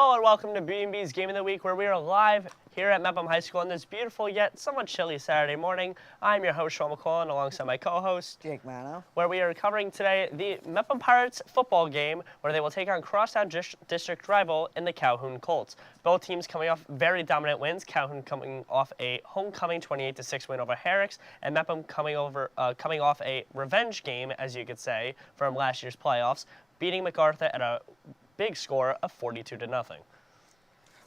Hello and welcome to BMB's Game of the Week, where we are live here at Mepham High School on this beautiful yet somewhat chilly Saturday morning. I'm your host, Sean McCullen, alongside my co-host, Jake Mano, where we are covering today the Mepham Pirates football game, where they will take on crosstown district rival in the Calhoun Colts. Both teams coming off very dominant wins. Calhoun coming off a homecoming 28-6 win over Herricks, and Mepham coming off a revenge game, as you could say, from last year's playoffs, beating MacArthur at a big score of 42-0.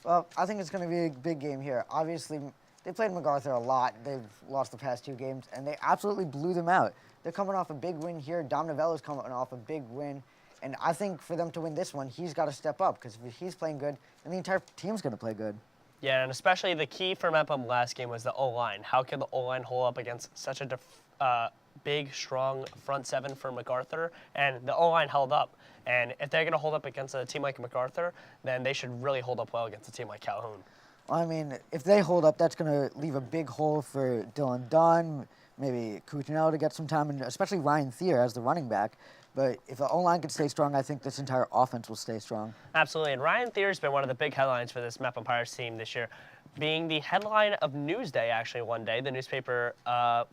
Well, I think it's going to be a big game here. Obviously, they played MacArthur a lot. They've lost the past two games, and they absolutely blew them out. They're coming off a big win here. Dom Novello's coming off a big win. And I think for them to win this one, he's got to step up, because if he's playing good, then the entire team's going to play good. Yeah, and especially the key for Mepham last game was the O-line. How can the O-line hold up against such a big, strong front seven for MacArthur? And the O-line held up. And if they're going to hold up against a team like MacArthur, then they should really hold up well against a team like Calhoun. Well, I mean, if they hold up, that's going to leave a big hole for Dylan Dunn, maybe Cuccinello to get some time, and especially Ryan Thier as the running back. But if the O-line can stay strong, I think this entire offense will stay strong. Absolutely, and Ryan Thier's been one of the big headlines for this Mepham Pirates team this year, being the headline of Newsday, actually, one day, the newspaper,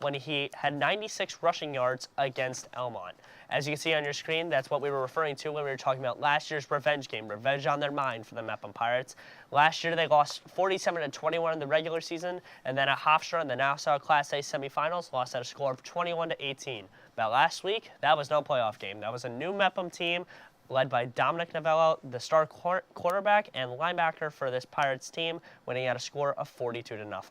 when he had 96 rushing yards against Elmont. As you can see on your screen, that's what we were referring to when we were talking about last year's revenge game, revenge on their mind for the Mepham Pirates. Last year, they lost 47-21 in the regular season, and then at Hofstra in the Nassau Class A semifinals, lost at a score of 21-18. But last week, that was no playoff game. That was a new Mepham team led by Dominic Novello, the star quarterback and linebacker for this Pirates team, winning at a score of 42-0.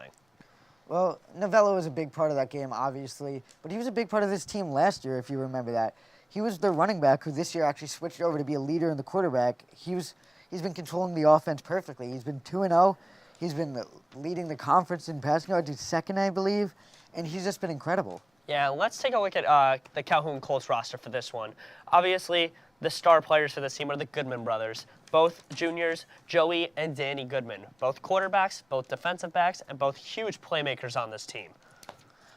Well, Novello was a big part of that game, obviously, but he was a big part of this team last year, if you remember that. He was their running back, who this year actually switched over to be a leader in the quarterback. He's been controlling the offense perfectly. He's been 2-0. He's been leading the conference in passing yards. He's second, I believe, and he's just been incredible. Yeah, let's take a look at the Calhoun Colts roster for this one. Obviously, the star players for this team are the Goodman brothers, both juniors, Joey and Danny Goodman, both quarterbacks, both defensive backs, and both huge playmakers on this team.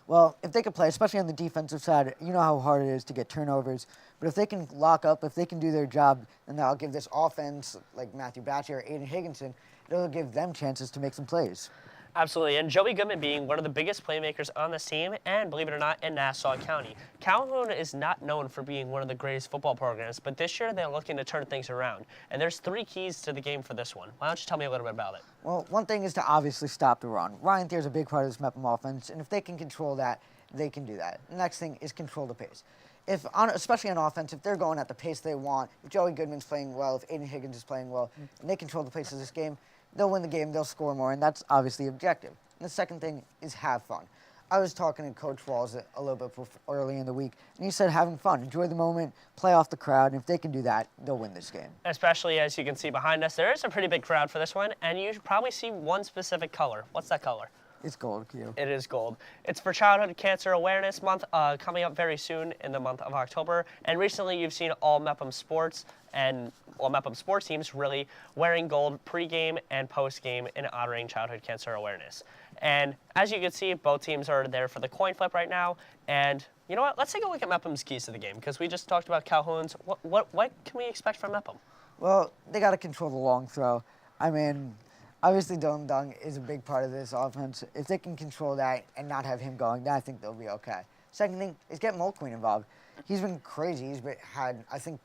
Well, if they could play, especially on the defensive side, you know how hard it is to get turnovers. But if they can lock up, if they can do their job, then that'll give this offense, like Matthew Batchy or Aiden Higginson, it'll give them chances to make some plays. Absolutely, and Joey Goodman being one of the biggest playmakers on this team, and believe it or not, in Nassau County. Calhoun is not known for being one of the greatest football programs, but this year they're looking to turn things around. And there's three keys to the game for this one. Why don't you tell me a little bit about it? Well, one thing is to obviously stop the run. Ryan Thier's a big part of this Mepham offense, and if they can control that, they can do that. The next thing is control the pace. Especially on offense, if they're going at the pace they want, if Joey Goodman's playing well, if Aiden Higgins is playing well, and they control the pace of this game, they'll win the game, they'll score more, and that's obviously objective. And the second thing is have fun. I was talking to Coach Walls a little bit early in the week, and he said having fun, enjoy the moment, play off the crowd, and if they can do that, they'll win this game. Especially as you can see behind us, there is a pretty big crowd for this one, and you should probably see one specific color. What's that color? It's gold, Q. It is gold. It's for Childhood Cancer Awareness Month, coming up very soon in the month of October. And recently you've seen all Mepham sports and all Mepham sports teams really wearing gold pregame and postgame in honoring childhood cancer awareness. And as you can see, both teams are there for the coin flip right now. And you know what? Let's take a look at Mepham's keys to the game, because we just talked about Calhoun's. What can we expect from Mepham? Well, they got to control the long throw. I mean, obviously, Dylan Dung is a big part of this offense. If they can control that and not have him going, then I think they'll be okay. Second thing is get Mulqueen involved. He's been crazy. had, I think,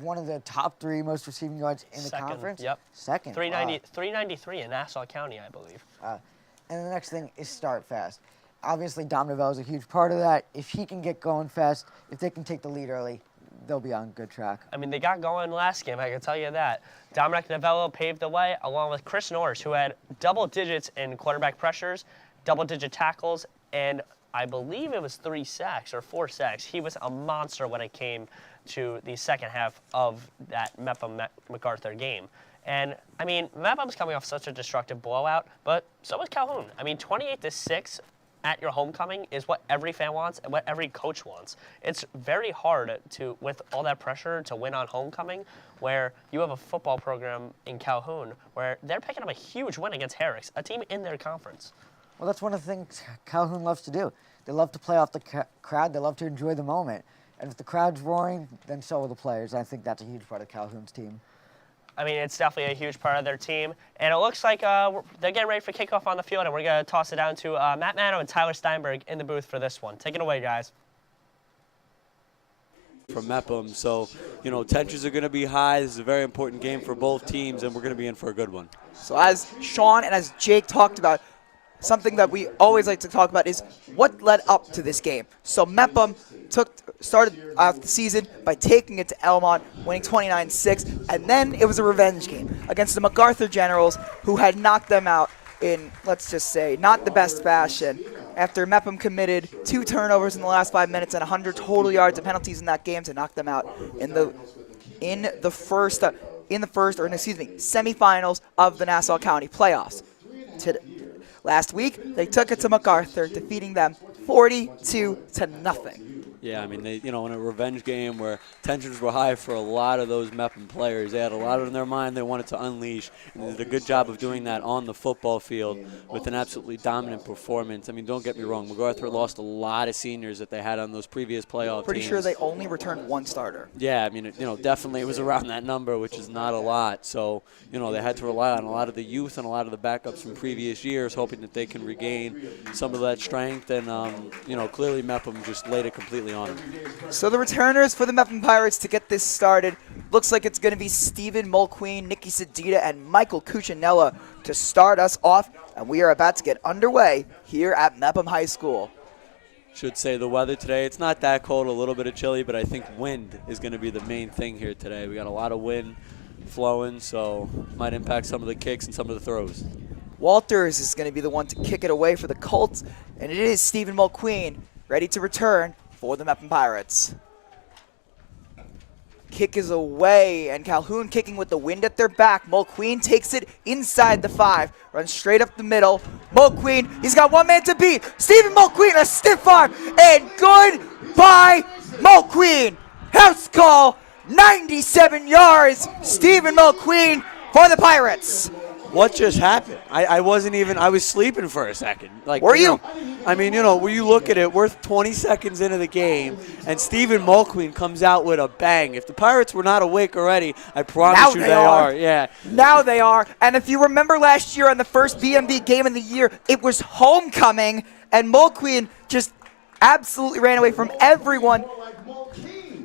one of the top three most receiving yards in the conference. Yep. Second. 393 in Nassau County, I believe. And the next thing is start fast. Obviously, Dom Novello is a huge part of that. If he can get going fast, if they can take the lead early, they'll be on good track. I mean, they got going last game, I can tell you that. Dominic Novello paved the way, along with Chris Norris, who had double digits in quarterback pressures, double-digit tackles, and I believe it was 3 sacks or 4 sacks. He was a monster when it came to the second half of that Mepham-MacArthur game. And, I mean, Mepham's coming off such a destructive blowout, but so is Calhoun. I mean, 28-6 at your homecoming is what every fan wants and what every coach wants. It's very hard to, with all that pressure, to win on homecoming, where you have a football program in Calhoun where they're picking up a huge win against Herricks, a team in their conference. Well, that's one of the things Calhoun loves to do. They love to play off the crowd. They love to enjoy the moment. And if the crowd's roaring, then so are the players. I think that's a huge part of Calhoun's team. I mean, it's definitely a huge part of their team. And it looks like they're getting ready for kickoff on the field, and we're going to toss it down to Matt Mano and Tyler Steinberg in the booth for this one. Take it away, guys. From Mepham, so tensions are going to be high. This is a very important game for both teams, and we're going to be in for a good one. So as Sean and as Jake talked about, something that we always like to talk about is what led up to this game. So Mepham started off the season by taking it to Elmont, winning 29-6, and then it was a revenge game against the MacArthur Generals, who had knocked them out in, let's just say, not the best fashion. After Mepham committed 2 turnovers in the last 5 minutes and 100 total yards of penalties in that game to knock them out in the semifinals of the Nassau County playoffs. Last week, they took it to MacArthur, defeating them 42-0. Yeah, I mean, in a revenge game where tensions were high for a lot of those Mepham players, they had a lot on their mind they wanted to unleash, and they did a good job of doing that on the football field with an absolutely dominant performance. I mean, don't get me wrong, MacArthur lost a lot of seniors that they had on those previous playoff Pretty teams. sure they only returned 1 starter. Yeah, I mean, definitely it was around that number, which is not a lot. So, they had to rely on a lot of the youth and a lot of the backups from previous years, hoping that they can regain some of that strength. And, clearly Mepham just laid it completely on them. So the returners for the Mepham Pirates to get this started, looks like it's going to be Stephen Mulqueen, Nicky Sedita, and Michael Cuccinella to start us off. And we are about to get underway here at Mepham High School. Should say the weather today, it's not that cold, a little bit of chilly, but I think wind is going to be the main thing here today. We got a lot of wind flowing, so might impact some of the kicks and some of the throws. Walters is going to be the one to kick it away for the Colts, and it is Stephen Mulqueen ready to return for the Mepham Pirates. Kick is away, and Calhoun kicking with the wind at their back. Mulqueen takes it inside the 5, runs straight up the middle. Mulqueen, he's got one man to beat. Stephen Mulqueen, a stiff arm, and goodbye, Mulqueen. House call, 97 yards. Stephen Mulqueen for the Pirates. What just happened? I wasn't even, I was sleeping for a second. Like, Were you? When you look at it, we're 20 seconds into the game, and Stephen Mulqueen comes out with a bang. If the Pirates were not awake already, I promise you they are. Yeah. Now they are. And if you remember last year on the first BMB game of the year, it was homecoming, and Mulqueen just absolutely ran away from everyone.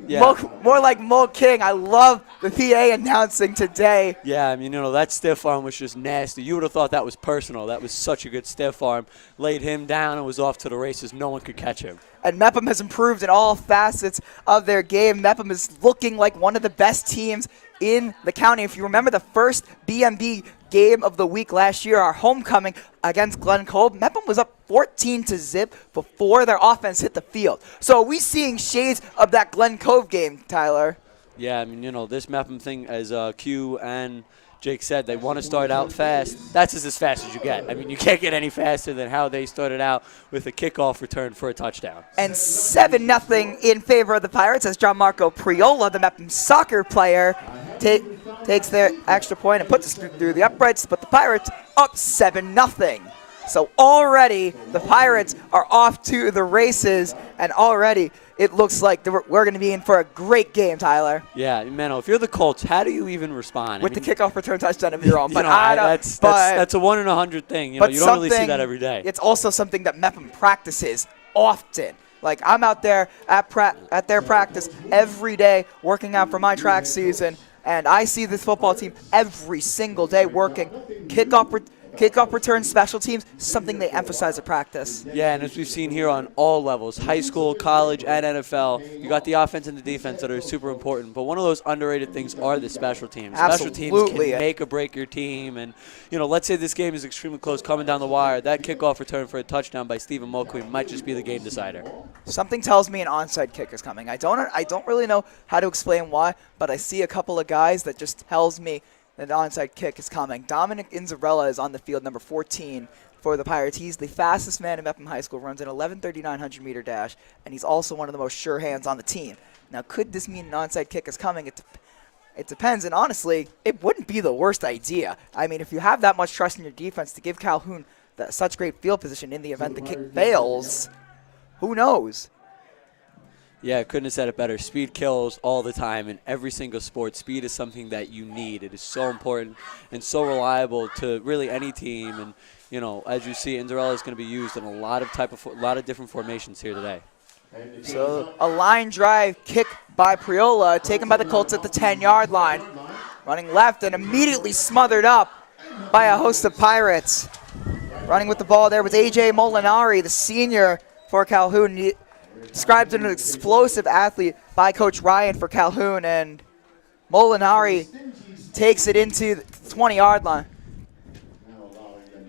Yeah. More like Mul King. I love the PA announcing today. Yeah, that stiff arm was just nasty. You would have thought that was personal. That was such a good stiff arm. Laid him down and was off to the races. No one could catch him. And Mepham has improved in all facets of their game. Mepham is looking like one of the best teams in the county. If you remember the first BMB game of the week last year, our homecoming against Glen Cove, Mepham was up 14-0 before their offense hit the field. So are we seeing shades of that Glen Cove game, Tyler? Yeah, this Mepham thing, as Q and Jake said, they want to start out fast. That's just as fast as you get. You can't get any faster than how they started out with a kickoff return for a touchdown. And 7-0 in favor of the Pirates as John Marco Priola, the Mepham soccer player, takes their extra point and puts it through the uprights, but the Pirates up 7-0. So already the Pirates are off to the races, and already it looks like we're going to be in for a great game, Tyler. Yeah, Mano, if you're the Colts, how do you even respond? With the kickoff return touchdown of your own. That's a 1 in 100 thing. You don't really see that every day. It's also something that Mepham practices often. Like, I'm out there at their practice every day working out for my track season, and I see this football team every single day working kickoff return, special teams, something they emphasize at practice. Yeah, and as we've seen here on all levels, high school, college, and NFL, you got the offense and the defense that are super important. But one of those underrated things are the special teams. Absolutely. Special teams can make or break your team. And, let's say this game is extremely close, coming down the wire. That kickoff return for a touchdown by Stephen Mulqueen might just be the game decider. Something tells me an onside kick is coming. I don't really know how to explain why, but I see a couple of guys that just tells me that the onside kick is coming. Dominic Inzarella is on the field, number 14 for the Pirates. He's the fastest man in Mepham High School, runs an 11:39 100-meter dash, and he's also one of the most sure hands on the team. Now, could this mean an onside kick is coming? It depends, and honestly, it wouldn't be the worst idea. If you have that much trust in your defense to give Calhoun such great field position in the event the kick fails, who knows? Yeah, I couldn't have said it better. Speed kills all the time in every single sport. Speed is something that you need. It is so important and so reliable to really any team. And, you know, as you see, Inzarella is going to be used in a lot of different formations here today. So a line drive kick by Priola, taken by the Colts at the 10-yard line. Running left and immediately smothered up by a host of Pirates. Running with the ball there was A.J. Molinari, the senior for Calhoun. He described as an explosive athlete by Coach Ryan for Calhoun, and Molinari takes it into the 20-yard line.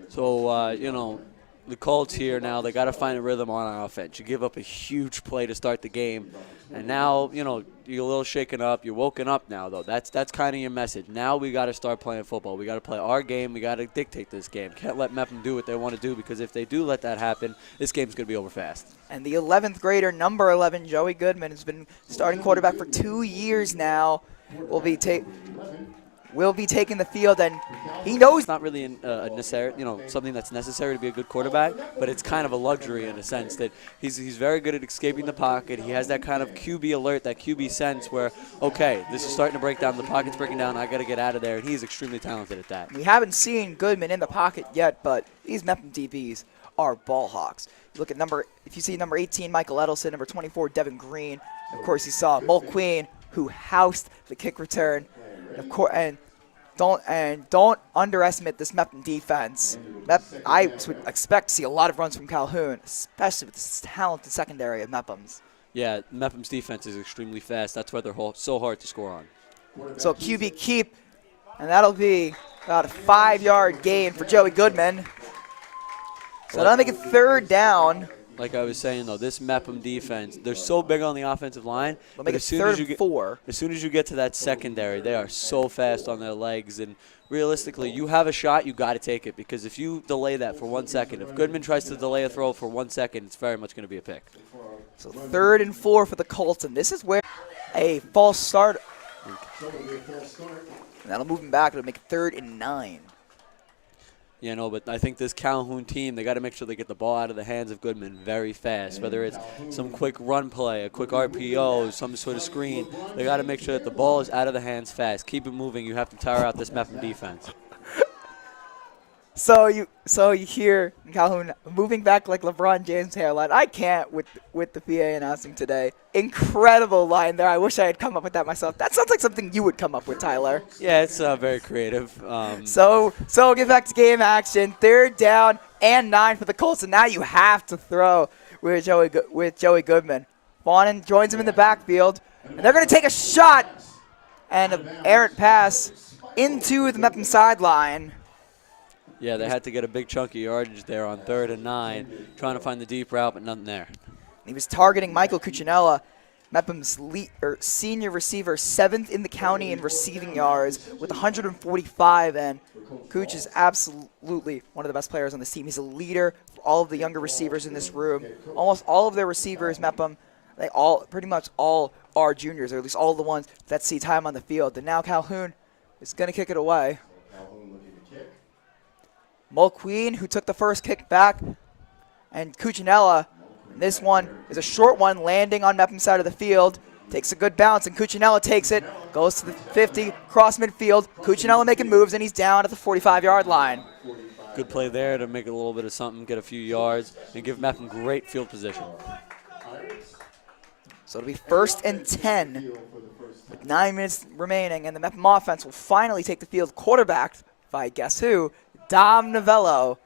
So, you know, the Colts here now, they got to find a rhythm on offense. You give up a huge play to start the game, and now, you know, you're a little shaken up. You're woken up now, though. That's kind of your message. Now we got to start playing football. We got to play our game. We got to dictate this game. Can't let Mepham do what they want to do, because if they do let that happen, this game's going to be over fast. And the 11th grader, number 11, Joey Goodman, has been starting quarterback for 2 years now. Will be taking the field, and he knows It's not really a necessary, you know, something that's necessary to be a good quarterback, but it's kind of a luxury in a sense that he's very good at escaping the pocket. He has that kind of QB alert, that QB sense where, okay, this is starting to break down, the pocket's breaking down, I got to get out of there, and he's extremely talented at that. we haven't seen Goodman in the pocket yet, but these Mepham DBs are ball hawks. You look at if you see number 18, Michael Edelson, number 24, Devin Green. Of course, you saw Mulqueen, who housed the kick return. And of course, don't underestimate this Mepham defense. I would expect to see a lot of runs from Calhoun, especially with this talented secondary of Mepham's. Yeah, Mepham's defense is extremely fast. That's why they're so hard to score on. So QB keep, and that'll be about a 5-yard gain for Joey Goodman. So that'll make it 3rd down. Like I was saying, though, this Mepham defense, they're so big on the offensive line. They'll make it as soon 3rd as you and get 4. As soon as you get to that secondary, they are so fast on their legs. And realistically, you have a shot, you got to take it, because if you delay that for 1 second, if Goodman tries to delay a throw for 1 second, it's very much going to be a pick. So 3rd and 4 for the Colts, and this is where a false start. And that'll move him back. It'll make it 3rd and 9. Yeah, no, but I think this Calhoun team, they got to make sure they get the ball out of the hands of Goodman very fast, whether it's some quick run play, a quick RPO, some sort of screen. They got to make sure that the ball is out of the hands fast. Keep it moving. You have to tire out this Mepham defense. So you hear Calhoun moving back like LeBron James' hairline. I can't with the PA announcing today. Incredible line there. I wish I had come up with that myself. That sounds like something you would come up with, Tyler. Yeah, it's very creative. So get back to game action. 3rd down and 9 for the Colts, and now you have to throw with Joey Goodman. Fawnin joins him in the backfield, and they're going to take a shot and an errant pass into the Mepham sideline. Yeah, they had to get a big chunk of yardage there on 3rd and 9, trying to find the deep route, but nothing there. He was targeting Michael Cuccinella, Mepham's senior receiver, 7th in the county in receiving yards with 145, and Cooch is absolutely one of the best players on this team. He's a leader for all of the younger receivers in this room. Almost all of their receivers, Mepham, pretty much all are juniors, or at least all the ones that see time on the field. And now Calhoun is going to kick it away. Mulqueen, who took the first kick back, and Cuccinella. This one is a short one, landing on Mepham's side of the field. Takes a good bounce, and Cuccinella takes it, goes to the 50, cross midfield. Cuccinella making moves, and he's down at the 45-yard line. Good play there to make a little bit of something, get a few yards, and give Mepham great field position. So it'll be 1st and 10 with 9 minutes remaining, and the Mepham offense will finally take the field, quarterbacked by guess who? Dom Novello,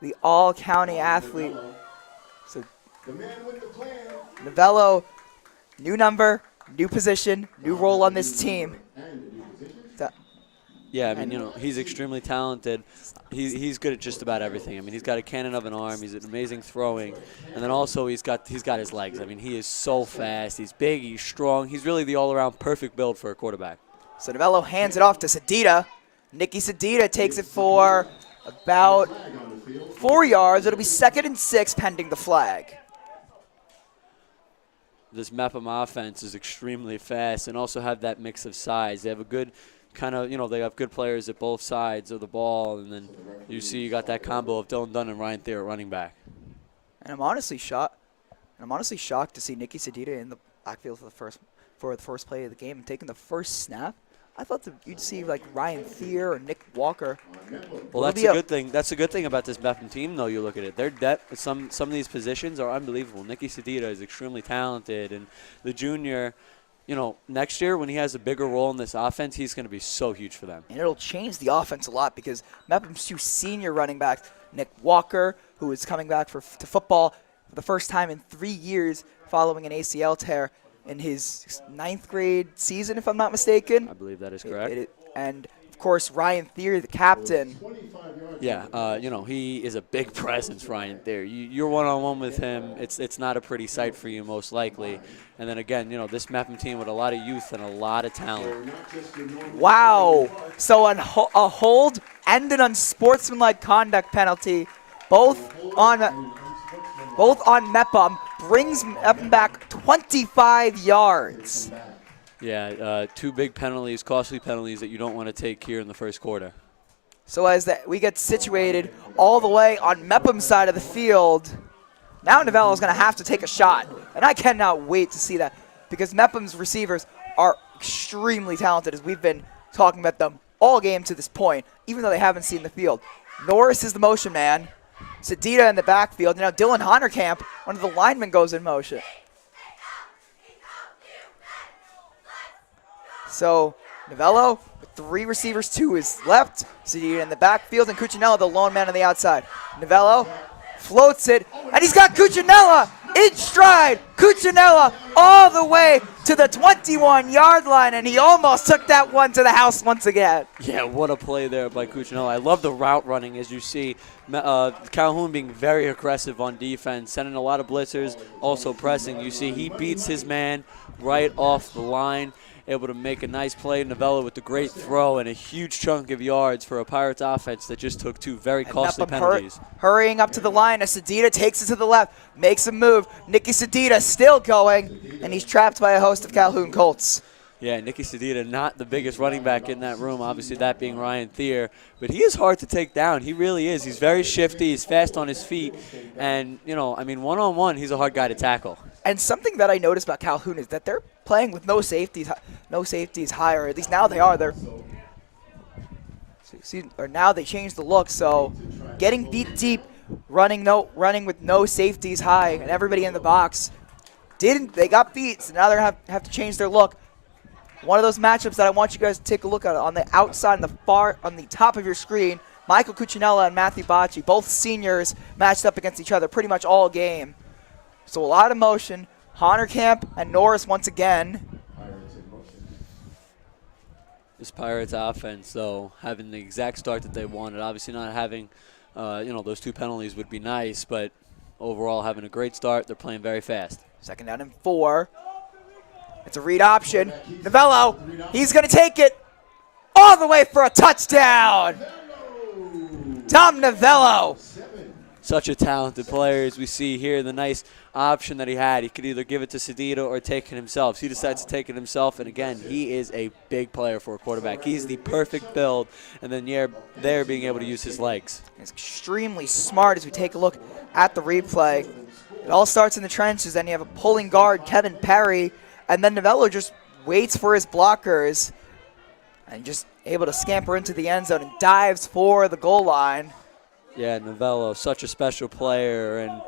the all-county athlete. So Novello, new number, new position, new role on this team. Yeah, I mean, you know, he's extremely talented. He's good at just about everything. I mean, he's got a cannon of an arm. He's an amazing throwing, and then also he's got his legs. I mean, he is so fast. He's big. He's strong. He's really the all-around perfect build for a quarterback. So Novello hands it off to Sedita. Nicky Sedita takes it for about 4 yards. It'll be 2nd and 6 pending the flag. This Mepham offense is extremely fast and also have that mix of size. They have a good kind of, you know, they have good players at both sides of the ball, and then you see you got that combo of Dylan Dunn and Ryan Thayer running back. And I'm honestly shocked to see Nicky Sedita backfield for the first play of the game and taking the first snap. I thought that you'd see like Ryan Thier or Nick Walker. Well, that's a good thing. That's a good thing about this Mepham team, though. You look at it; their depth. Some of these positions are unbelievable. Nicky Sedita is extremely talented, and the junior, next year when he has a bigger role in this offense, he's going to be so huge for them. And it'll change the offense a lot because Mepham's 2 senior running backs, Nick Walker, who is coming back to football for the first time in 3 years following an ACL tear in his 9th grade season, if I'm not mistaken. I believe that is correct. And, of course, Ryan Thier, the captain. Yeah, he is a big presence, Ryan Thier. You're one-on-one with him. It's not a pretty sight for you, most likely. And then, again, this Mepham team with a lot of youth and a lot of talent. Wow. So a hold and an unsportsmanlike conduct penalty, both on Mepham, brings Mepham back 25 yards. Yeah, 2 big penalties, costly penalties that you don't want to take here in the first quarter. So as we get situated all the way on Mepham's side of the field, now Novello's going to have to take a shot. And I cannot wait to see that because Mepham's receivers are extremely talented, as we've been talking about them all game to this point, even though they haven't seen the field. Norris is the motion man. Sedita in the backfield. Now Dylan Honerkamp, one of the linemen, goes in motion. So Novello with 3 receivers to his left. Sedita in the backfield, and Cuccinella, the lone man on the outside. Novello floats it, and he's got Cuccinella in stride. Cuccinella all the way to the 21-yard line, and he almost took that one to the house once again. Yeah, what a play there by Cuccinella. I love the route running, as you see. Calhoun being very aggressive on defense, sending a lot of blitzers, also pressing. You see he beats his man right off the line, able to make a nice play. Novello with the great throw and a huge chunk of yards for a Pirates offense that just took 2 very costly penalties. Hurrying up to the line as Sedita takes it to the left, makes a move. Nicky Sedita still going, and he's trapped by a host of Calhoun Colts. Yeah, Nicky Sedita, not the biggest running back in that room, obviously that being Ryan Thier. But he is hard to take down. He really is. He's very shifty. He's fast on his feet. And, one-on-one, he's a hard guy to tackle. And something that I noticed about Calhoun is that they're playing with no safeties high, or at least now they are. Now they changed the look, so getting beat deep, running with no safeties high, and everybody in the box. They got beat, so now they have to change their look. One of those matchups that I want you guys to take a look at on the outside, on the top of your screen. Michael Cuccinella and Matthew Bocci, both seniors, matched up against each other pretty much all game. So a lot of motion. Honerkamp and Norris once again. This Pirates offense, though, having the exact start that they wanted. Obviously not having, those 2 penalties would be nice, but overall having a great start. They're playing very fast. 2nd down and 4. It's a read option. Novello, he's going to take it all the way for a touchdown. Tom Novello. Such a talented player, as we see here. The nice option that he had. He could either give it to Sedita or take it himself. So he decides to take it himself, and again, he is a big player for a quarterback. He's the perfect build, and then there being able to use his legs. He's extremely smart as we take a look at the replay. It all starts in the trenches, then you have a pulling guard, Kevin Perry, and then Novello just waits for his blockers and just able to scamper into the end zone and dives for the goal line. Yeah, Novello, such a special player, and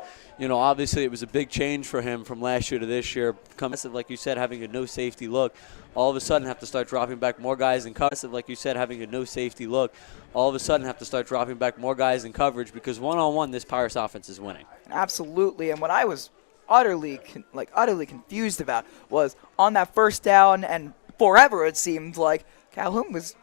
obviously it was a big change for him from last year to this year. Like you said, having a no safety look, all of a sudden have to start dropping back more guys in coverage. Like you said, having a no safety look, all of a sudden have to start dropping back more guys in coverage because one-on-one this Pirates offense is winning. Absolutely, and what I was utterly confused about was on that first down, and forever it seemed like Calhoun was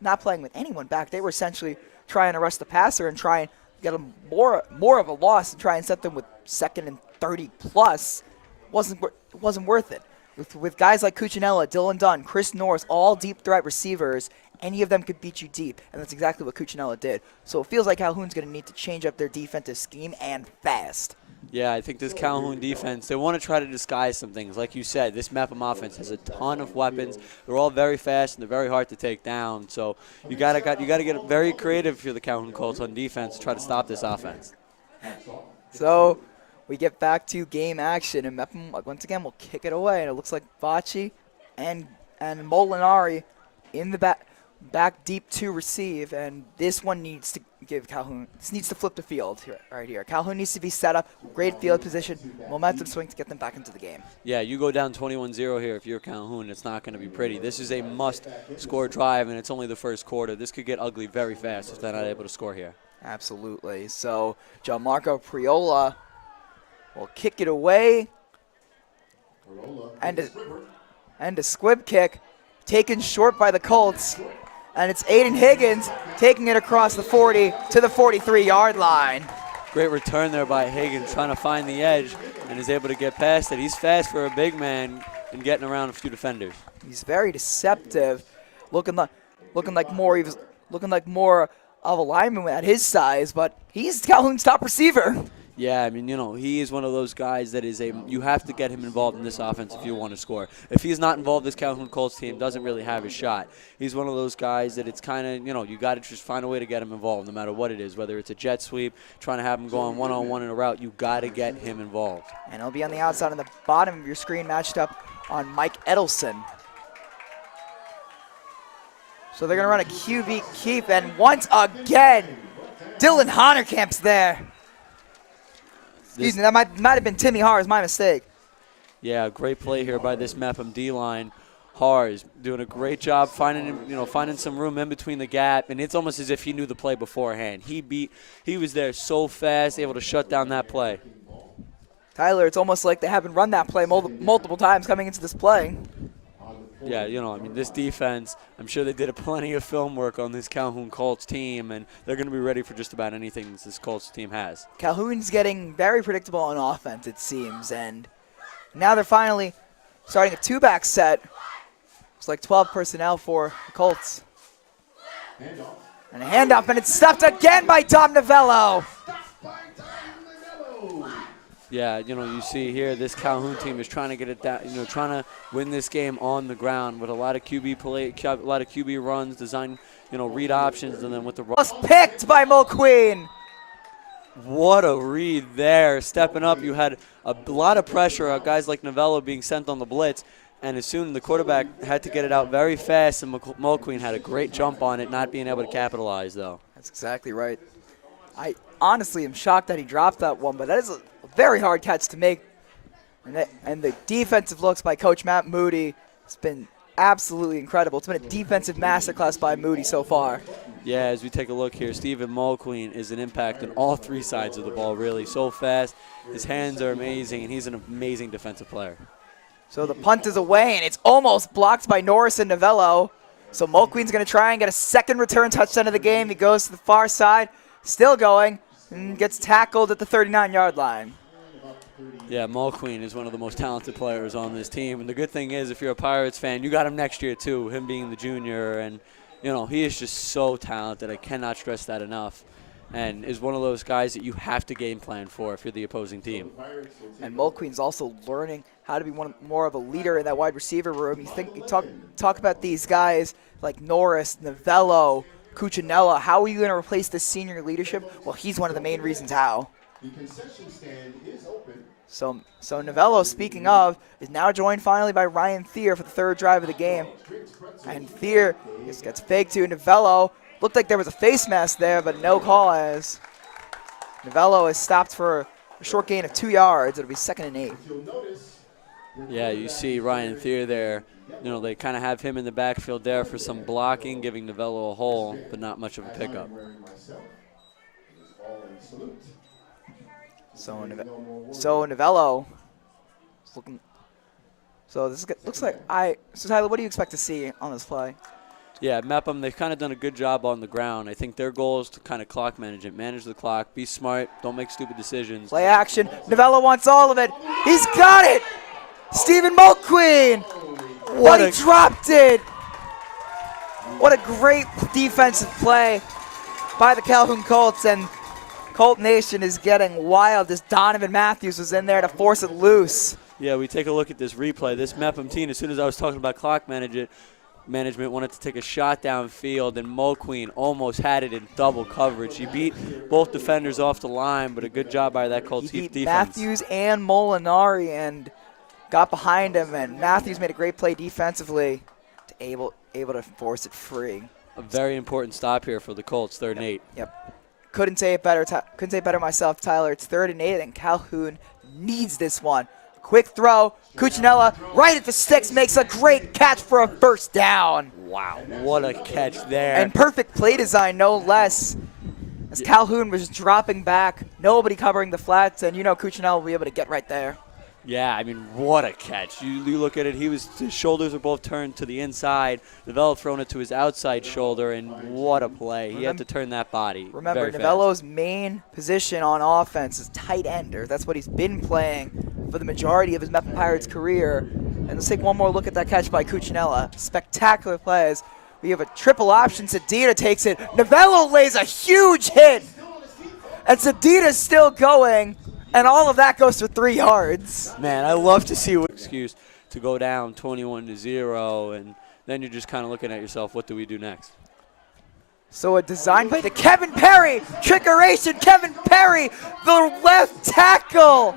not playing with anyone back. They were essentially trying to rush the passer and try and get them more of a loss and try and set them with 2nd and 30 plus. It wasn't worth it. With guys like Cuccinella, Dylan Dunn, Chris Norris, all deep threat receivers, any of them could beat you deep, and that's exactly what Cuccinella did. So it feels like Calhoun's going to need to change up their defensive scheme and fast. Yeah, I think this Calhoun defense, they want to try to disguise some things. Like you said, this Mepham offense has a ton of weapons. They're all very fast and they're very hard to take down. So you gotta get very creative if you're the Calhoun Colts on defense to try to stop this offense. So we get back to game action, and Mepham once again will kick it away, and it looks like Bocci and Molinari in the back deep to receive, and this one needs to give Calhoun. This needs to flip the field here, right here. Calhoun needs to be set up, great field position, momentum swing to get them back into the game. Yeah, you go down 21-0 here if you're Calhoun. It's not going to be pretty. This is a must-score drive, and it's only the first quarter. This could get ugly very fast if they're not able to score here. Absolutely. So Gianmarco Priola will kick it away, and a squib kick taken short by the Colts. And it's Aiden Higgins taking it across the 40 to the 43-yard line. Great return there by Higgins, trying to find the edge, and is able to get past it. He's fast for a big man and getting around a few defenders. He's very deceptive, looking like more of a lineman at his size, but he's Calhoun's top receiver. Yeah, I mean, he is one of those guys that you have to get him involved in this offense if you want to score. If he's not involved, this Calhoun Colts team doesn't really have a shot. He's one of those guys that it's kind of, you got to just find a way to get him involved no matter what it is, whether it's a jet sweep, trying to have him go on one-on-one in a route, you got to get him involved. And he'll be on the outside on the bottom of your screen, matched up on Mike Edelson. So they're going to run a QB keep, and once again, Dylan Honerkamp's there. Excuse me, that might have been Timmy Harrs, my mistake. Yeah, great play here by this Mepham D-line. Harrs doing a great job finding some room in between the gap, and it's almost as if he knew the play beforehand. He was there so fast, able to shut down that play. Tyler, it's almost like they haven't run that play multiple times coming into this play. Yeah, this defense, I'm sure they did plenty of film work on this Calhoun Colts team, and they're going to be ready for just about anything this Colts team has. Calhoun's getting very predictable on offense, it seems, and now they're finally starting a two-back set. It's like 12 personnel for the Colts. And a handoff, and it's stopped again by Dom Novello. Yeah, you see here this Calhoun team is trying to get it down, trying to win this game on the ground with a lot of QB runs, design, read options, and then with the Was picked by Mulqueen. What a read there. Stepping up, you had a lot of pressure, guys like Novello being sent on the blitz, and as soon as the quarterback had to get it out very fast, and Mulqueen had a great jump on it, not being able to capitalize, though. That's exactly right. I honestly am shocked that he dropped that one, but that is a very hard catch to make. And the defensive looks by Coach Matt Moody has been absolutely incredible. It's been a defensive masterclass by Moody so far. Yeah, as we take a look here, Stephen Mulqueen is an impact on all three sides of the ball, really. So fast, his hands are amazing, and he's an amazing defensive player. So the punt is away, and it's almost blocked by Norris and Novello. So Mulqueen's going to try and get a second return touchdown of the game. He goes to the far side, still going, and gets tackled at the 39-yard line. Yeah, Mulqueen is one of the most talented players on this team. And the good thing is, if you're a Pirates fan, you got him next year, too, him being the junior. And, he is just so talented. I cannot stress that enough. And is one of those guys that you have to game plan for if you're the opposing team. And Mulqueen's also learning how to be more of a leader in that wide receiver room. You talk about these guys like Norris, Novello, Cuccinella. How are you going to replace this senior leadership? Well, he's one of the main reasons how. The concession stand is open. So Novello, speaking of, is now joined finally by Ryan Thier for the third drive of the game. And Thier just gets faked to Novello. Looked like there was a face mask there, but no call as Novello is stopped for a short gain of 2 yards. It'll be 2nd and 8. Yeah, you see Ryan Thier there. They kind of have him in the backfield there for some blocking, giving Novello a hole, but not much of a pickup. So Novello is looking. So this looks like So Tyler, what do you expect to see on this play? Yeah, Mepham, they've kind of done a good job on the ground. I think their goal is to kind of clock manage the clock, be smart, don't make stupid decisions. Play action. Novello wants all of it. He's got it. Stephen Mulqueen. But he dropped it. What a great defensive play by the Calhoun Colts, and Colt Nation is getting wild as Donovan Matthews was in there to force it loose. Yeah, we take a look at this replay. This Mepham team, as soon as I was talking about clock management, management wanted to take a shot downfield, and Mulqueen almost had it in double coverage. He beat both defenders off the line, but a good job by that Colts He beat defense. Matthews and Molinari and got behind him, and Matthews made a great play defensively to able to force it free. A very important stop here for the Colts, 3rd and 8. Yep. Couldn't say it better myself, Tyler. It's 3rd and 8, and Calhoun needs this one. Quick throw. Cuccinella right at the sticks makes a great catch for a first down. Wow, what a catch there. And perfect play design, no less. As Calhoun was dropping back, nobody covering the flats, and you know Cuccinella will be able to get right there. Yeah, I mean, what a catch. You look at it, his shoulders are both turned to the inside. Novello thrown it to his outside shoulder, and what a play. He had to turn that body. Remember, very fast. Novello's main position on offense is tight ender. That's what he's been playing for the majority of his Mepham Pirates career. And let's take one more look at that catch by Cuccinella. Spectacular plays. We have a triple option. Sedita takes it. Novello lays a huge hit. And Sedita's still going. And all of that goes for 3 yards. Man, I love to see what excuse to go down 21-0, and then you're just kind of looking at yourself, what do we do next? So a design play to Kevin Perry. Trickeration, Kevin Perry, the left tackle.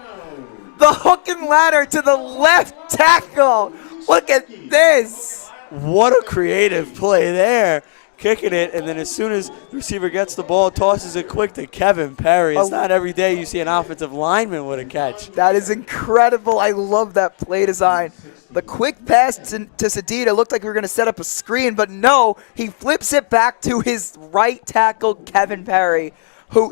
The hook and ladder to the left tackle. Look at this. What a creative play there. Kicking it, and then as soon as the receiver gets the ball, tosses it quick to Kevin Perry. It's not every day you see an offensive lineman with a catch. That is incredible. I love that play design. The quick pass to Sedita looked like we were going to set up a screen, but no, he flips it back to his right tackle, Kevin Perry,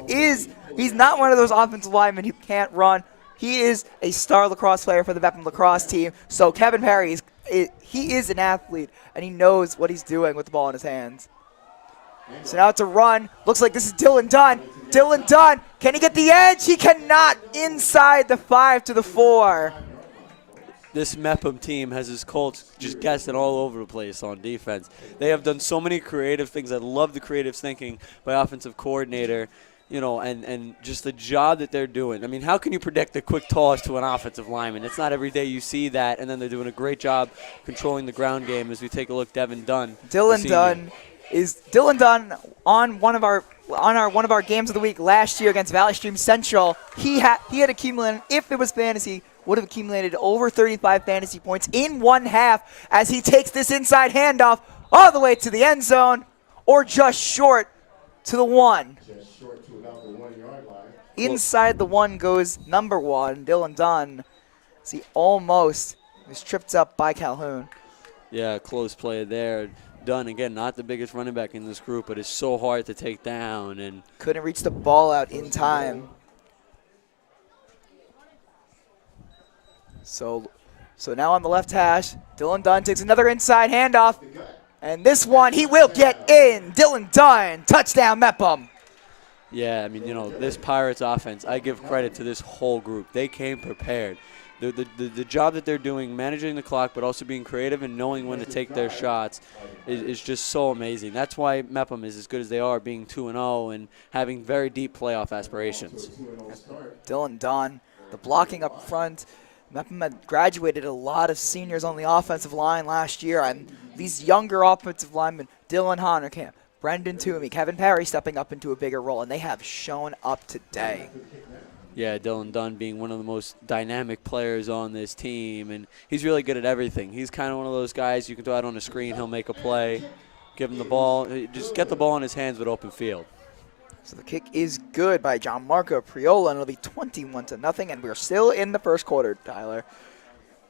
he's not one of those offensive linemen who can't run. He is a star lacrosse player for the Mepham lacrosse team. So Kevin Perry, he is an athlete, and he knows what he's doing with the ball in his hands. So now it's a run. Looks like this is Dylan Dunn. Dylan Dunn, can he get the edge? He cannot. Inside the 5 to the 4. This Mepham team has his Colts just guessing all over the place on defense. They have done so many creative things. I love the creative thinking by offensive coordinator, you know, and just the job that they're doing. I mean, how can you predict a quick toss to an offensive lineman? It's not every day you see that, and then they're doing a great job controlling the ground game as we take a look. Devin Dunn. Dylan Dunn on one of our games of the week last year against Valley Stream Central. He had accumulated, if it was fantasy, would have accumulated over 35 fantasy points in 1 half as he takes this inside handoff all the way to the end zone or just short to the 1. Just short to about the 1 yard line. Inside the 1 goes number 1, Dylan Dunn. As he almost was tripped up by Calhoun. Yeah, close play there. Dunn, again, not the biggest running back in this group, but it's so hard to take down. And couldn't reach the ball out in time. So now on the left hash, Dylan Dunn takes another inside handoff. And this one, he will get in. Dylan Dunn, touchdown Mepham. yeah, I mean, you know, this Pirates offense, I give credit to this whole group. They came prepared. The job that they're doing, managing the clock, but also being creative and knowing when to take their shots is just so amazing. That's why Mepham is as good as they are, being 2-0 and having very deep playoff aspirations. Dylan Dunn, the blocking up front. Mepham had graduated a lot of seniors on the offensive line last year, and these younger offensive linemen, Dylan Honerkamp, Brendan Toomey, Kevin Perry stepping up into a bigger role, and they have shown up today. Yeah, Dylan Dunn being one of the most dynamic players on this team, and he's really good at everything. He's kind of one of those guys you can throw out on the screen, he'll make a play, give him the ball, just get the ball in his hands with open field. So the kick is good by John Marco Priola, and it'll be 21-0, and we're still in the first quarter, Tyler.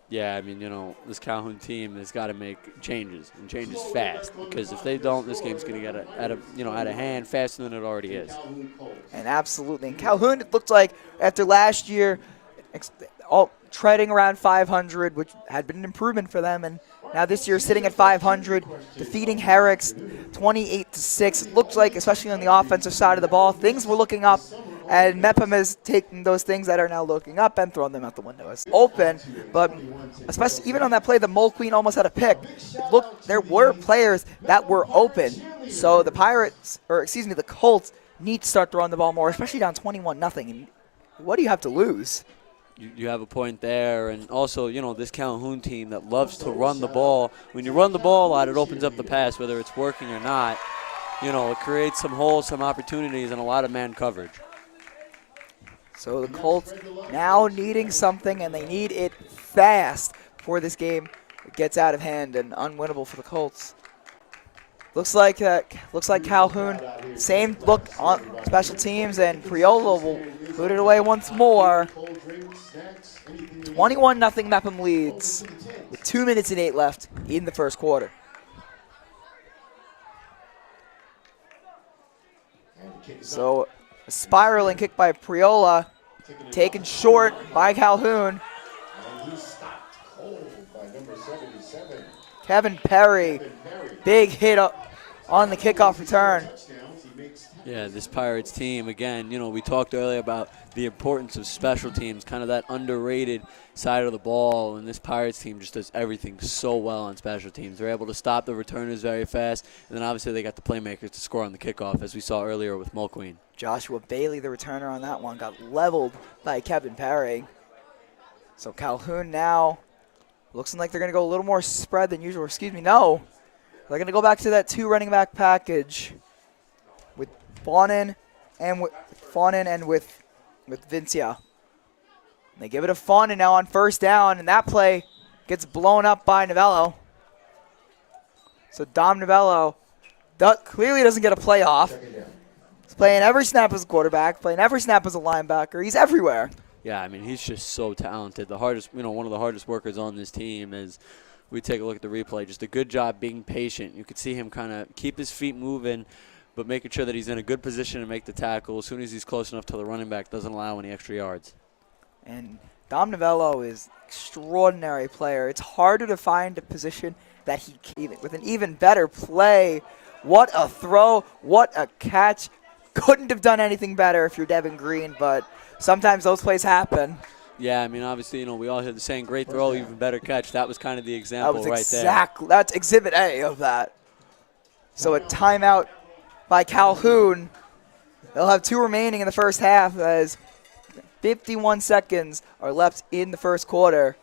Yeah, I mean, you know, this Calhoun team has got to make changes, and changes fast, because if they don't, this game's going to get out of hand faster than it already is. And absolutely. And Calhoun, it looked like after last year, treading around 500, which had been an improvement for them, and now this year sitting at 500, defeating Herrick's 28-6. It looked like, especially on the offensive side of the ball, things were looking up. And Mepham has taken those things that are now looking up and thrown them out the window. It's open, but especially even on that play, the Mulqueen almost had a pick. There were players that were open. So the the Colts need to start throwing the ball more, especially down 21-0. What do you have to lose? You have a point there. And also, this Calhoun team that loves to run the ball. When you run the ball a lot, it opens up the pass, whether it's working or not. It creates some holes, some opportunities, and a lot of man coverage. So the Colts now needing something, and they need it fast before this game gets out of hand and unwinnable for the Colts. Looks like Calhoun, same look on special teams, and Priola will put it away once more. 21-0 Mepham leads with 2 minutes and 8 left in the first quarter. So a spiraling kick by Priola, taken short by Calhoun. Kevin Perry, big hit up on the kickoff return. Yeah, this Pirates team, again, we talked earlier about the importance of special teams, kind of that underrated side of the ball, and this Pirates team just does everything so well on special teams. They're able to stop the returners very fast, and then obviously they got the playmakers to score on the kickoff, as we saw earlier with Mulqueen. Joshua Bailey, the returner on that one, got leveled by Kevin Perry. So Calhoun now looks like they're going to go a little more spread than usual. Excuse me, no. They're going to go back to that 2 running back package with Fawnin and with Vincia. They give it to Fawnin now on first down, and that play gets blown up by Novello. So Dom Novello clearly doesn't get a play off. He's playing every snap as a quarterback, playing every snap as a linebacker. He's everywhere. Yeah, I mean, he's just so talented. The hardest, one of the hardest workers on this team is, we take a look at the replay, just a good job being patient. You could see him kind of keep his feet moving, but making sure that he's in a good position to make the tackle. As soon as he's close enough to the running back, doesn't allow any extra yards. And Dom Novello is an extraordinary player. It's harder to find a position that he can, with an even better play. What a throw, what a catch. Couldn't have done anything better if you're Devin Green, but sometimes those plays happen. Yeah, I mean, obviously, we all hear the saying, great throw, even better catch. That was kind of the example right there. That's exhibit A of that. So a timeout by Calhoun. They'll have 2 remaining in the first half as 51 seconds are left in the first quarter.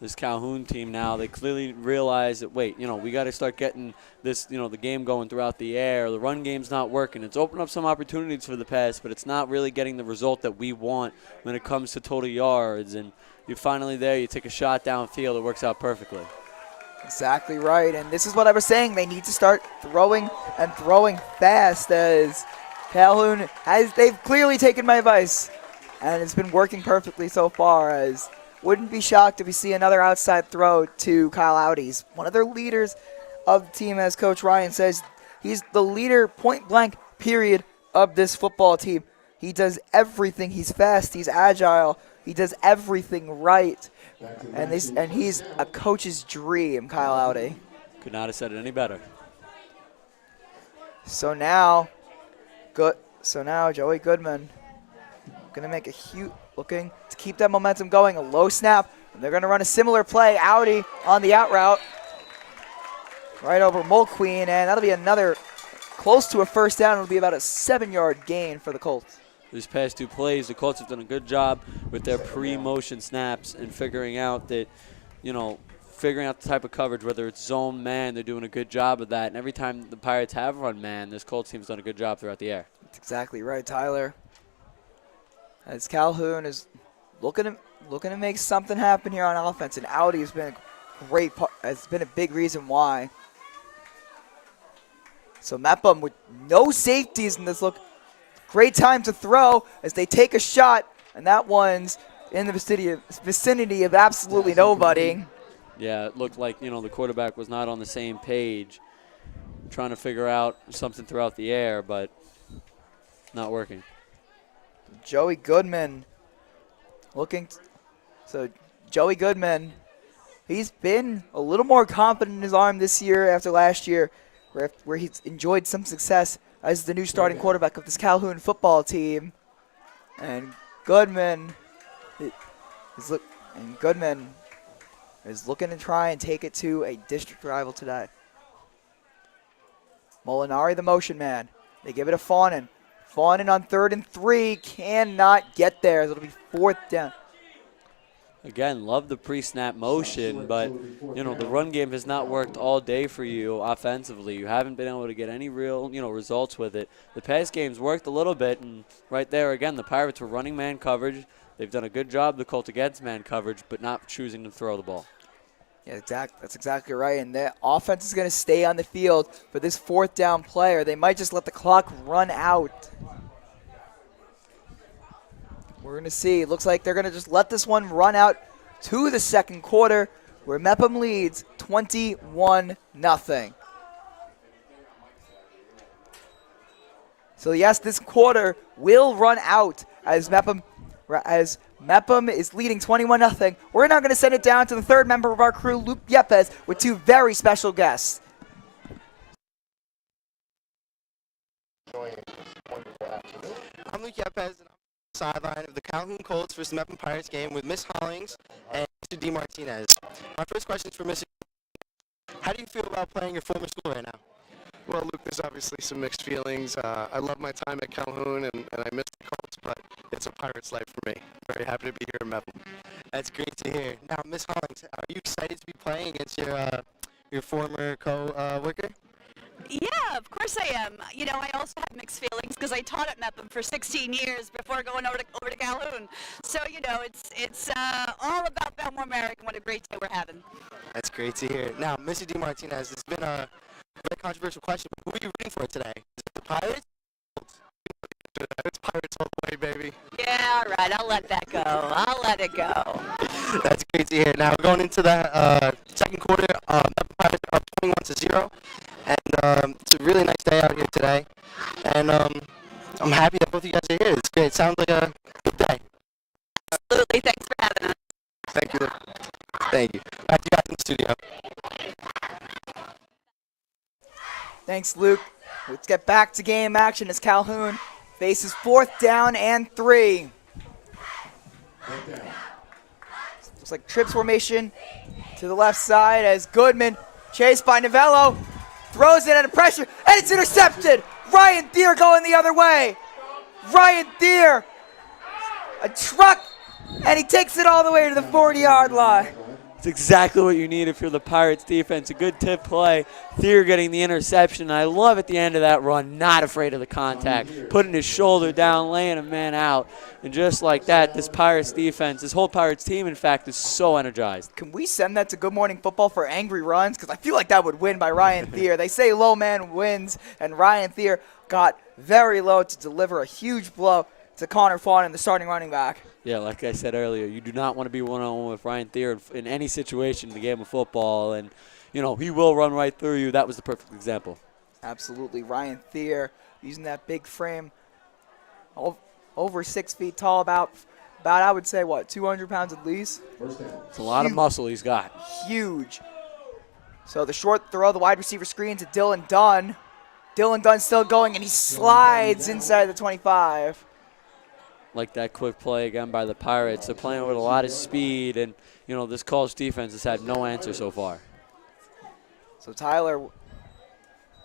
This Calhoun team now, they clearly realize that, wait, we got to start getting this, the game going throughout the air. The run game's not working. It's opened up some opportunities for the pass, but it's not really getting the result that we want when it comes to total yards. And you're finally there. You take a shot downfield. It works out perfectly. Exactly right. And this is what I was saying. They need to start throwing and throwing fast, as Calhoun they've clearly taken my advice. And it's been working perfectly so far, as wouldn't be shocked if we see another outside throw to Kyle Audis, one of their leaders of the team, as Coach Ryan says. He's the leader, point blank, period, of this football team. He does everything. He's fast. He's agile. He does everything right. And he's a coach's dream, Kyle Audi. Could not have said it any better. So now Joey Goodman going to make a huge, looking to keep that momentum going. A low snap. And they're going to run a similar play. Audi on the out route. Right over Mulqueen, and that'll be another close to a first down. It'll be about a 7-yard gain for the Colts. These past 2 plays, the Colts have done a good job with their pre-motion snaps and figuring out that, figuring out the type of coverage, whether it's zone, man, they're doing a good job of that. And every time the Pirates have run man, this Colts team's done a good job throughout the air. That's exactly right, Tyler. As Calhoun is looking to make something happen here on offense, and Audi has been a great part, has been a big reason why. So Mepham with no safeties in this look. Great time to throw as they take a shot, and that one's in the vicinity of absolutely nobody. Yeah, it looked like, the quarterback was not on the same page, trying to figure out something throughout the air, but not working. Joey Goodman Joey Goodman, he's been a little more confident in his arm this year after last year, where he's enjoyed some success as the new starting quarterback of this Calhoun football team. And Goodman is looking to try and take it to a district rival today. Molinari, the motion man. They give it to Fawnin. Fawnin on 3rd and 3, cannot get there. It'll be 4th down. Again, love the pre-snap motion, but, you know, the run game has not worked all day for you offensively. You haven't been able to get any real, you know, results with it. The pass game's worked a little bit, and right there, again, the Pirates were running man coverage. They've done a good job, the Colts, against man coverage, but not choosing to throw the ball. Yeah, that's exactly right. And the offense is going to stay on the field for this 4th down player. They might just let the clock run out. We're going to see. It looks like they're going to just let this one run out to the 2nd quarter, where Mepham leads 21-0. So yes, this quarter will run out as Mepham is leading 21-0. We're now going to send it down to the 3rd member of our crew, Luke Yepes, with 2 very special guests. I'm Luke Yepes, and I'm on the sideline of the Calhoun Colts versus Mepham Pirates game with Miss Hollings and Mr. D. Martinez. My first question is for Mr. How do you feel about playing your former school right now? Well, Luke, there's obviously some mixed feelings. I love my time at Calhoun, and I miss the Colts, but it's a Pirates life for me. Very happy to be here in Mepham. That's great to hear. Now, Miss Hollings, are you excited to be playing against your former co-worker? Yeah, of course I am. You know, I also have mixed feelings because I taught at Mepham for 16 years before going over to Calhoun. So, you know, it's all about Bellmore-Merrick and what a great day we're having. That's great to hear. Now, Mr. D. Martinez, it's been a very controversial question, but who are you rooting for today? Is it the Pirates? It's Pirates all the way, baby. Yeah, all right, I'll let that go. I'll let it go. That's great to hear. Now, we're going into the 2nd quarter. Mepham Pirates are up 21-0. And it's a really nice day out here today. And I'm happy that both of you guys are here. It's great. It sounds like a good day. Absolutely. Thanks for having us. Thank you, Luke. Thank you. Back to you guys in the studio. Thanks, Luke. Let's get back to game action as Calhoun faces 4th down and 3. Looks like trips formation to the left side as Goodman, chased by Novello, throws it under pressure, and it's intercepted. Ryan Thier going the other way. Ryan Thier, a truck, and he takes it all the way to the 40-yard line. It's exactly what you need if you're the Pirates defense. A good tip play. Thier getting the interception. I love at the end of that run, not afraid of the contact. Putting his shoulder down, laying a man out. And just like that, this Pirates defense, this whole Pirates team, in fact, is so energized. Can we send that to Good Morning Football for angry runs? Because I feel like that would win by Ryan Thier. They say low man wins, and Ryan Thier got very low to deliver a huge blow to Connor Fawnin, the starting running back. Yeah, like I said earlier, you do not want to be one-on-one with Ryan Thier in any situation in the game of football. And, you know, he will run right through you. That was the perfect example. Absolutely. Ryan Thier using that big frame, over 6 feet tall, about I would say, what, 200 pounds at least? It's a lot of muscle he's got. Huge. So the short throw, the wide receiver screen to Dylan Dunn. Dylan Dunn still going, and he slides inside the 25. Like that quick play again by the Pirates. They're playing with a lot of speed, and, you know, this Colts defense has had no answer so far. So Tyler,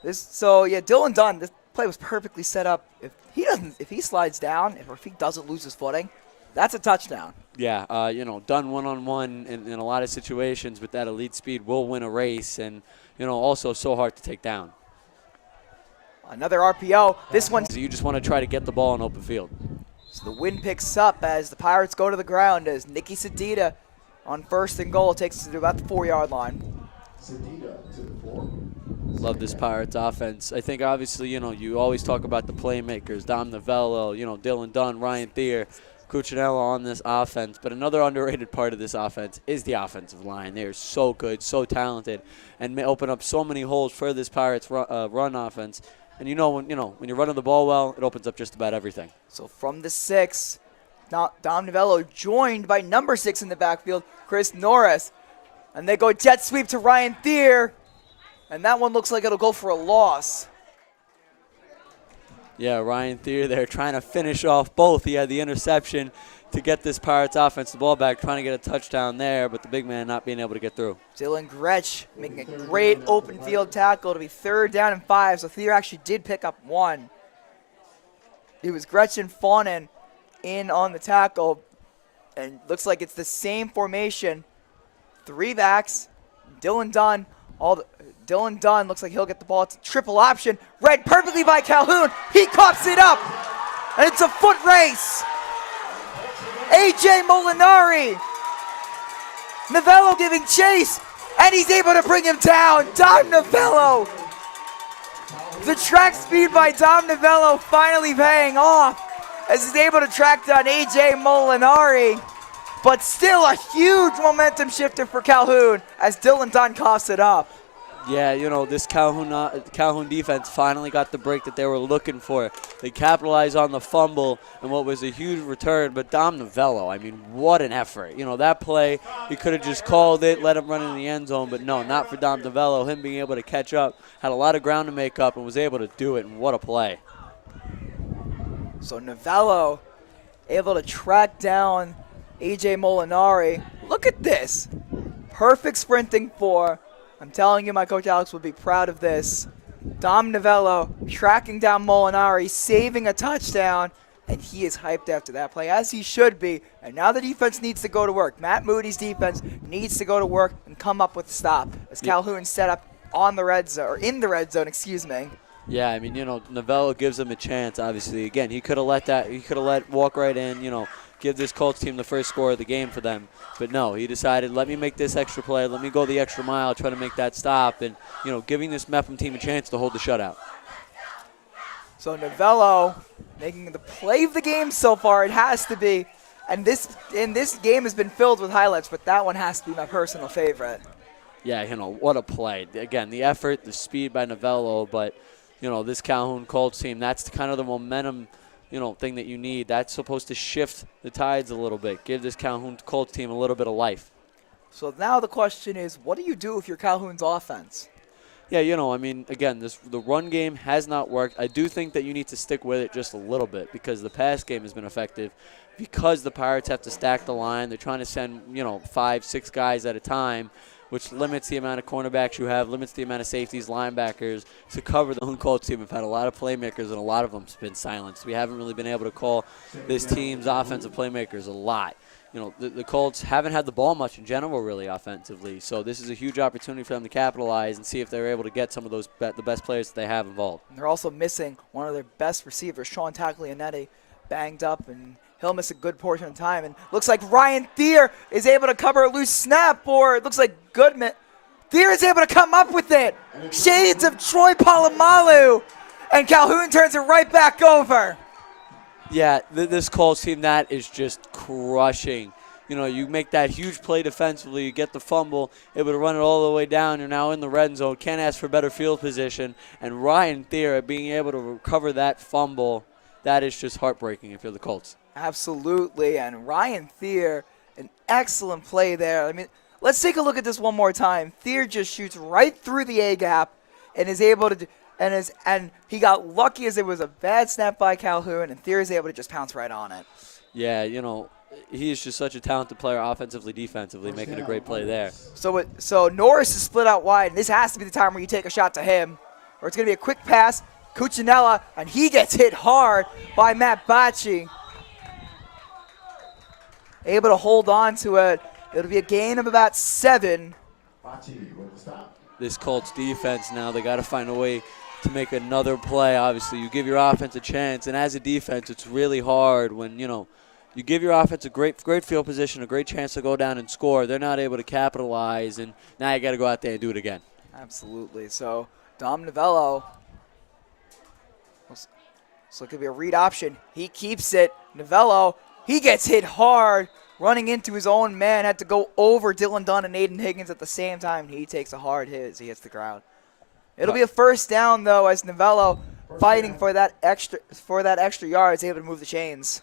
Dylan Dunn, this play was perfectly set up. If he slides down, or if he doesn't lose his footing, that's a touchdown. Yeah, you know, done one-on-one in a lot of situations with that elite speed will win a race, and, you know, also so hard to take down. Another RPO. This one. You just want to try to get the ball in open field. So the wind picks up as the Pirates go to the ground as Nicky Sedita on 1st and goal takes it to about the 4-yard line. Sedita to the 4. Love this Pirates offense. I think obviously, you know, you always talk about the playmakers, Dom Novello, you know, Dylan Dunn, Ryan Thier, Cuccinello on this offense. But another underrated part of this offense is the offensive line. They are so good, so talented, and may open up so many holes for this Pirates run offense. And when you're running the ball well, it opens up just about everything. So from the 6, Dom Novello joined by number 6 in the backfield, Chris Norris. And they go jet sweep to Ryan Thier. And that one looks like it'll go for a loss. Yeah, Ryan Thier there trying to finish off both. He had the interception to get this Pirates offense the ball back, trying to get a touchdown there, but the big man not being able to get through. Dylan Gretsch making a great open field tackle to be 3rd down and 5, so Thier actually did pick up 1. It was Gretchen Fawnin in on the tackle. And looks like it's the same formation. 3 backs. Dylan Dunn. Dylan Dunn looks like he'll get the ball. It's a triple option. Read perfectly by Calhoun. He coughs it up. And it's a foot race. A.J. Molinari. Novello giving chase. And he's able to bring him down. Dom Novello. The track speed by Dom Novello finally paying off as he's able to track down A.J. Molinari. But still a huge momentum shifter for Calhoun as Dylan Dunn coughs it up. Yeah, you know, this Calhoun defense finally got the break that they were looking for. They capitalized on the fumble and what was a huge return, but Dom Novello, I mean, what an effort. You know, that play, he could have just called it, let him run in the end zone, but no, not for Dom Novello. Him being able to catch up, had a lot of ground to make up and was able to do it, and what a play. So Novello able to track down A.J. Molinari. Look at this. Perfect sprinting for. I'm telling you, my coach Alex would be proud of this. Dom Novello tracking down Molinari, saving a touchdown, and he is hyped after that play, as he should be. And now the defense needs to go to work. Matt Moody's defense needs to go to work and come up with a stop as Calhoun set up on the red zone, or in the red zone, excuse me. Yeah, I mean, you know, Novello gives him a chance, obviously. Again, he could have let walk right in, you know, give this Colts team the first score of the game for them. But no, he decided, let me make this extra play, let me go the extra mile, try to make that stop, and, you know, giving this Mepham team a chance to hold the shutout. So Novello making the play of the game so far, it has to be. And this game has been filled with highlights, but that one has to be my personal favorite. Yeah, you know, what a play. Again, the effort, the speed by Novello, but, you know, this Calhoun Colts team, that's kind of the momentum, you know, thing that you need. That's supposed to shift the tides a little bit, give this Calhoun Colts team a little bit of life. So now the question is, what do you do with your Calhoun's offense? Yeah, you know, I mean, again, the run game has not worked. I do think that you need to stick with it just a little bit because the pass game has been effective. Because the Pirates have to stack the line, they're trying to send, you know, 5-6 guys at a time, which limits the amount of cornerbacks you have, limits the amount of safeties, linebackers to cover the Calhoun Colts team. We've had a lot of playmakers, and a lot of them have been silenced. We haven't really been able to call this team's offensive playmakers a lot. You know, the Colts haven't had the ball much in general, really, offensively. So this is a huge opportunity for them to capitalize and see if they're able to get some of those the best players that they have involved. And they're also missing one of their best receivers, Sean Taglianetti, banged up, and he'll miss a good portion of time. And looks like Ryan Thier is able to cover a loose snap, or it looks like Goodman. Thier is able to come up with it. Shades of Troy Polamalu. And Calhoun turns it right back over. Yeah, this Colts team, that is just crushing. You know, you make that huge play defensively, you get the fumble, able to run it all the way down, you're now in the red zone, can't ask for better field position. And Ryan Thier being able to recover that fumble, that is just heartbreaking if you're the Colts. Absolutely, and Ryan Thier, an excellent play there. I mean, let's take a look at this one more time. Thier just shoots right through the A-gap and is able to and he got lucky as it was a bad snap by Calhoun, and Thier is able to just pounce right on it. Yeah, you know, he is just such a talented player offensively, defensively, making a great play there. So Norris is split out wide, and this has to be the time where you take a shot to him, or it's going to be a quick pass. Cuccinella, and he gets hit hard by Matt Bocci. Able to hold on to it. It'll be a gain of about 7. This Colts defense now, they got to find a way to make another play. Obviously, you give your offense a chance, and as a defense, it's really hard when, you know, you give your offense a great field position, a great chance to go down and score. They're not able to capitalize, and now you got to go out there and do it again. Absolutely. So Dom Novello. So it could be a read option. He keeps it. Novello, he gets hit hard, running into his own man. Had to go over Dylan Dunn and Aiden Higgins at the same time. He takes a hard hit as he hits the ground. It'll be a first down though, as Novello fighting for that extra yard is able to move the chains.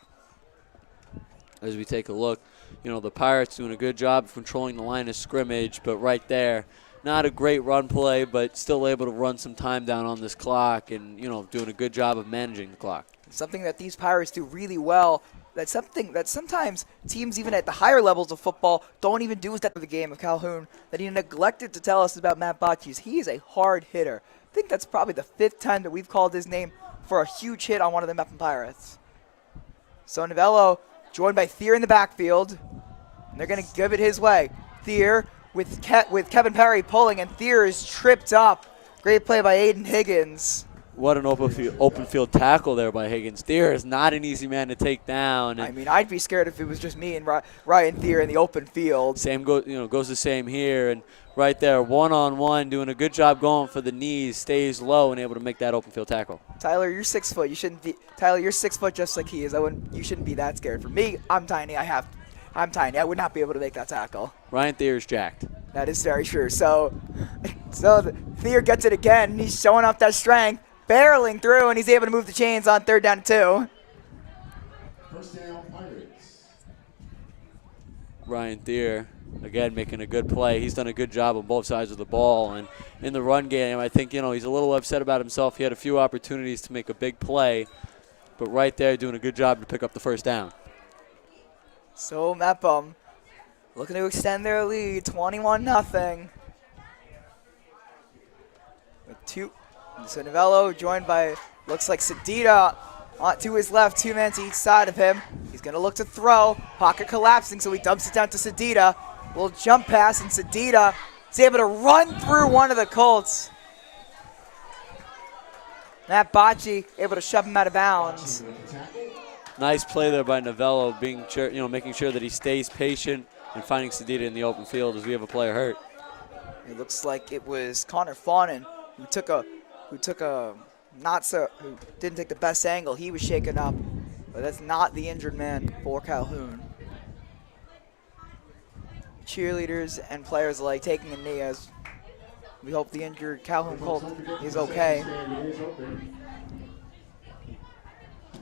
As we take a look, you know, the Pirates doing a good job of controlling the line of scrimmage, but right there, not a great run play, but still able to run some time down on this clock and, you know, doing a good job of managing the clock. Something that these Pirates do really well. That's something that sometimes teams, even at the higher levels of football, don't even do. Is that the game of Calhoun that he neglected to tell us about Matt Bocci. He is a hard hitter. I think that's probably the 5th time that we've called his name for a huge hit on one of the Mepham Pirates. So Novello joined by Thier in the backfield. And they're going to give it his way. Thier with Kevin Perry pulling, and Thier is tripped up. Great play by Aiden Higgins. What an open field tackle there by Higgins. Thier is not an easy man to take down. I mean, I'd be scared if it was just me and Ryan Thier in the open field. Same goes the same here, and right there, one-on-one, doing a good job going for the knees, stays low and able to make that open field tackle. Tyler, you're 6 foot. You shouldn't be. Tyler, you're 6 foot just like he is. You shouldn't be that scared. For me, I'm tiny. I'm tiny. I would not be able to make that tackle. Ryan Thier is jacked. That is very true. So Thier gets it again, and he's showing off that strength, barreling through, and he's able to move the chains on 3rd down and 2. First down, Pirates. Ryan Thier, again, making a good play. He's done a good job on both sides of the ball. And in the run game, I think, he's a little upset about himself. He had a few opportunities to make a big play, but right there doing a good job to pick up the first down. So Mepham looking to extend their lead, 21-0. With two, so Novello joined by, looks like Sedita to his left, 2 men to each side of him. He's going to look to throw, pocket collapsing, so he dumps it down to Sedita. Little jump pass, and Sedita is able to run through one of the Colts. Matt Bocci able to shove him out of bounds. Nice play there by Novello, making sure that he stays patient and finding Sedita in the open field as we have a player hurt. It looks like it was Connor Fawnin who didn't take the best angle. He was shaken up, but that's not the injured man for Calhoun. Cheerleaders and players alike taking a knee as we hope the injured Calhoun Colt is okay.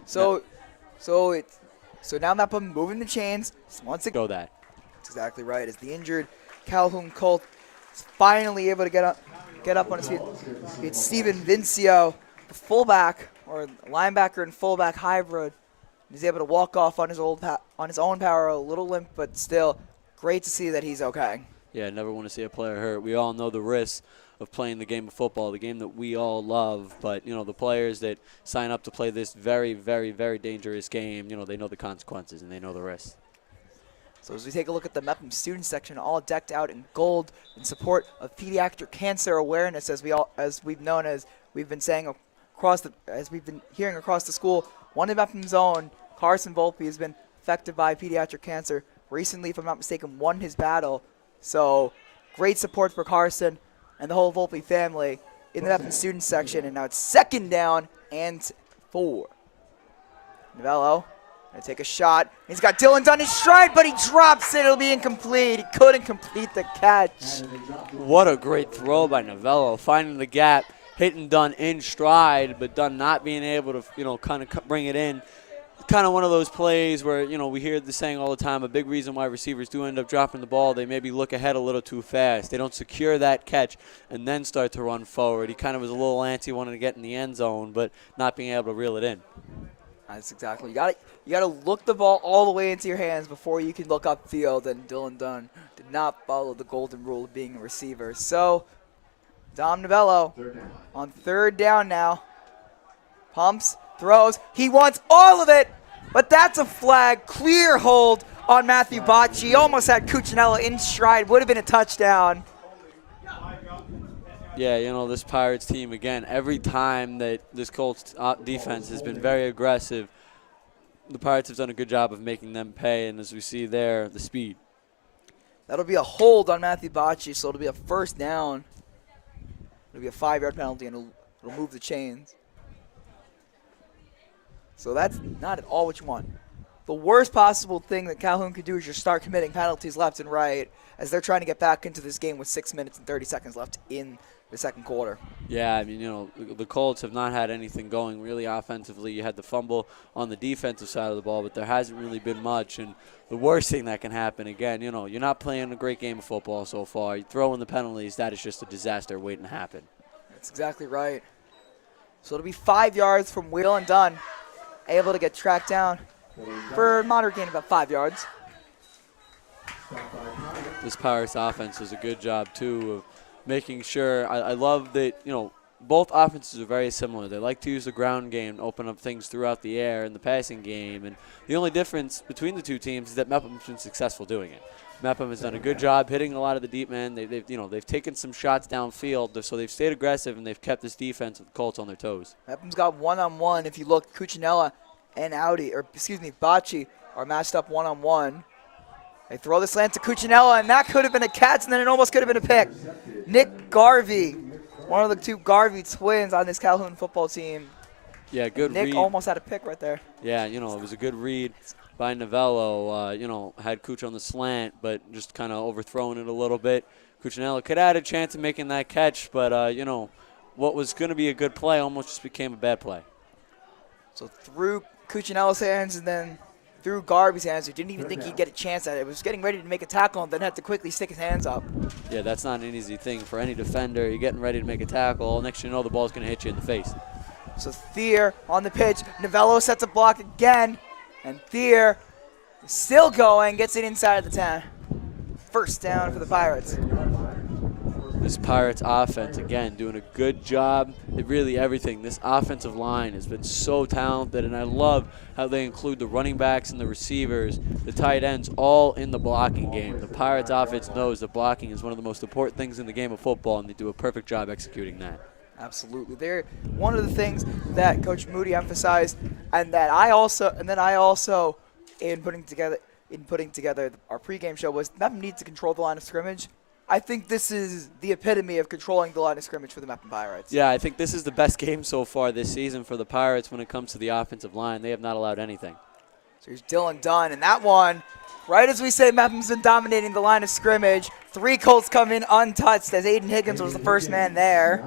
So now Mepham moving the chains. Once again, that. that's exactly right. As the injured Calhoun Colt is finally able to get up on his feet. It's Steven Vincio, the fullback or linebacker and fullback hybrid. He's able to walk off on his own power, a little limp, but still great to see that he's okay. Yeah, never want to see a player hurt. We all know the risks of playing the game of football, the game that we all love. But, the players that sign up to play this very, very, very dangerous game, they know the consequences and they know the risks. So as we take a look at the Mepham student section, all decked out in gold in support of pediatric cancer awareness, as we've been hearing across the school. One of Mepham's own, Carson Volpe, has been affected by pediatric cancer. Recently, if I'm not mistaken, won his battle. So great support for Carson and the whole Volpe family in the Mepham student section. And now it's 2nd down and 4. Novello gonna take a shot. He's got Dylan Dunn in stride, but he drops it. It'll be incomplete. He couldn't complete the catch. What a great throw by Novello, finding the gap, hitting Dunn in stride, but Dunn not being able to, kind of bring it in. Kind of one of those plays where, we hear the saying all the time, a big reason why receivers do end up dropping the ball, they maybe look ahead a little too fast. They don't secure that catch and then start to run forward. He kind of was a little antsy, wanting to get in the end zone, but not being able to reel it in. That's exactly. You got to look the ball all the way into your hands before you can look upfield, and Dylan Dunn did not follow the golden rule of being a receiver. So, Dom Novello on 3rd down now. Pumps, throws. He wants all of it, but that's a flag. Clear hold on Matthew Bocci. Almost had Cuccinella in stride. Would have been a touchdown. Yeah, this Pirates team, again, every time that this Colts defense has been very aggressive, the Pirates have done a good job of making them pay, and as we see there, the speed. That'll be a hold on Matthew Bocci, so it'll be a 1st down. It'll be a 5-yard penalty, and it'll move the chains. So that's not at all what you want. The worst possible thing that Calhoun could do is just start committing penalties left and right as they're trying to get back into this game with 6 minutes and 30 seconds left in the 2nd quarter. Yeah, I mean, the Colts have not had anything going really offensively. You had the fumble on the defensive side of the ball, but there hasn't really been much. And the worst thing that can happen, again, you're not playing a great game of football so far. You throw in the penalties, that is just a disaster waiting to happen. That's exactly right. So it'll be 5 yards from Wheel and Dunn, able to get tracked down for a moderate gain, about 5 yards. This Pirates offense does a good job, too, of making sure. I love that, both offenses are very similar. They like to use the ground game to open up things throughout the air in the passing game. And the only difference between the two teams is that Mepham's been successful doing it. Mepham has done a good job hitting a lot of the deep men. They've taken some shots downfield, so they've stayed aggressive and they've kept this defense with the Colts on their toes. Mepham's got one-on-one. If you look, Cuccinella and Bocci are matched up one-on-one. They throw the slant to Cuccinella, and that could have been a catch, and then it almost could have been a pick. Nick Garvey, one of the two Garvey twins on this Calhoun football team. Yeah, good Nick read. almost had a pick right there. Yeah, it was a good read by Novello. Had Cucci on the slant, but just kind of overthrowing it a little bit. Cuccinella could have had a chance of making that catch, but, what was going to be a good play almost just became a bad play. So through Cuccinella's hands and then through Garvey's hands, who didn't even think he'd get a chance at it. Was getting ready to make a tackle and then had to quickly stick his hands up. Yeah, that's not an easy thing for any defender. You're getting ready to make a tackle. Next thing you know, the ball's going to hit you in the face. So Thier on the pitch. Novello sets a block again. And Thier is still going, gets it inside of the 10. First down for the Pirates. This Pirates offense, again, doing a good job at really everything. This offensive line has been so talented, and I love how they include the running backs and the receivers, the tight ends, all in the blocking game. The Pirates offense knows that blocking is one of the most important things in the game of football, and they do a perfect job executing that. Absolutely. They're one of the things that Coach Moody emphasized, and that I also in putting together our pregame show was Mepham needs to control the line of scrimmage. I think this is the epitome of controlling the line of scrimmage for the Mepham Pirates. Yeah, I think this is the best game so far this season for the Pirates when it comes to the offensive line. They have not allowed anything. So here's Dylan Dunn, and that one, right as we say Mepham's been dominating the line of scrimmage, 3 Colts come in untouched as Aiden Higgins was the first man there.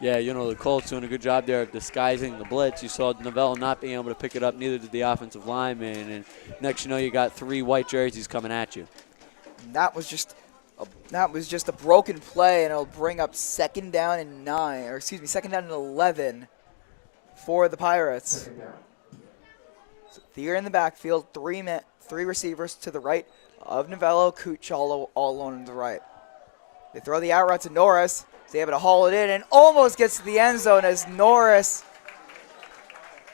Yeah, the Colts doing a good job there of disguising the blitz. You saw Novello not being able to pick it up, neither did the offensive lineman. And next you know, you got 3 white jerseys coming at you. And that was just a broken play, and it'll bring up second down and 11 for the Pirates. So Thier in the backfield, 3 receivers to the right of Novello, Cooch all alone on the right. They throw the out route to Norris. He's able to haul it in and almost gets to the end zone as Norris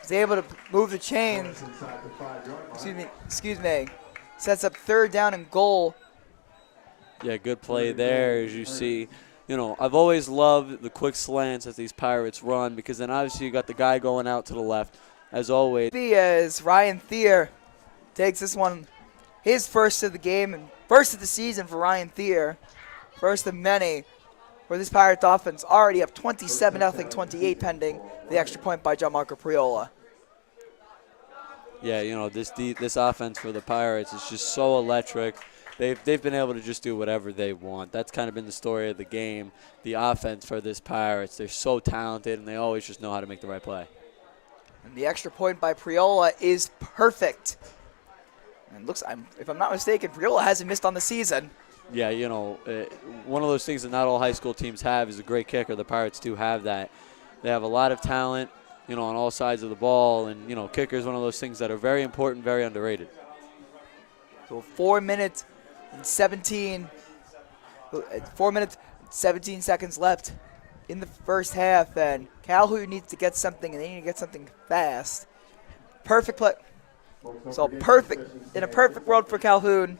is able to move the chains. Excuse me. Sets up 3rd down and goal. Yeah, good play there, as you see. I've always loved the quick slants that these Pirates run, because then obviously you got the guy going out to the left, as always. As Ryan Thier takes this one, his first of the game and first of the season for Ryan Thier. First of many for this Pirates offense, already up 27-0, 28 pending the extra point by Gianmarco Priola. Yeah, this offense for the Pirates is just so electric. They've been able to just do whatever they want. That's kind of been the story of the game. The offense for this Pirates, they're so talented, and they always just know how to make the right play. And the extra point by Priola is perfect. And if I'm not mistaken, Priola hasn't missed on the season. Yeah, one of those things that not all high school teams have is a great kicker. The Pirates do have that. They have a lot of talent, on all sides of the ball, and, kicker is one of those things that are very important, very underrated. So 4 minutes and 17 seconds left in the first half, and Calhoun needs to get something, and they need to get something fast. Perfect play. So in a perfect world for Calhoun,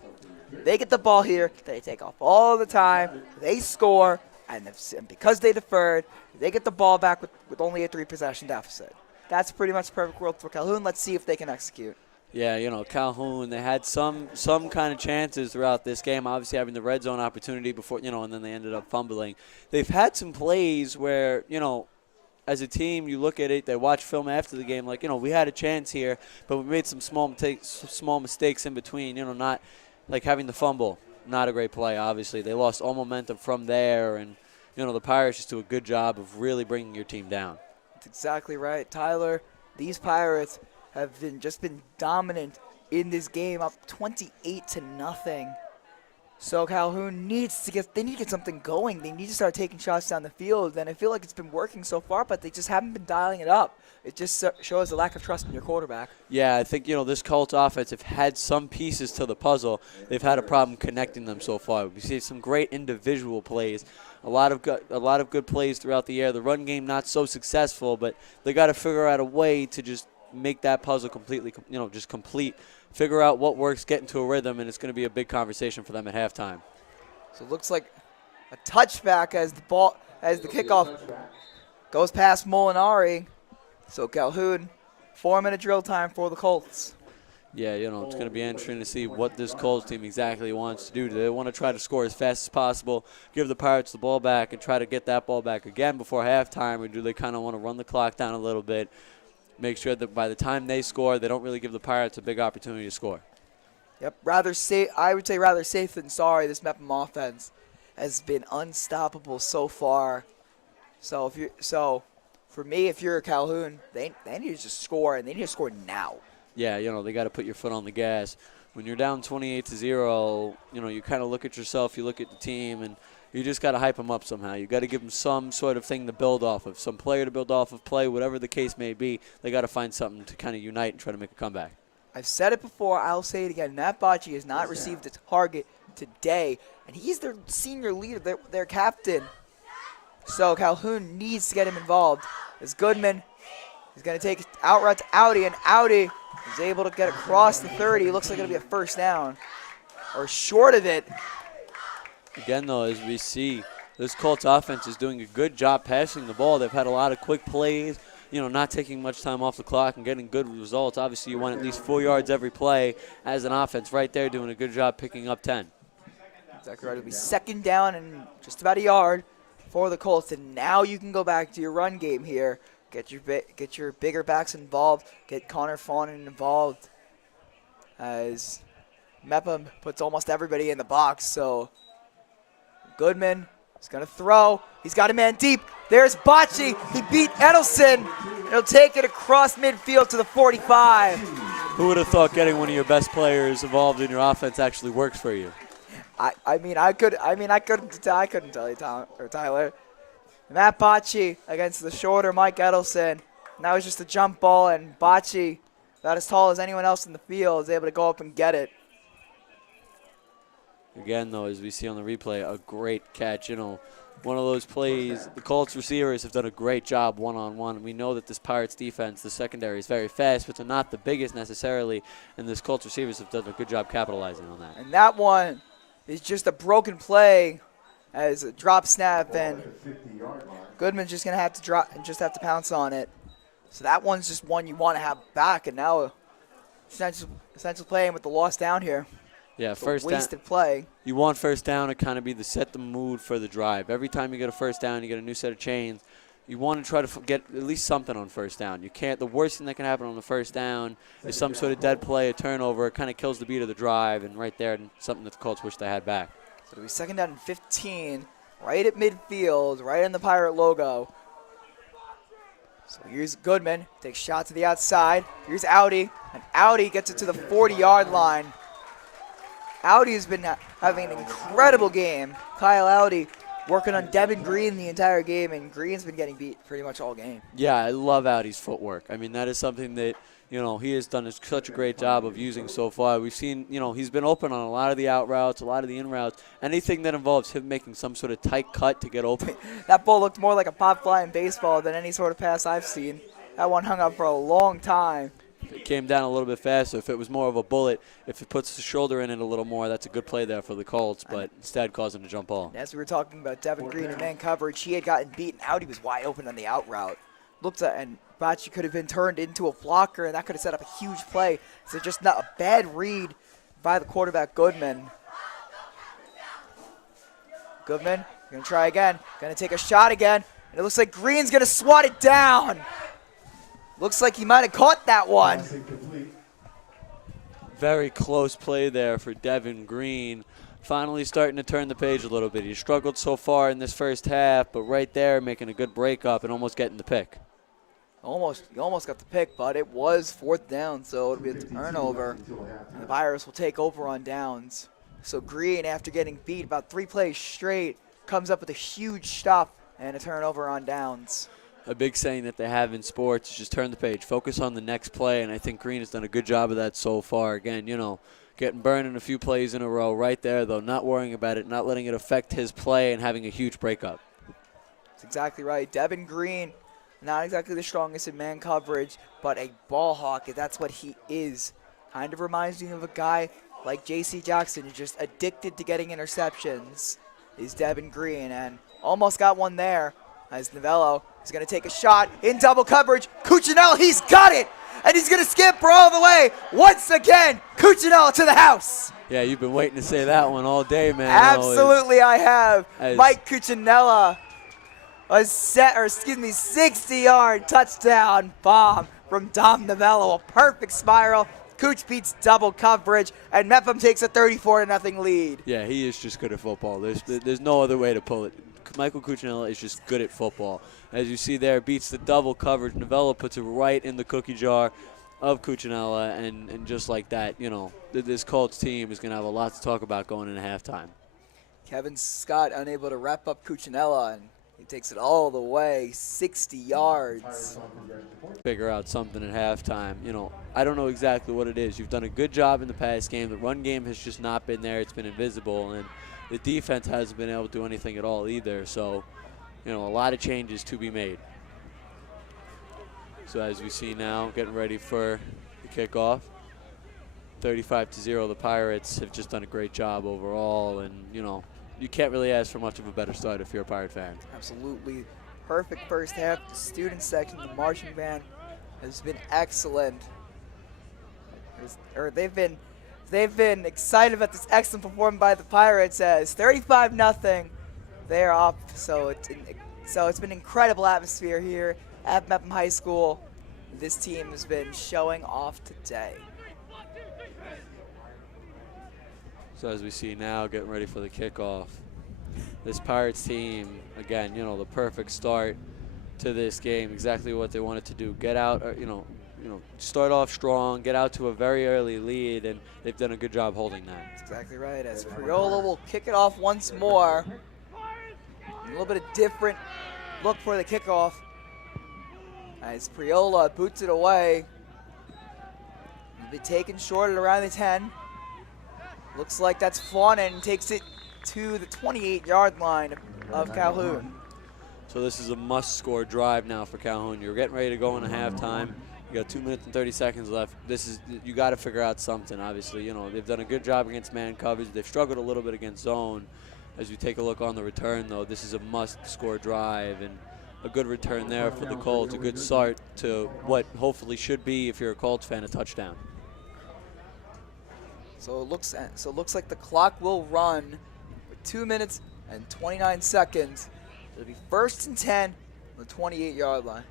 they get the ball here, they take off all the time, they score, and because they deferred, they get the ball back with only a 3-possession deficit. That's pretty much the perfect world for Calhoun. Let's see if they can execute. Yeah, Calhoun, they had some kind of chances throughout this game, obviously having the red zone opportunity before, and then they ended up fumbling. They've had some plays where, as a team, you look at it, they watch film after the game, like, we had a chance here, but we made some small mistakes in between, not like having the fumble. Not a great play, obviously. They lost all momentum from there, and, the Pirates just do a good job of really bringing your team down. That's exactly right, Tyler. These Pirates have been dominant in this game, up 28-0. So Calhoun needs to get something going. They need to start taking shots down the field, and I feel like it's been working so far, but they just haven't been dialing it up. It just shows a lack of trust in your quarterback. Yeah, I think, this Colts offense have had some pieces to the puzzle. They've had a problem connecting them so far. We see some great individual plays a lot of good plays throughout the air. The run game not so successful, but they got to figure out a way to just make that puzzle completely, just complete. Figure out what works, get into a rhythm, and it's going to be a big conversation for them at halftime. So it looks like a touchback as the kickoff goes past Molinari. So Calhoun, 4-minute drill time for the Colts. Yeah, it's going to be interesting to see what this Colts team exactly wants to do. Do they want to try to score as fast as possible, give the Pirates the ball back, and try to get that ball back again before halftime, or do they kind of want to run the clock down a little bit, make sure that by the time they score, they don't really give the Pirates a big opportunity to score? Yep, rather safe. I would say rather safe than sorry. This Mepham offense has been unstoppable so far. So for me, if you're a Calhoun, they need to just score, and they need to score now. Yeah, they got to put your foot on the gas. When you're down 28-0, you kind of look at yourself, you look at the team, and you just got to hype them up somehow. You got to give them some sort of thing to build off of, some player to build off of, play, whatever the case may be. They got to find something to kind of unite and try to make a comeback. I've said it before, I'll say it again. Matt Bocci has not received a target today, and he's their senior leader, their captain. So Calhoun needs to get him involved. As Goodman is going to take out route to Audi, and Audi is able to get across the 30. Looks like it'll be a first down, or short of it. Again, though, as we see, this Colts offense is doing a good job passing the ball. They've had a lot of quick plays, not taking much time off the clock and getting good results. Obviously, you want at least 4 yards every play as an offense. Right there doing a good job picking up 10. Exactly right. It'll be second down and just about a yard for the Colts. And now you can go back to your run game here. Get your bigger backs involved. Get Connor Fawnin involved. As Mepham puts almost everybody in the box. So Goodman is going to throw. He's got a man deep. There's Bocci. He beat Edelson. He'll take it across midfield to the 45. Who would have thought getting one of your best players involved in your offense actually works for you? I couldn't tell you, Tyler. Matt Bocci against the shorter Mike Edelson. That was just a jump ball, and Bocci, about as tall as anyone else in the field, is able to go up and get it. Again, though, as we see on the replay, a great catch. One of those plays, the Colts receivers have done a great job one-on-one. We know that this Pirates defense, the secondary, is very fast, but they're not the biggest necessarily, and this Colts receivers have done a good job capitalizing on that. And that one is just a broken play as a drop snap, and Goodman's just going to have to pounce on it. So that one's just one you want to have back, and now essentially playing with the loss down here. Yeah, first down. Wasted play. You want first down to kind of be set the mood for the drive. Every time you get a first down, you get a new set of chains. You want to try to get at least something on first down. You can't. The worst thing that can happen on the first down is some sort of dead play, a turnover. It kind of kills the beat of the drive, and right there, something that the Colts wish they had back. So it'll be second down and 15, right at midfield, right in the Pirate logo. So here's Goodman, takes a shot to the outside. Here's Audi, and Audi gets it to the 40-yard line. Audi has been having an incredible game. Kyle Audi working on Devin Green the entire game, and Green's been getting beat pretty much all game. Yeah, I love Audi's footwork. I mean, that is something that, he has done such a great job of using so far. We've seen, he's been open on a lot of the out routes, a lot of the in routes, anything that involves him making some sort of tight cut to get open. That ball looked more like a pop fly in baseball than any sort of pass I've seen. That one hung up for a long time. It came down a little bit faster. If it was more of a bullet, if it puts the shoulder in it a little more, that's a good play there for the Colts, but instead causing a jump ball. As we were talking about Devin Green and man coverage, he had gotten beaten out. He was wide open on the out route. And Bocci could have been turned into a blocker, and that could have set up a huge play. So just not a bad read by the quarterback, Goodman. Goodman, going to try again. Going to take a shot again. And it looks like Green's going to swat it down. Looks like he might have caught that one. Very close play there for Devin Green. Finally starting to turn the page a little bit. He struggled so far in this first half, but right there making a good break up and almost getting the pick. You almost got the pick, but it was fourth down, so it'll be a turnover. And the Pirates will take over on downs. So Green, after getting beat about 3 plays straight, comes up with a huge stop and a turnover on downs. A big saying that they have in sports is just turn the page, focus on the next play, and I think Green has done a good job of that so far. Again, getting burned in a few plays in a row right there, though, not worrying about it, not letting it affect his play and having a huge breakup. That's exactly right. Devin Green, not exactly the strongest in man coverage, but a ball hawk, that's what he is. Kind of reminds me of a guy like J.C. Jackson, who's just addicted to getting interceptions, is Devin Green, and almost got one there as Novello is going to take a shot in double coverage. Cuccinella, he's got it, and he's going to skip all the way. Once again, Cuccinella to the house. Yeah, you've been waiting to say that one all day, man. Absolutely, I have. Mike Cuccinella, a 60-yard touchdown bomb from Dom Novello, a perfect spiral. Cooch beats double coverage, and Mepham takes a 34-0 lead. Yeah, he is just good at football. There's no other way to pull it. Michael Cuccinella is just good at football. As you see there, beats the double coverage. Novello puts it right in the cookie jar of Cuccinella, and just like that, you know, this Colts team is going to have a lot to talk about going into halftime. Kevin Scott unable to wrap up Cuccinella, and he takes it all the way, 60 yards. Figure out something at halftime. You know, I don't know exactly what it is. You've done a good job in the past game. The run game has just not been there. It's been invisible, and the defense hasn't been able to do anything at all either. So, you know, a lot of changes to be made. So as we see now, getting ready for the kickoff. 35-0, the Pirates have just done a great job overall, and, you know, you can't really ask for much of a better start if you're a Pirate fan. Absolutely. Perfect first half. The student section, the marching band, has been excellent. They've been excited about this excellent performance by the Pirates as 35-0. They're up. So it's been an incredible atmosphere here at Mepham High School. This team has been showing off today. So as we see now, getting ready for the kickoff. This Pirates team, again, you know, the perfect start to this game. Exactly what they wanted to do. Get out, you know, start off strong, get out to a very early lead, and they've done a good job holding that. That's exactly right. As Priola will kick it off once more. A little bit of different look for the kickoff. As Priola boots it away. It'll be taken short at around the 10. Looks like that's Fawnin and takes it to the 28-yard line of Calhoun. So this is a must-score drive now for Calhoun. You're getting ready to go into halftime. You got 2 minutes and 30 seconds left. You got to figure out something. Obviously, you know, they've done a good job against man coverage. They've struggled a little bit against zone. As you take a look on the return, though, this is a must-score drive, and a good return there for the Colts. A good start to what hopefully should be, if you're a Colts fan, a touchdown. So it looks like the clock will run with 2 minutes and 29 seconds. It'll be 1st and 10 on the 28-yard line.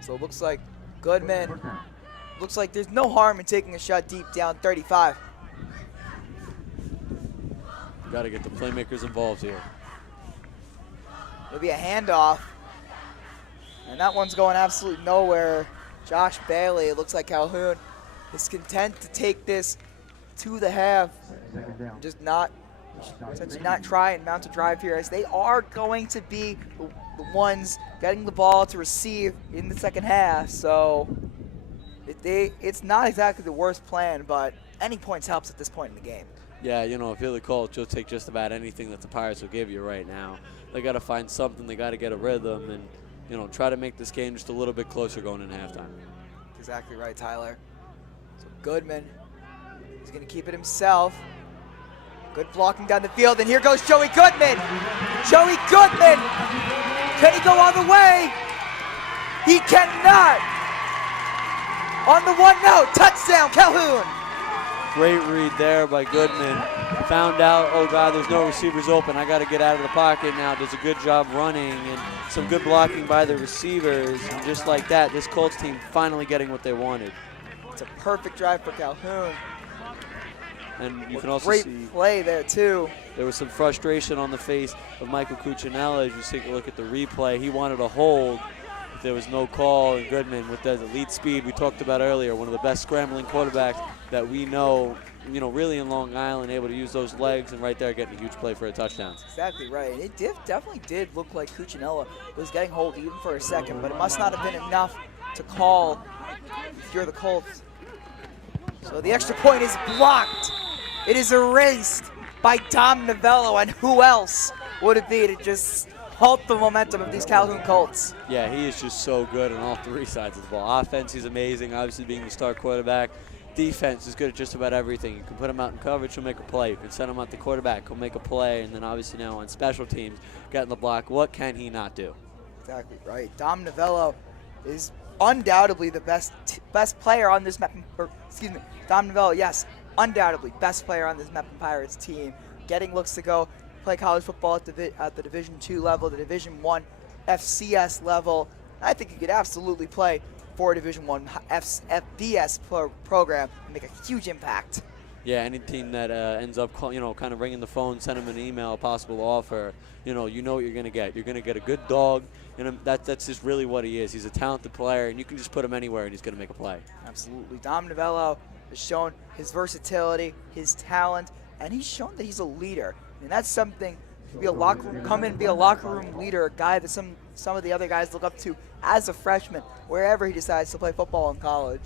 So it looks like Goodman. Looks like there's no harm in taking a shot deep down 35. Got to get the playmakers involved here. It'll be a handoff, and that one's going absolutely nowhere. Josh Bailey. It looks like Calhoun is content to take this to the half, just not try and mount a drive here, as they are going to be the ones getting the ball to receive in the second half. So it's not exactly the worst plan, but any points helps at this point in the game. Yeah, you know, if you're the Colts, you'll take just about anything that the Pirates will give you right now. They got to find something. They got to get a rhythm and, you know, try to make this game just a little bit closer going into halftime. Exactly right, Tyler. So Goodman is going to keep it himself. Good blocking down the field, and here goes Joey Goodman. Joey Goodman! Can he go all the way? He cannot! On the 1-0, touchdown, Calhoun! Great read there by Goodman. Found out, oh God, there's no receivers open. I got to get out of the pocket now. Does a good job running and some good blocking by the receivers. And just like that, this Colts team finally getting what they wanted. It's a perfect drive for Calhoun. And you can also great see play there too. There was some frustration on the face of Michael Cuccinella as you take a look at the replay. He wanted a hold. There was no call, and Goodman with that elite speed we talked about earlier, one of the best scrambling quarterbacks that we know, really in Long Island, able to use those legs, and right there getting a huge play for a touchdown. That's exactly right. It definitely did look like Cuccinella was getting hold even for a second, but it must not have been enough to call if you're the Colts. So the extra point is blocked. It is erased by Dom Novello, and who else would it be to just halt the momentum of these Calhoun Colts? Yeah, he is just so good on all three sides of the ball. Offense, he's amazing, obviously being the star quarterback. Defense is good at just about everything. You can put him out in coverage, he'll make a play. You can send him out the quarterback, he'll make a play. And then obviously now on special teams, getting the block, what can he not do? Exactly right. Dom Novello is undoubtedly the best player on this Mepham, Dom Novello, yes, undoubtedly best player on this Mepham Pirates team. Getting looks to go play college football at the Division II level, the Division I FCS level. I think he could absolutely play for a Division I FBS program and make a huge impact. Yeah, any team that ends up, kind of ringing the phone, send him an email, a possible offer, you know what you're going to get. You're going to get a good dog, and that's just really what he is. He's a talented player, and you can just put him anywhere, and he's going to make a play. Absolutely. Dom Novello has shown his versatility, his talent, and he's shown that he's a leader. And that's something to be a come in and be a locker room leader, a guy that some of the other guys look up to as a freshman, wherever he decides to play football in college.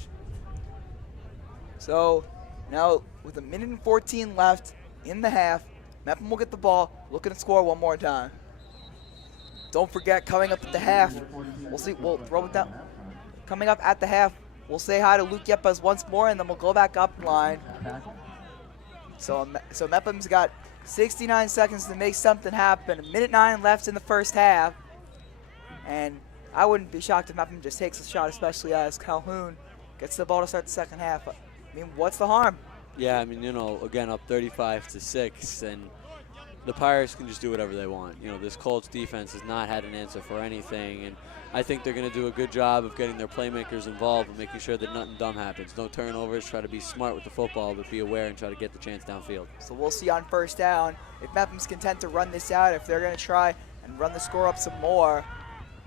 So now with 1:14 left in the half, Mepham will get the ball, looking to score one more time. Don't forget, coming up at the half, we'll throw it down. Coming up at the half, we'll say hi to Luke Yepes once more, and then we'll go back up line. So Mepham's got 69 seconds to make something happen. 1:09 left in the first half. And I wouldn't be shocked if Mepham just takes a shot, especially as Calhoun gets the ball to start the second half. I mean, what's the harm? Yeah, I mean, again, up 35-6, and the Pirates can just do whatever they want. This Colts defense has not had an answer for anything, and I think they're going to do a good job of getting their playmakers involved and making sure that nothing dumb happens. No turnovers, try to be smart with the football, but be aware and try to get the chance downfield. So we'll see on first down if Mepham's content to run this out, if they're going to try and run the score up some more.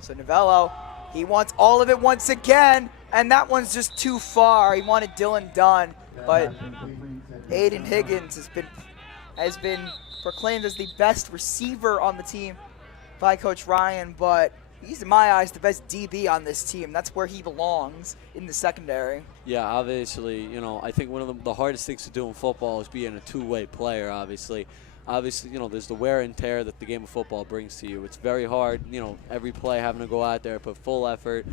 So Novello, he wants all of it once again, and that one's just too far. He wanted Dylan Dunn, but Aiden Higgins has been proclaimed as the best receiver on the team by Coach Ryan, but he's, in my eyes, the best DB on this team. That's where he belongs, in the secondary. Yeah, obviously, I think one of the hardest things to do in football is being a two-way player, obviously. Obviously, there's the wear and tear that the game of football brings to you. It's very hard, every play having to go out there, put full effort,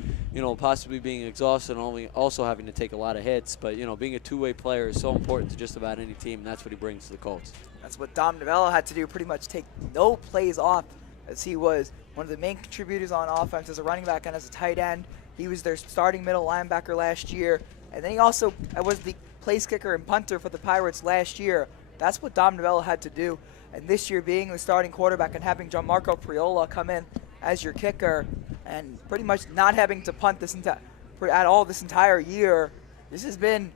possibly being exhausted and also having to take a lot of hits. But, being a two-way player is so important to just about any team, and that's what he brings to the Colts. That's what Dom Novello had to do, pretty much take no plays off, as he was one of the main contributors on offense as a running back and as a tight end. He was their starting middle linebacker last year, and then he also was the place kicker and punter for the Pirates last year. That's what Dom Novello had to do. And this year, being the starting quarterback and having Gianmarco Priola come in as your kicker and pretty much not having to punt this entire year, this has been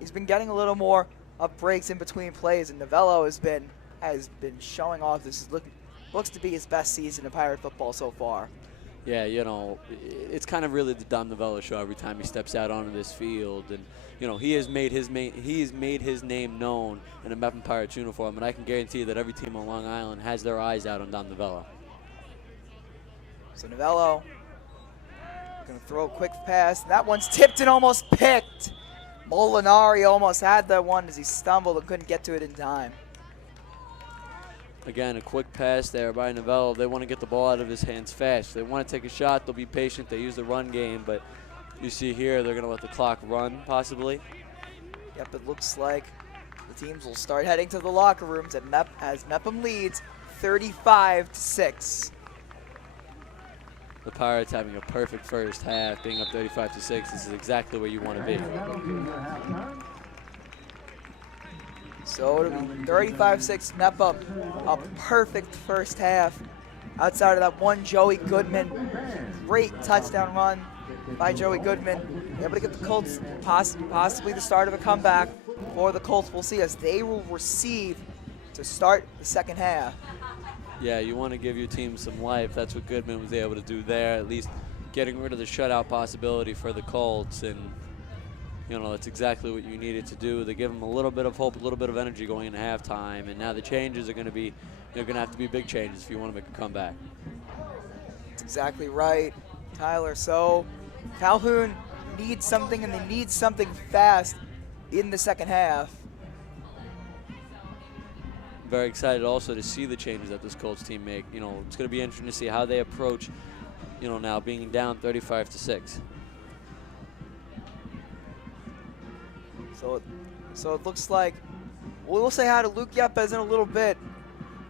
he's been getting a little more of breaks in between plays, and Novello has been showing off. This looks to be his best season of Pirate football so far. Yeah, it's kind of really the Dom Novello show every time he steps out onto this field, and he has made his name known in a Mepham Pirates uniform, and I can guarantee you that every team on Long Island has their eyes out on Dom Novello. So Novello going to throw a quick pass. That one's tipped and almost picked. Molinari almost had that one as he stumbled and couldn't get to it in time. Again, a quick pass there by Novello. They want to get the ball out of his hands fast. If they want to take a shot, they'll be patient. They use the run game, but you see here they're going to let the clock run, possibly. Yep, it looks like the teams will start heading to the locker rooms as Mepham leads 35-6. The Pirates having a perfect first half, being up 35-6. This is exactly where you want to be. So it'll be 35-6 Mepham, a perfect first half. Outside of that one, Joey Goodman, great touchdown run by Joey Goodman, able to get the Colts possibly the start of a comeback for the Colts. We'll see as they will receive to start the second half. Yeah, you want to give your team some life. That's what Goodman was able to do there, at least getting rid of the shutout possibility for the Colts. And, that's exactly what you needed to do. They give them a little bit of hope, a little bit of energy going into halftime. And now the changes are going to be, they're going to have to be big changes if you want to make a comeback. That's exactly right, Tyler. So Calhoun needs something, and they need something fast. in the second half. Very excited also to see the changes that this Colts team make. You know, it's going to be interesting to see how they approach, you know, now being down 35-6. So it looks like we'll say hi to Luke Yepes in a little bit.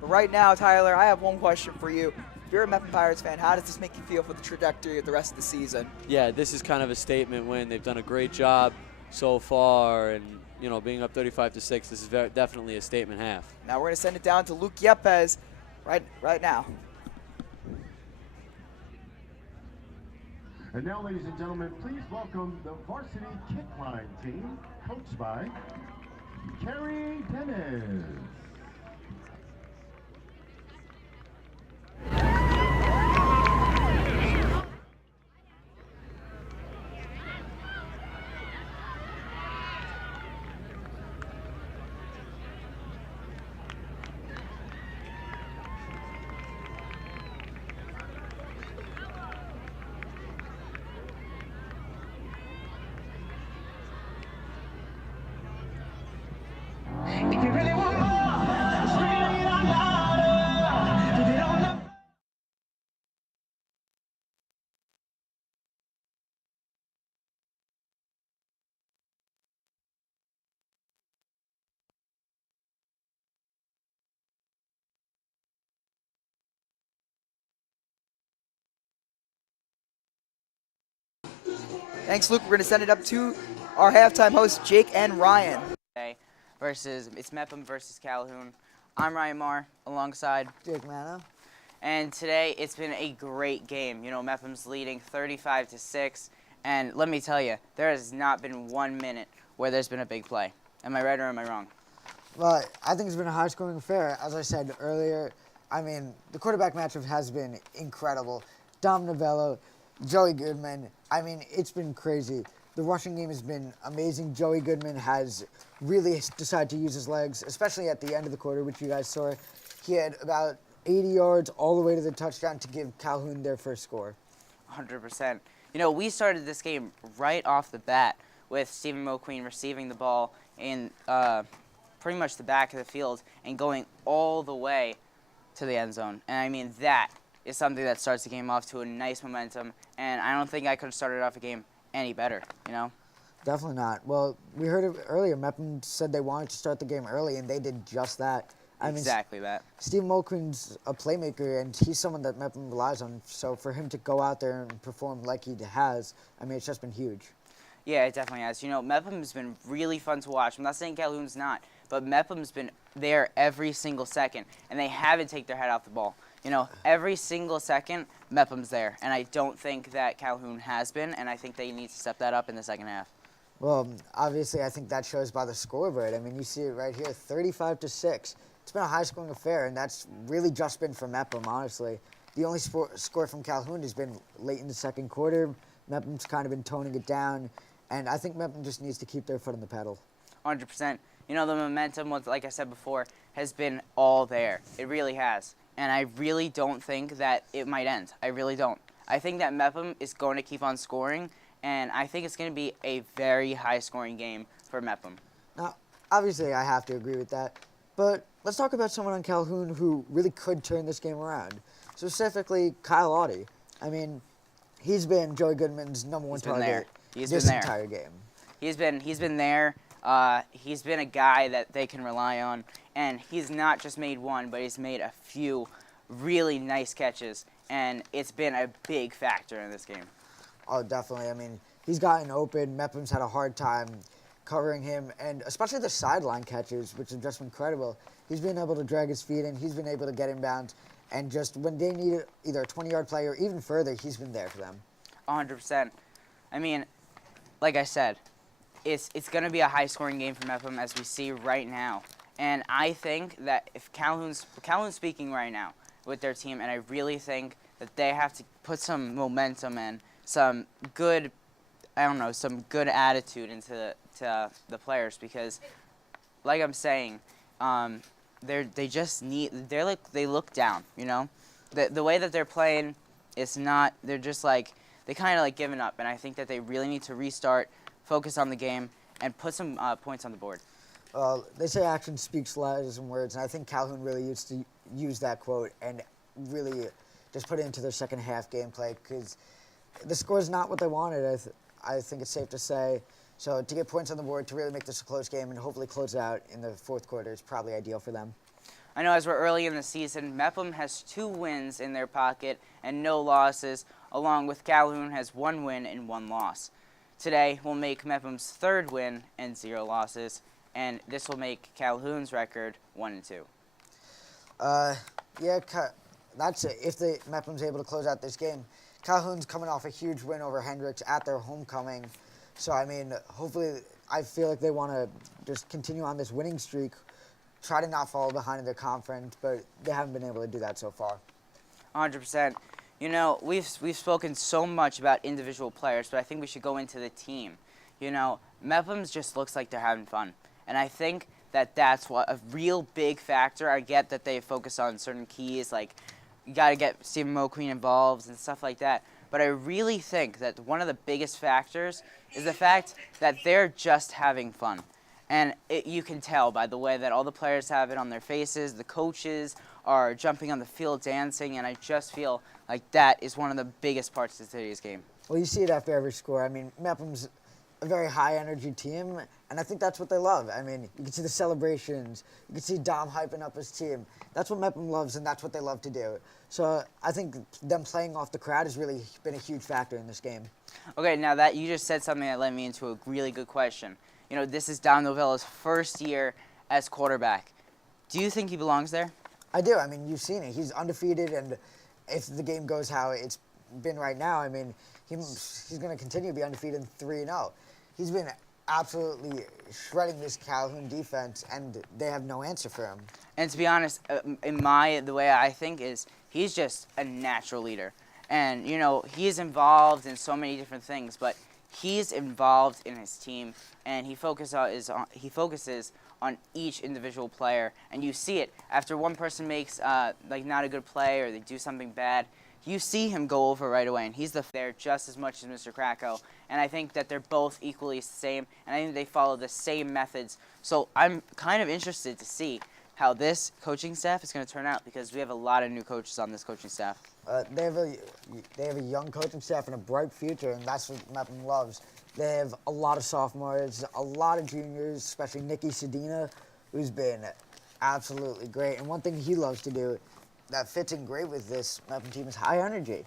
But right now, Tyler, I have one question for you. If you're a Mepham Pirates fan, how does this make you feel for the trajectory of the rest of the season? Yeah, this is kind of a statement win. They've done a great job so far, and you know, being up 35-6, this is definitely a statement half. Now we're going to send it down to Luke Yepes right now. And now, ladies and gentlemen, please welcome the varsity kick line team, coached by Kerry Dennis. Thanks, Luke. We're going to send it up to our halftime hosts, Jake and Ryan. It's Mepham versus Calhoun. I'm Ryan Marr alongside Jake Manna. And today it's been a great game. You know, Mepham's leading 35-6, and let me tell you, there has not been 1 minute where there's been a big play. Am I right or am I wrong? Well, I think it's been a high-scoring affair. As I said earlier, I mean, the quarterback matchup has been incredible. Dom Novello, Joey Goodman, I mean, it's been crazy. The rushing game has been amazing. Joey Goodman has really decided to use his legs, especially at the end of the quarter, which you guys saw. He had about 80 yards all the way to the touchdown to give Calhoun their first score. 100%. You know, we started this game right off the bat with Stephen Moqueen receiving the ball in pretty much the back of the field and going all the way to the end zone. And I mean, that is something that starts the game off to a nice momentum, and I don't think I could have started off a game any better, you know? Definitely not. Well, we heard it earlier. Mepham said they wanted to start the game early, and they did just that. Exactly that. Steve Mulqueen's a playmaker, and he's someone that Mepham relies on. So for him to go out there and perform like he has, I mean, it's just been huge. Yeah, it definitely has. You know, Mepham's been really fun to watch. I'm not saying Calhoun's not, but Mepham's been there every single second, and they haven't taken their head off the ball. You know, every single second, Mepham's there, and I don't think that Calhoun has been, and I think they need to step that up in the second half. Well, obviously, I think that shows by the scoreboard. I mean, you see it right here, 35-6. It's been a high-scoring affair, and that's really just been for Mepham, honestly. The only score from Calhoun has been late in the second quarter. Mepham's kind of been toning it down, and I think Mepham just needs to keep their foot on the pedal. 100%. You know, the momentum, like I said before, has been all there. It really has. And I really don't think that it might end. I really don't. I think that Mepham is going to keep on scoring, and I think it's going to be a very high-scoring game for Mepham. Now, obviously, I have to agree with that. But let's talk about someone on Calhoun who really could turn this game around. Specifically, Kyle Audie. I mean, he's been Joey Goodman's number one target this entire game. He's been there. He's been a guy that they can rely on, and he's not just made one, but he's made a few really nice catches, and it's been a big factor in this game. Oh, definitely. I mean, he's gotten open. Mepham's had a hard time covering him, and especially the sideline catches, which have just been incredible. He's been able to drag his feet in. He's been able to get inbounds, and just when they need either a 20-yard play or even further, he's been there for them. 100%. I mean, like I said, it's going to be a high-scoring game for Mepham, as we see right now. And I think that if Calhoun's speaking right now with their team, and I really think that they have to put some momentum and some good, some good attitude into the players, because, like I'm saying, they look down, you know? The way that they're playing, it's not, they're just like, they kind of like giving up, and I think that they really need to restart, focus on the game, and put some points on the board. They say action speaks louder than words, and I think Calhoun really used to use that quote and really just put it into their second half gameplay because the score is not what they wanted. I think it's safe to say. So to get points on the board to really make this a close game and hopefully close it out in the fourth quarter is probably ideal for them. I know as we're early in the season, Mepham has 2 wins in their pocket and no losses, along with Calhoun has 1 win and 1 loss. Today will make Mepham's 3rd win and 0 losses, and this will make Calhoun's record 1-2. Yeah, that's it. If Mepham's able to close out this game, Calhoun's coming off a huge win over Hendricks at their homecoming. So, I mean, hopefully, I feel like they want to just continue on this winning streak, try to not fall behind in their conference, but they haven't been able to do that so far. 100%. You know, we've spoken so much about individual players, but I think we should go into the team. You know, Mepham's just looks like they're having fun. And I think that that's what a real big factor. I get that they focus on certain keys, like you got to get Stephen Moqueen involved and stuff like that. But I really think that one of the biggest factors is the fact that they're just having fun. And you can tell by the way that all the players have it on their faces. The coaches are jumping on the field, dancing, and I just feel like that is one of the biggest parts of today's game. Well, you see it after every score. I mean, Mepham's a very high-energy team, and I think that's what they love. I mean, you can see the celebrations. You can see Dom hyping up his team. That's what Mepham loves, and that's what they love to do. So I think them playing off the crowd has really been a huge factor in this game. Okay, now that you just said something that led me into a really good question. You know, this is Dom Novella's first year as quarterback. Do you think he belongs there? I do. I mean, you've seen it. He's undefeated, and if the game goes how it's been right now, I mean, he's going to continue to be undefeated 3-0. He's been absolutely shredding this Calhoun defense, and they have no answer for him. And to be honest, the way I think is he's just a natural leader. And, you know, he's involved in so many different things, but he's involved in his team, and he focuses on each individual player. And you see it. After one person makes, not a good play or they do something bad, you see him go over right away, and he's there just as much as Mr. Krakow. And I think that they're both equally the same, and I think they follow the same methods. So I'm kind of interested to see how this coaching staff is going to turn out because we have a lot of new coaches on this coaching staff. They have a young coaching staff and a bright future, and that's what Mepham loves. They have a lot of sophomores, a lot of juniors, especially Nicky Sedina, who's been absolutely great. And one thing he loves to do that fits in great with this Mepham team is high energy.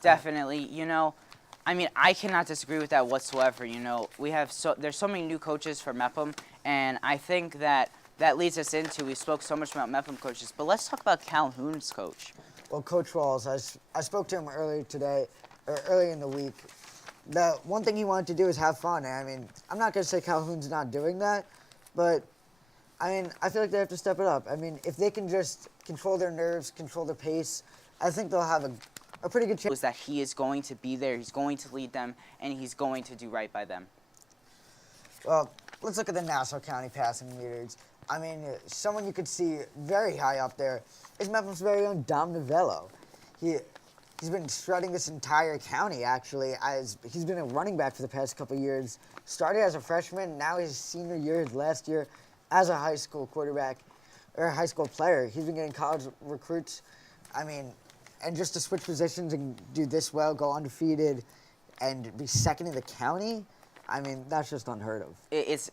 Definitely. You know, I mean, I cannot disagree with that whatsoever. You know, there's so many new coaches for Mepham, and I think that leads us into, we spoke so much about Mepham coaches, but let's talk about Calhoun's coach. Well, Coach Rawls, I spoke to him earlier in the week. The one thing he wanted to do is have fun. I mean, I'm not going to say Calhoun's not doing that, but I mean, I feel like they have to step it up. I mean, if they can just control their nerves, control their pace, I think they'll have a pretty good chance. Was that he is going to be there, he's going to lead them, and he's going to do right by them. Well, let's look at the Nassau County passing meters. I mean, someone you could see very high up there is Mepham's very own Dom Novello. He's been shredding this entire county, actually, as he's been a running back for the past couple of years. Started as a freshman, now his senior year, his last year as a high school quarterback, or a high school player. He's been getting college recruits. I mean, and just to switch positions and do this well, go undefeated, and be second in the county, I mean, that's just unheard of. It's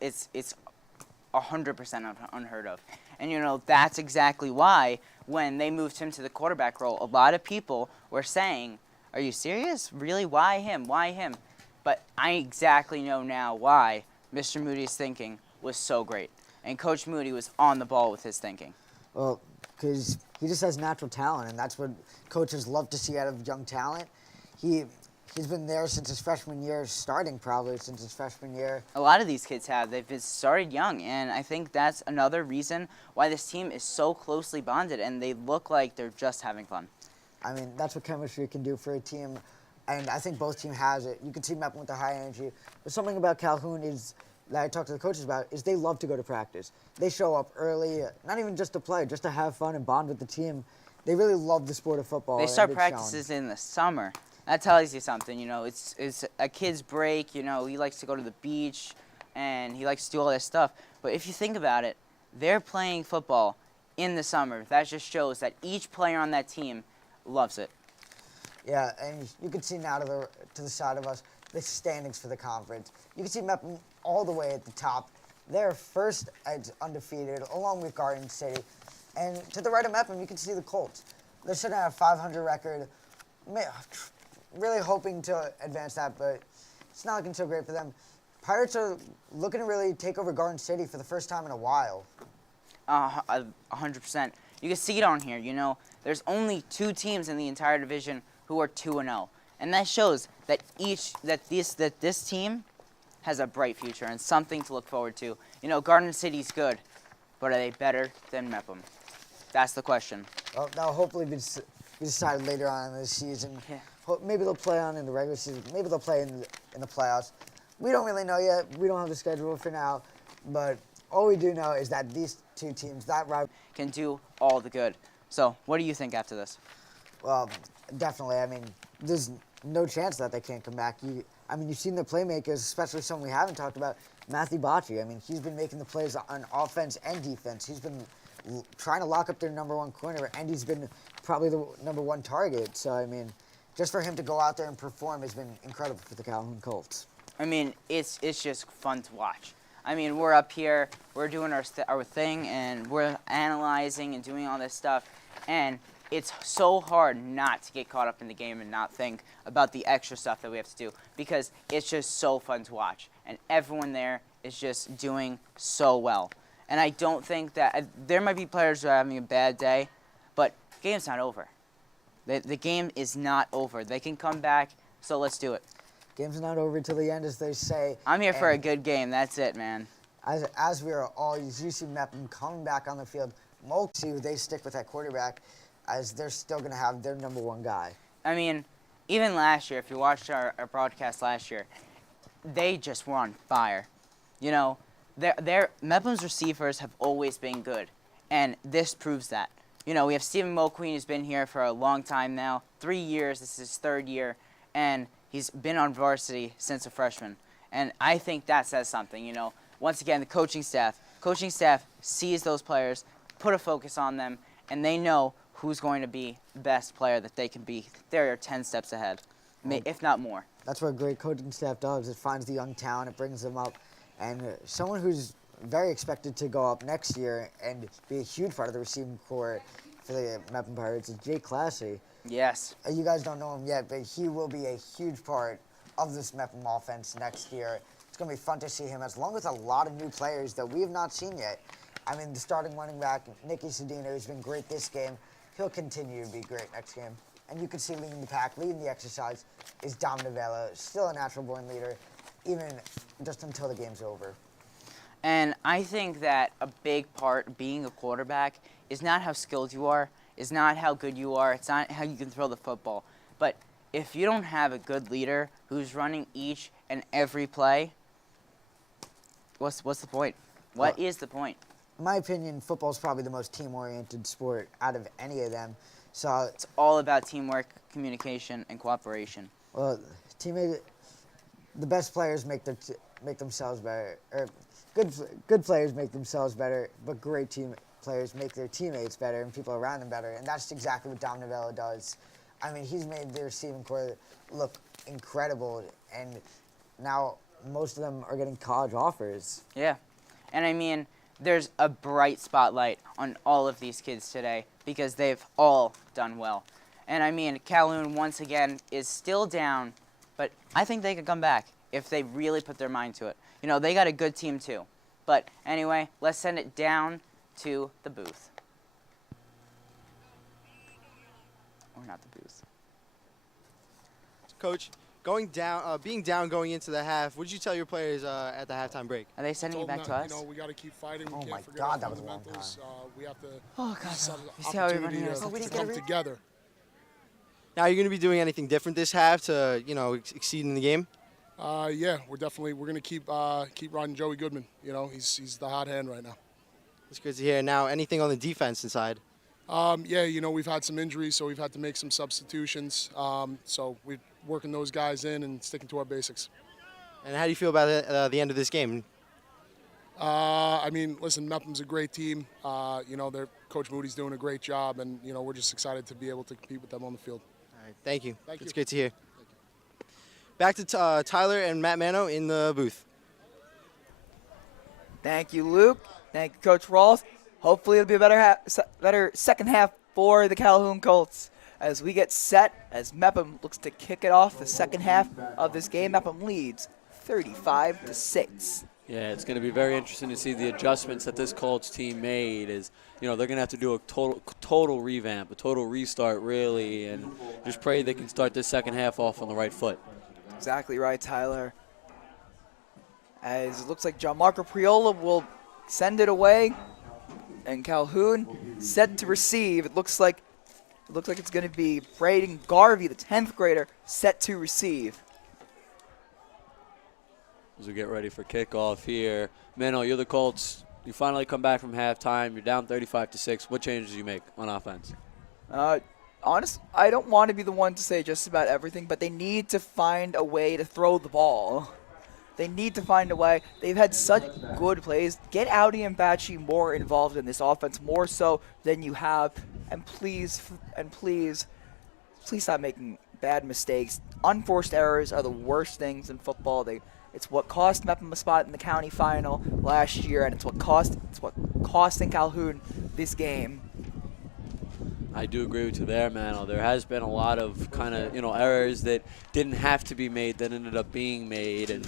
100% unheard of. And, you know, that's exactly why when they moved him to the quarterback role, a lot of people were saying, are you serious? Really? Why him? Why him? But I exactly know now why Mr. Moody's thinking was so great. And Coach Moody was on the ball with his thinking. Well, because he just has natural talent, and that's what coaches love to see out of young talent. He's been there since his freshman year, starting probably since his freshman year. A lot of these kids have. They've been started young, and I think that's another reason why this team is so closely bonded, and they look like they're just having fun. I mean, that's what chemistry can do for a team, and I think both teams has it. You can see Mepham with the high energy, but something about Calhoun is that I talked to the coaches about is they love to go to practice. They show up early, not even just to play, just to have fun and bond with the team. They really love the sport of football. They start practices in the summer. That tells you something, you know. It's a kid's break, you know. He likes to go to the beach, and he likes to do all this stuff. But if you think about it, they're playing football in the summer. That just shows that each player on that team loves it. Yeah, and you can see now to the side of us the standings for the conference. You can see Mepham all the way at the top. They're first as undefeated, along with Garden City. And to the right of Mepham, you can see the Colts. They're sitting at a 500 record. Really hoping to advance that, but it's not looking so great for them. Pirates are looking to really take over Garden City for the first time in a while. 100%. You can see it on here. You know, there's only 2 teams in the entire division who are 2-0, and that shows that this team has a bright future and something to look forward to. You know, Garden City's good, but are they better than Mepham? That's the question. Well, now hopefully we decide later on in the season. Yeah. Maybe they'll play on in the regular season. Maybe they'll play in the playoffs. We don't really know yet. We don't have the schedule for now, but all we do know is that these 2 teams, that rivalry, can do all the good. So, what do you think after this? well, definitely. I mean, there's no chance that they can't come back. You've seen the playmakers, especially someone we haven't talked about, Matthew Bocci. I mean, he's been making the plays on offense and defense. He's been trying to lock up their number 1 corner, and he's been probably the number 1 target. So, I mean, just for him to go out there and perform has been incredible for the Calhoun Colts. I mean, it's just fun to watch. I mean, we're up here, we're doing our thing, and we're analyzing and doing all this stuff, and it's so hard not to get caught up in the game and not think about the extra stuff that we have to do, because it's just so fun to watch, and everyone there is just doing so well. And I don't think that there might be players who are having a bad day, but the game's not over. The game is not over. They can come back, so let's do it. Game's not over till the end, as they say. I'm here for a good game. That's it, man. As we are all, you see Mepham coming back on the field. We'll see who they stick with at quarterback, as they're still going to have their number 1 guy. I mean, even last year, if you watched our broadcast last year, they just were on fire. You know, Mepham's receivers have always been good, and this proves that. You know, we have Stephen Mulqueen, who's been here for a long time now, 3 years. This is his 3rd year, and he's been on varsity since a freshman. And I think that says something, you know. Once again, the coaching staff sees those players, put a focus on them, and they know who's going to be the best player that they can be. They're 10 steps ahead, if not more. That's what a great coaching staff does. It finds the young talent, it brings them up. And someone who's very expected to go up next year and be a huge part of the receiving corps for the Mepham Pirates is Jake Classy. Yes. You guys don't know him yet, but he will be a huge part of this Mepham offense next year. It's going to be fun to see him, as long with a lot of new players that we have not seen yet. I mean, the starting running back, Nicky Sedino, has been great this game. He'll continue to be great next game. And you can see leading the pack, leading the exercise, is Dom Novella, still a natural-born leader, even just until the game's over. And I think that a big part of being a quarterback is not how skilled you are, is not how good you are, it's not how you can throw the football. But if you don't have a good leader who's running each and every play, what's the point? What is the point? In my opinion, football is probably the most team-oriented sport out of any of them. So it's all about teamwork, communication, and cooperation. Well, the best players make themselves better. Or good players make themselves better, but great team players make their teammates better and people around them better. And that's exactly what Dom Novella does. I mean, he's made the receiving corps look incredible, and now most of them are getting college offers. Yeah, and I mean, there's a bright spotlight on all of these kids today because they've all done well. And I mean, Calhoun, once again, is still down, but I think they could come back if they really put their mind to it. You know, they got a good team too. But anyway, let's send it down to the booth. Or not the booth. Coach, being down going into the half, what did you tell your players at the halftime break? Are they sending it back to us? You know, we got to keep fighting. We Oh can't my forget God, our that was a long fundamentals. We have to God. have You see how everyone opportunity here is to come together. Now, are you going to be doing anything different this half to, exceed in the game? Yeah, we're going to keep riding Joey Goodman. You know, he's the hot hand right now. That's good to hear. Now, anything on the defense side? Yeah, you know, we've had some injuries, so we've had to make some substitutions. So we're working those guys in and sticking to our basics. And how do you feel about the end of this game? I mean, listen, Mepham's a great team. Their coach Moody's doing a great job, and we're just excited to be able to compete with them on the field. All right, thank you. Thank you. It's great to hear. Back to Tyler and Matt Mano in the booth. Thank you, Luke. Thank you, Coach Rawls. Hopefully it'll be a better second half for the Calhoun Colts as we get set, as Mepham looks to kick it off the second half of this game. Mepham leads 35-6. Yeah, it's going to be very interesting to see the adjustments that this Colts team made. They're going to have to do a total revamp, a total restart, really, and just pray they can start this second half off on the right foot. Exactly right, Tyler. As it looks like John Marco Priola will send it away, and Calhoun set to receive. It looks like it's going to be Braden Garvey, the 10th grader, set to receive. As we get ready for kickoff here. Mano, you're the Colts. You finally come back from halftime. You're down 35-6. What changes do you make on offense? Honestly, I don't want to be the one to say just about everything, but they need to find a way to throw the ball. They need to find a way. They've had such good plays. Get Audi and Batchy more involved in this offense, more so than you have. And please stop making bad mistakes. Unforced errors are the worst things in football. It's what cost Mepham a spot in the county final last year, and it's what costing Calhoun this game. I do agree with you there, Mano. There has been a lot of kind of, errors that didn't have to be made that ended up being made. And,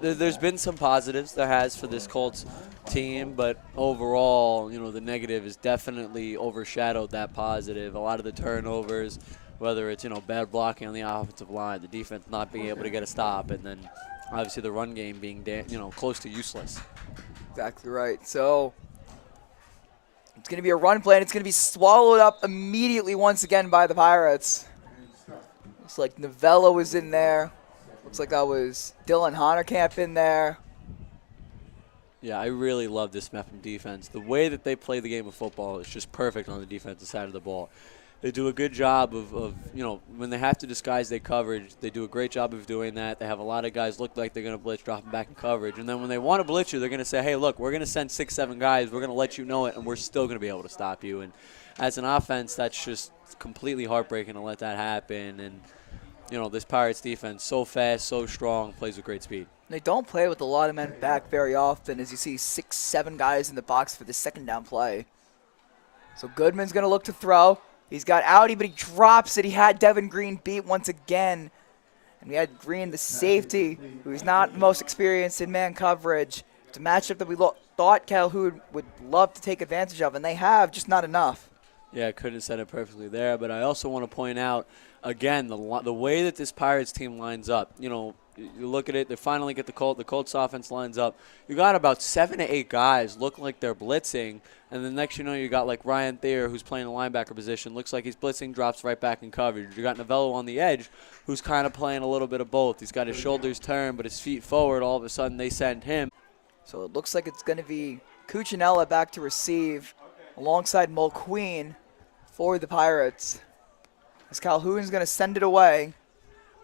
there's been some positives there has for this Colts team, but overall, the negative has definitely overshadowed that positive. A lot of the turnovers, whether it's, bad blocking on the offensive line, the defense not being able to get a stop, and then obviously the run game being, close to useless. Exactly right. So it's going to be a run play, and it's going to be swallowed up immediately once again by the Pirates. Looks like Novello was in there. Looks like that was Dylan Honerkamp in there. Yeah, I really love this Mepham defense. The way that they play the game of football is just perfect on the defensive side of the ball. They do a good job of when they have to disguise their coverage, they do a great job of doing that. They have a lot of guys look like they're going to blitz, dropping back in coverage. And then when they want to blitz you, they're going to say, hey, look, we're going to send 6, 7 guys. We're going to let you know it, and we're still going to be able to stop you. And as an offense, that's just completely heartbreaking to let that happen. And, this Pirates defense, so fast, so strong, plays with great speed. They don't play with a lot of men back very often, as you see 6, 7 guys in the box for the second down play. So Goodman's going to look to throw. He's got Audi, but he drops it. He had Devin Green beat once again. And we had Green, the safety, who's not the most experienced in man coverage. It's a matchup that we thought Calhoun would love to take advantage of, and they have, just not enough. Yeah, I couldn't have said it perfectly there, but I also want to point out, again, the way that this Pirates team lines up. You look at it, they finally get the Colts offense lines up. You got about 7 to 8 guys look like they're blitzing, and the next you got like Ryan Thayer, who's playing a linebacker position, looks like he's blitzing, drops right back in coverage. You got Novello on the edge, who's kind of playing a little bit of both. He's got his shoulders turned, but his feet forward. All of a sudden, they send him. So it looks like it's going to be Cuccinella back to receive alongside Mulqueen for the Pirates. As Calhoun's going to send it away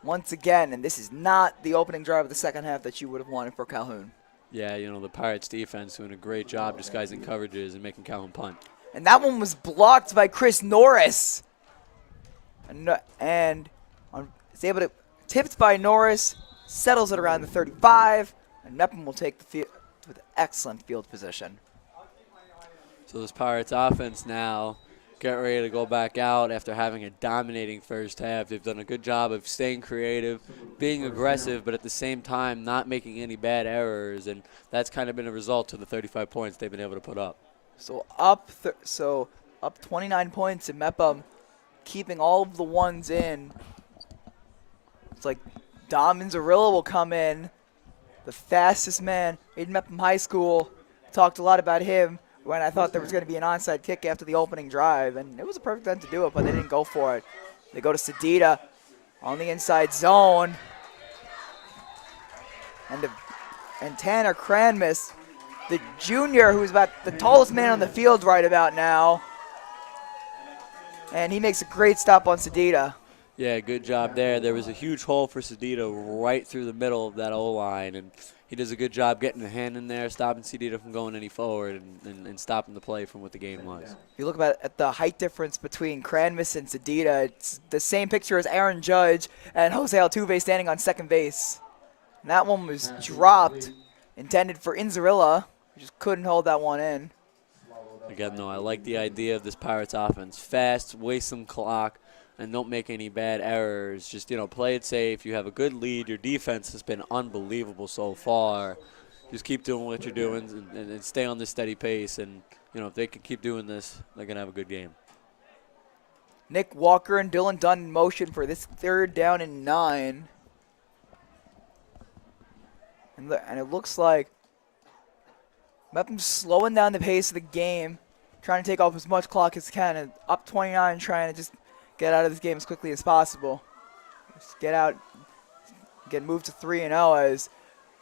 once again, and this is not the opening drive of the second half that you would have wanted for Calhoun. Yeah, the Pirates defense doing a great job disguising coverages and making Calhoun punt. And that one was blocked by Chris Norris. And is able to, tipped by Norris, settles it around the 35, and Mepham will take the field with excellent field position. So this Pirates offense now get ready to go back out after having a dominating first half. They've done a good job of staying creative, being aggressive, but at the same time not making any bad errors, and that's kind of been a result of the 35 points they've been able to put up. So up 29 points, and Mepham keeping all of the ones in. It's like Dom Inzarilla will come in, the fastest man in Mepham High School. Talked a lot about him when I thought there was going to be an onside kick after the opening drive, and it was a perfect time to do it, but they didn't go for it. They go to Sedita on the inside zone. And Tanner Cranmus, the junior, who's about the tallest man on the field right about now. And he makes a great stop on Sedita. Yeah, good job there. There was a huge hole for Cedito right through the middle of that O-line, and he does a good job getting a hand in there, stopping Cedito from going any forward, and stopping the play from what the game was. If you look at the height difference between Cranmus and Cedita, it's the same picture as Aaron Judge and Jose Altuve standing on second base. And that one was dropped, intended for Inzarilla. Just couldn't hold that one in. Again, though, I like the idea of this Pirates offense. Fast, waste some clock, and don't make any bad errors. Just, play it safe. You have a good lead. Your defense has been unbelievable so far. Just keep doing what you're doing and stay on this steady pace. And, if they can keep doing this, they're going to have a good game. Nick Walker and Dylan Dunn in motion for this 3rd down and 9. And it looks like Mepham's slowing down the pace of the game, trying to take off as much clock as can, and up 29, trying to just get out of this game as quickly as possible. Just get out, get moved to 3-0 as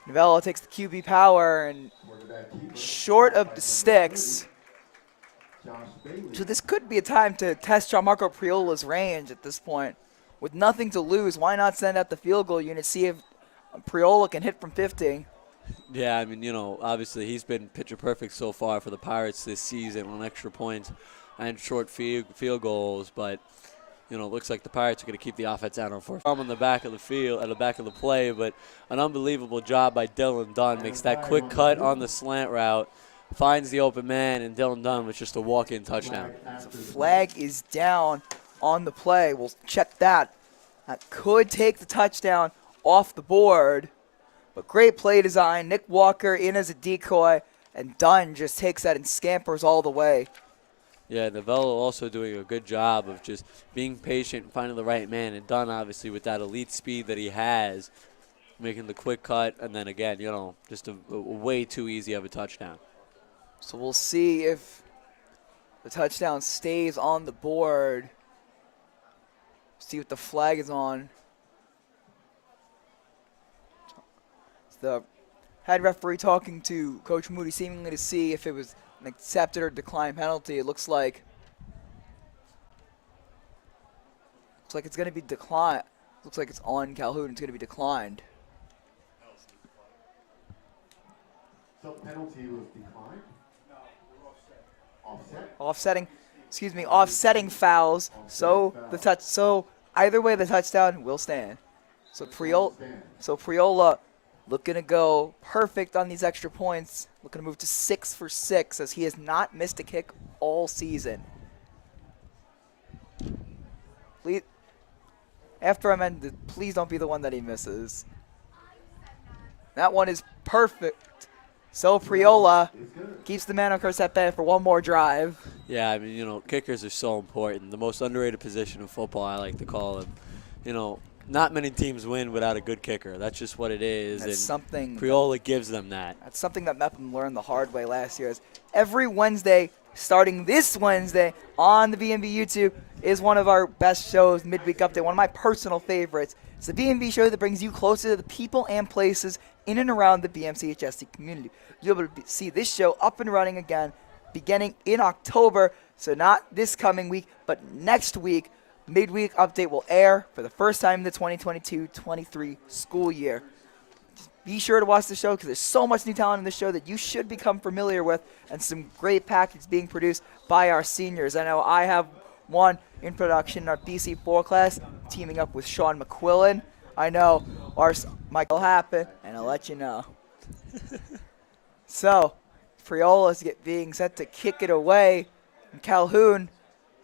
Novello takes the QB power and short of the sticks. So this could be a time to test Gianmarco Priola's range at this point. With nothing to lose, why not send out the field goal unit, see if Priola can hit from 50. Yeah, I mean, obviously he's been picture perfect so far for the Pirates this season on extra points and short field goals. But, it looks like the Pirates are going to keep the offense out on 4th. On the back of the field, at the back of the play, but an unbelievable job by Dylan Dunn. Makes that quick cut on the slant route, finds the open man, and Dylan Dunn with just a walk-in touchdown. So flag is down on the play. We'll check that. That could take the touchdown off the board. But great play design. Nick Walker in as a decoy, and Dunn just takes that and scampers all the way. Yeah, Novello also doing a good job of just being patient and finding the right man. And Dunn, obviously, with that elite speed that he has, making the quick cut. And then, again, just a way too easy of a touchdown. So we'll see if the touchdown stays on the board. See what the flag is on. The head referee talking to Coach Moody, seemingly to see if it was an accepted or declined penalty. It looks like it's going to be declined. Looks like it's on Calhoun. It's going to be declined. So penalty was declined? Offsetting fouls. So either way, the touchdown will stand. So Priola looking to go perfect on these extra points. Looking to move to 6 for 6 as he has not missed a kick all season. Please, after I'm ended, please don't be the one that he misses. That one is perfect. So Priola keeps the man on course at bay for one more drive. Yeah, I mean, kickers are so important. The most underrated position of football, I like to call them. Not many teams win without a good kicker. That's just what it is. That's something Priola gives them that. That's something that Mepham learned the hard way last year. Is every Wednesday, starting this Wednesday on the BMB YouTube, is one of our best shows, Midweek Update, one of my personal favorites. It's the BMB show that brings you closer to the people and places in and around the BMCHST community. You'll be able to see this show up and running again beginning in October. So not this coming week, but next week. Midweek Update will air for the first time in the 2022-23 school year. Just be sure to watch the show because there's so much new talent in the show that you should become familiar with, and some great packages being produced by our seniors. I know I have one in production in our BC4 class, teaming up with Sean McQuillan. I know ours might happen, and I'll let you know. So, Priola's being set to kick it away, and Calhoun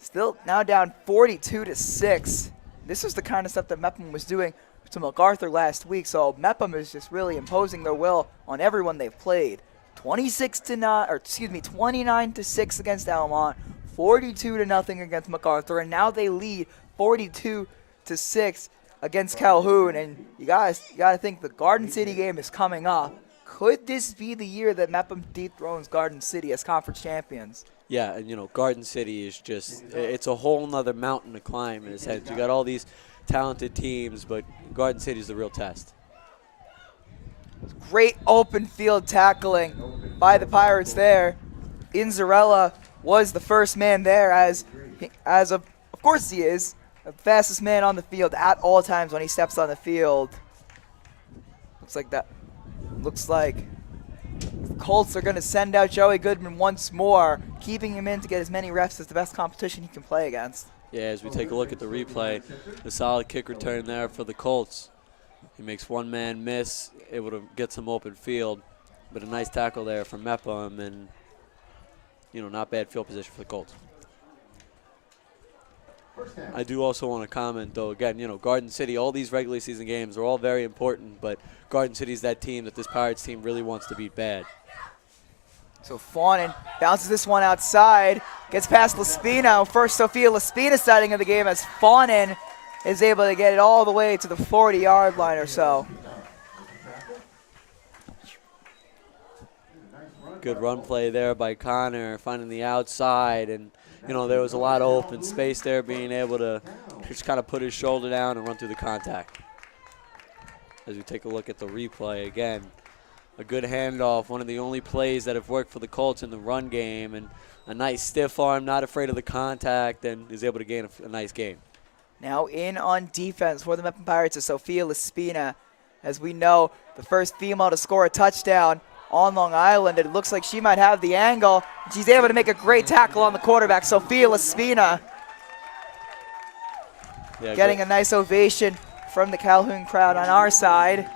still now down 42-6. This is the kind of stuff that Mepham was doing to MacArthur last week. So Mepham is just really imposing their will on everyone they've played. 29-6 against Almont, 42-0 against MacArthur, and now they lead 42-6 against Calhoun. And you gotta think the Garden City game is coming up. Could this be the year that Mepham dethrones Garden City as conference champions? Yeah, and Garden City is it's a whole nother mountain to climb in a sense. You got all these talented teams, but Garden City is the real test. Great open field tackling by the Pirates there. Inzarella was the first man there, as of course he is. the fastest man on the field at all times when he steps on the field. Looks like the Colts are going to send out Joey Goodman once more, keeping him in to get as many reps as the best competition he can play against. Yeah, as we take a look at the replay, a solid kick return there for the Colts. He makes one man miss, able to get some open field, but a nice tackle there from Mepham, and not bad field position for the Colts. I do also want to comment, though, again, Garden City, all these regular season games are all very important, but Garden City is that team that this Pirates team really wants to beat bad. So Fawnin bounces this one outside, gets past Laspina. First Sophia Laspina sighting of the game as Fawnin is able to get it all the way to the 40-yard line or so. Good run play there by Connor, finding the outside, and there was a lot of open space there, being able to just kind of put his shoulder down and run through the contact. As we take a look at the replay again, a good handoff, one of the only plays that have worked for the Colts in the run game, and a nice stiff arm, not afraid of the contact, and is able to gain a nice gain. Now in on defense for the Mepham Pirates is Sophia Laspina. As we know, the first female to score a touchdown on Long Island. It looks like she might have the angle. She's able to make a great tackle on the quarterback, Sophia Laspina. Getting a nice ovation from the Calhoun crowd on our side.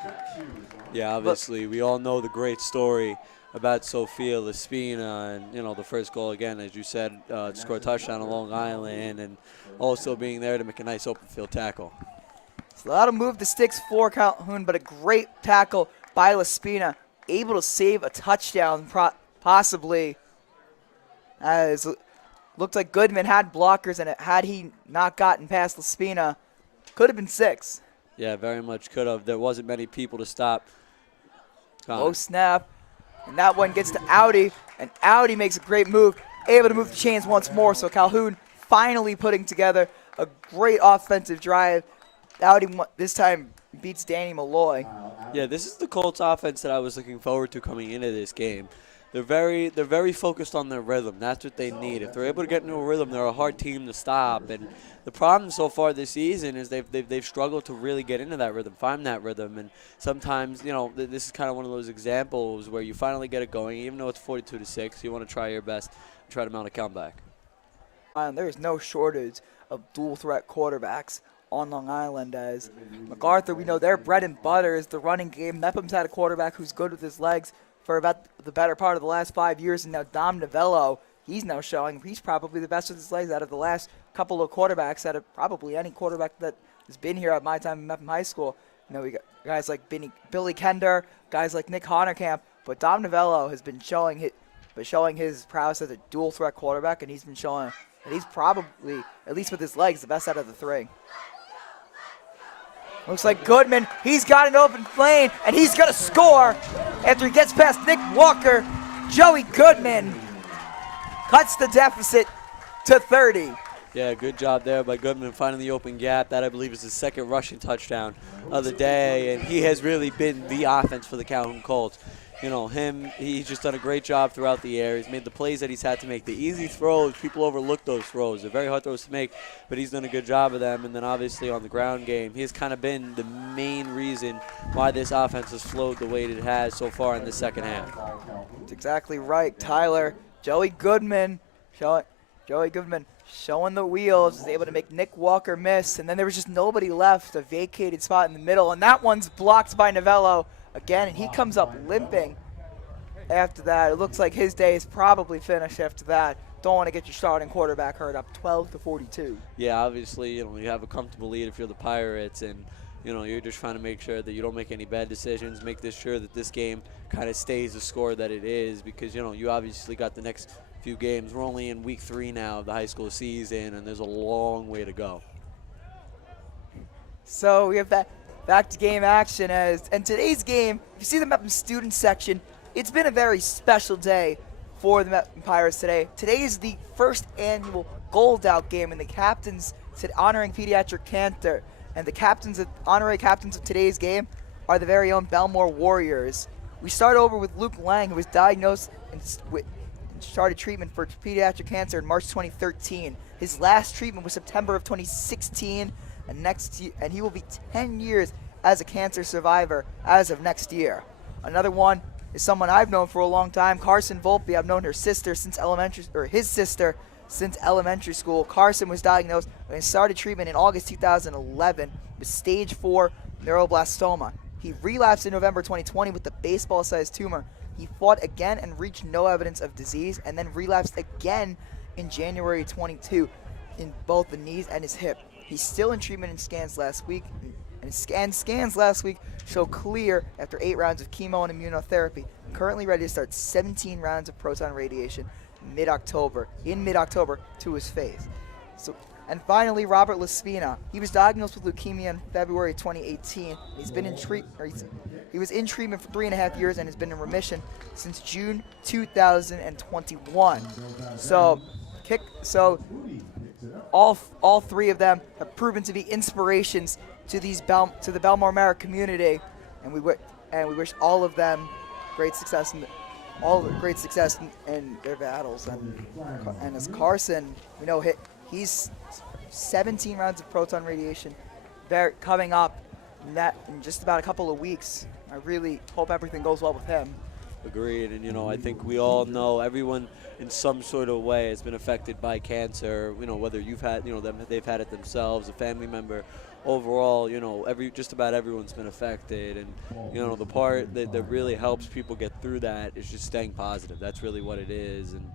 Yeah, obviously, we all know the great story about Sophia Laspina, and the first goal again, as you said, to score a touchdown on Long Island, and also being there to make a nice open field tackle. It's a lot of move the sticks for Calhoun, but a great tackle by Laspina, able to save a touchdown possibly. As looked like Goodman had blockers, and had he not gotten past Laspina, could have been 6. Yeah, very much could have. There wasn't many people to stop. Low snap, and that one gets to Audi, and Audi makes a great move, able to move the chains once more, so Calhoun finally putting together a great offensive drive. Audi this time beats Danny Malloy. Yeah, this is the Colts offense that I was looking forward to coming into this game. They're very focused on their rhythm. That's what they need. If they're able to get into a rhythm, they're a hard team to stop. And the problem so far this season is they've struggled to really get into that rhythm, find that rhythm. And sometimes, this is kind of one of those examples where you finally get it going, even though it's 42-6. You want to try your best and try to mount a comeback. There's no shortage of dual threat quarterbacks on Long Island. As MacArthur, we know their bread and butter is the running game. Mepham's had a quarterback who's good with his legs for about the better part of the last 5 years, and now Dom Novello, he's now showing he's probably the best with his legs out of the last couple of quarterbacks, out of probably any quarterback that has been here at my time in Mepham High School. We got guys like Billy Kender, guys like Nick Honerkamp, but Dom Novello has been showing his prowess as a dual threat quarterback, and he's been showing that he's probably, at least with his legs, the best out of the 3. Looks like Goodman, he's got an open lane, and he's going to score after he gets past Nick Walker. Joey Goodman cuts the deficit to 30. Yeah, good job there by Goodman finding the open gap. That, I believe, is his second rushing touchdown of the day, and he has really been the offense for the Calhoun Colts. He's just done a great job throughout the air. He's made the plays that he's had to make. The easy throws, people overlook those throws. They're very hard throws to make, but he's done a good job of them. And then obviously on the ground game, he's kind of been the main reason why this offense has flowed the way it has so far in the second half. That's exactly right, Tyler. Joey Goodman showing the wheels, is able to make Nick Walker miss, and then there was just nobody left, a vacated spot in the middle, and that one's blocked by Novello again, and he comes up limping after that. It looks like his day is probably finished after that. Don't want to get your starting quarterback hurt, up 12-42. Yeah, obviously, you have a comfortable lead if you're the Pirates, and you're just trying to make sure that you don't make any bad decisions, make sure that this game kind of stays the score that it is, because you obviously got the next few games. We're only in week 3 now of the high school season, and there's a long way to go. So we have that back to game action, and today's game, if you see the Mepham student section, it's been a very special day for the Mepham Pirates today. Today is the first annual Gold Out game, and the captains honoring pediatric cancer, and the honorary captains of today's game are the very own Bellmore Warriors. We start over with Luke Lang, who was diagnosed in started treatment for pediatric cancer in March 2013. His last treatment was September of 2016, and he will be 10 years as a cancer survivor as of next year. Another one is someone I've known for a long time, Carson Volpe. I've known his sister since elementary school. Carson was diagnosed and started treatment in August 2011 with stage 4 neuroblastoma. He relapsed in November 2020 with a baseball-sized tumor. He fought again and reached no evidence of disease, and then relapsed again in January 22 in both the knees and his hip. He's still in treatment and scans last week, and scans last week show clear after 8 rounds of chemo and immunotherapy. Currently ready to start 17 rounds of proton radiation in mid-October to his face. And finally, Robert Laspina. He was diagnosed with leukemia in February 2018. He was in treatment for 3.5 years and has been in remission since June 2021. So all three of them have proven to be inspirations to the Bellmore-Merrick community, and we wish all of them great success in their battles. And as Carson, he's 17 rounds of proton radiation coming up in just about a couple of weeks. I really hope everything goes well with him. Agreed, and I think we all know everyone in some sort of way has been affected by cancer. Whether you've had, they've had it themselves, a family member. Overall, just about everyone's been affected, and the part that really helps people get through that is just staying positive. That's really what it is, and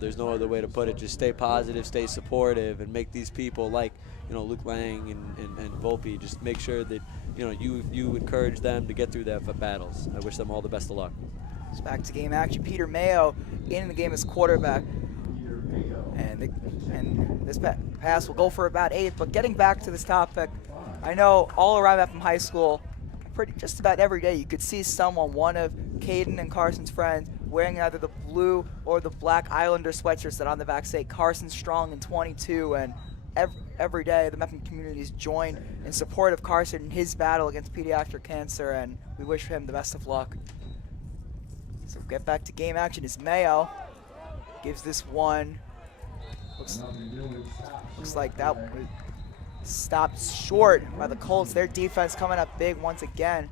there's no other way to put it. Just stay positive, stay supportive, and make these people like Luke Lang and Volpe. Just make sure that you encourage them to get through their battles. I wish them all the best of luck. It's back to game action. Peter Mayo in the game as quarterback. And this pass will go for about 8. But getting back to this topic, I know all around Mepham High School, just about every day, you could see one of Caden and Carson's friends, wearing either the blue or the black Islander sweatshirts that on the back say Carson Strong in 22. And every day the Mepham community is joined in support of Carson in his battle against pediatric cancer, and we wish him the best of luck. So get back to game action as Mayo gives this one. Looks like that was stopped short by the Colts. Their defense coming up big once again.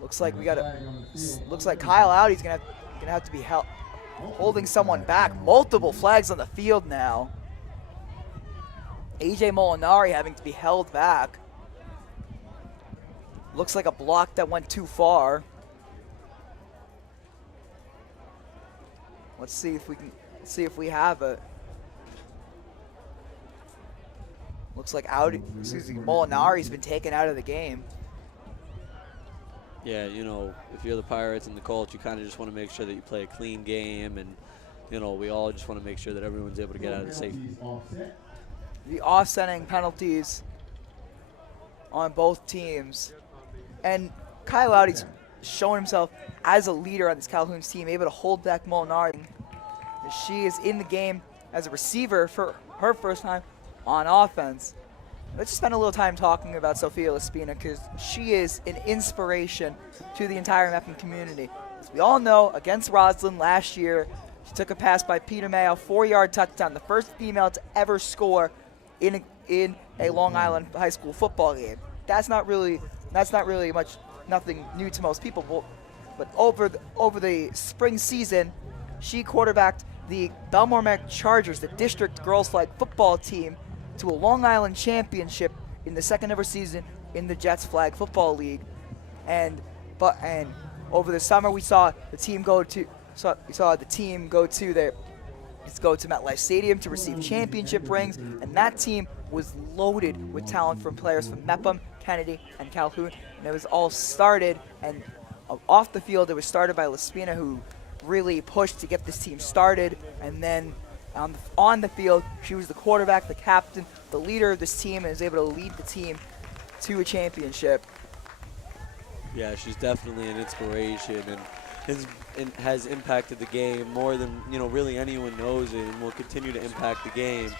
Looks like Kyle Audie's gonna have to be holding someone back. Multiple flags on the field now. AJ Molinari having to be held back. Looks like a block that went too far. Let's see if we have it. Looks like Molinari's been taken out of the game. Yeah, if you're the Pirates and the Colts, you kind of just want to make sure that you play a clean game, and we all just want to make sure that everyone's able to get out of the safety. The offsetting penalties on both teams, and Kyle Audie's shown himself as a leader on this Calhoun's team, able to hold back Molinari. She is in the game as a receiver for her first time on offense. Let's just spend a little time talking about Sophia Laspina, because she is an inspiration to the entire Mepham community. As we all know, against Roslyn last year, she took a pass by Peter Mayo, 4-yard touchdown, the first female to ever score in a Long Island high school football game. That's not really nothing new to most people, but over the spring season, she quarterbacked the Bellmore-Merrick Chargers, the district girls flag football team, to a Long Island championship in the second ever season in the Jets Flag Football League. And over the summer, we saw the team go to MetLife Stadium to receive championship rings, and that team was loaded with talent from players from Mepham, Kennedy, and Calhoun. And it was all started, and off the field, it was started by Laspina, who really pushed to get this team started, and then on the field, she was the quarterback, the captain, the leader of this team, and is able to lead the team to a championship. Yeah, she's definitely an inspiration, and has impacted the game more than really anyone knows it, and will continue to impact the game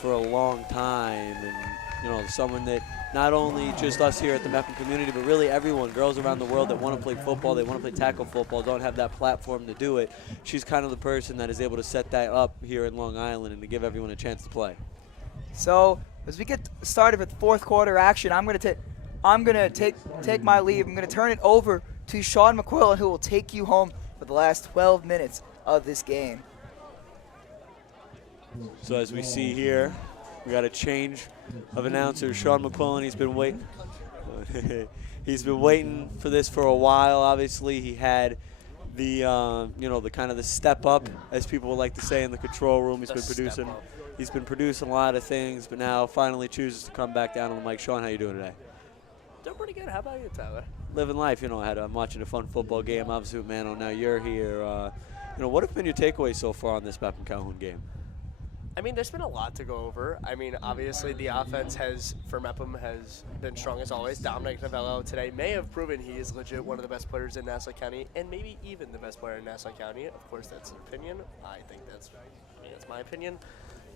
for a long time. And someone that not only just us here at the Mepham community, but really everyone, girls around the world that want to play football, they want to play tackle football, don't have that platform to do it. She's kind of the person that is able to set that up here in Long Island and to give everyone a chance to play. So as we get started with fourth quarter action, I'm gonna take my leave. I'm gonna turn it over to Sean McQuillan, who will take you home for the last 12 minutes of this game. So as we see here, we got a change of announcers. Sean McQuillan, he's been waiting. He's been waiting for this for a while. Obviously, he had the the kind of the step up, as people would like to say, in the control room. He's been producing a lot of things, but now finally chooses to come back down on the mic. Sean, how you doing today? Doing pretty good. How about you, Tyler? Living life. I'm watching a fun football game. Obviously, with Mano, now you're here. What have been your takeaways so far on this Mepham Calhoun game? I mean, there's been a lot to go over. I mean, obviously the offense for Mepham has been strong as always. Dominic Novello today may have proven he is legit one of the best players in Nassau County, and maybe even the best player in Nassau County. Of course, that's an opinion. That's my opinion.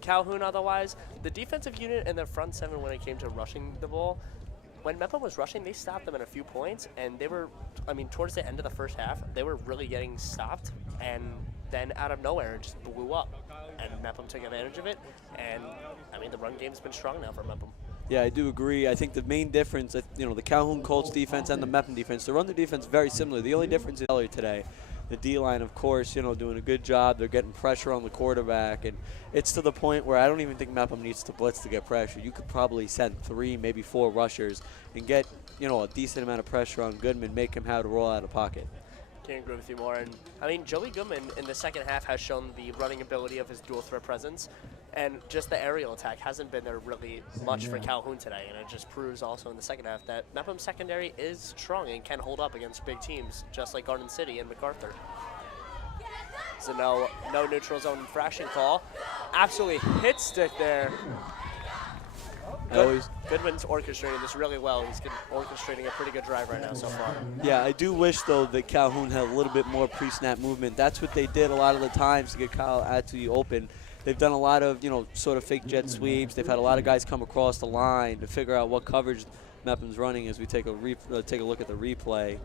Calhoun, otherwise, the defensive unit and the front seven when it came to rushing the ball, when Mepham was rushing, they stopped them at a few points, and they were, towards the end of the first half, they were really getting stopped, and then out of nowhere, it just blew up. And Mepham took advantage of it, and the run game's been strong now for Mepham. Yeah, I do agree. I think the main difference, the Calhoun Colts defense and the Mepham defense, the run the defense very similar. The only difference is today, the D-line, of course, doing a good job. They're getting pressure on the quarterback, and it's to the point where I don't even think Mepham needs to blitz to get pressure. You could probably send 3, maybe 4 rushers and get, a decent amount of pressure on Goodman, make him have to roll out of pocket. Can't agree with you more. And Joey Goodman in the second half has shown the running ability of his dual threat presence, and just the aerial attack hasn't been there really much for Calhoun today. And it just proves also in the second half that Mepham's secondary is strong and can hold up against big teams, just like Garden City and MacArthur. So no neutral zone infraction call. Absolutely hit stick there. Goodman's orchestrating this really well. He's orchestrating a pretty good drive right now so far. Yeah, I do wish, though, that Calhoun had a little bit more pre-snap movement. That's what they did a lot of the times to get Kyle Atui open. They've done a lot of, sort of fake jet sweeps. They've had a lot of guys come across the line to figure out what coverage Mepham's running as we take a look at the replay.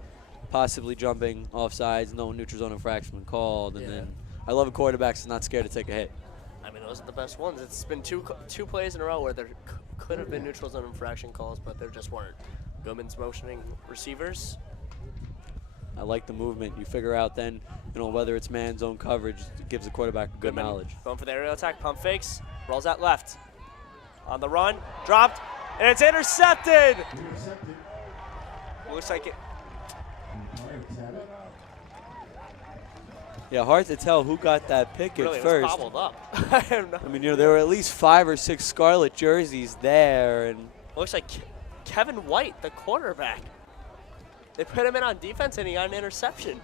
Possibly jumping offsides, no neutral zone infraction called. And then I love a quarterback that's not scared to take a hit. Those are the best ones. It's been two plays in a row where there could have been neutral zone infraction calls, but there just weren't. Goodman's motioning receivers. I like the movement. You figure out then, whether it's man zone coverage, it gives the quarterback good knowledge. Going for the aerial attack, pump fakes, rolls out left. On the run, dropped, and it's intercepted. Looks like it. Yeah, hard to tell who got that pick really, at first. It was bobbled up. There were at least 5 or 6 scarlet jerseys there, and looks like Kevin White, the quarterback. They put him in on defense, and he got an interception.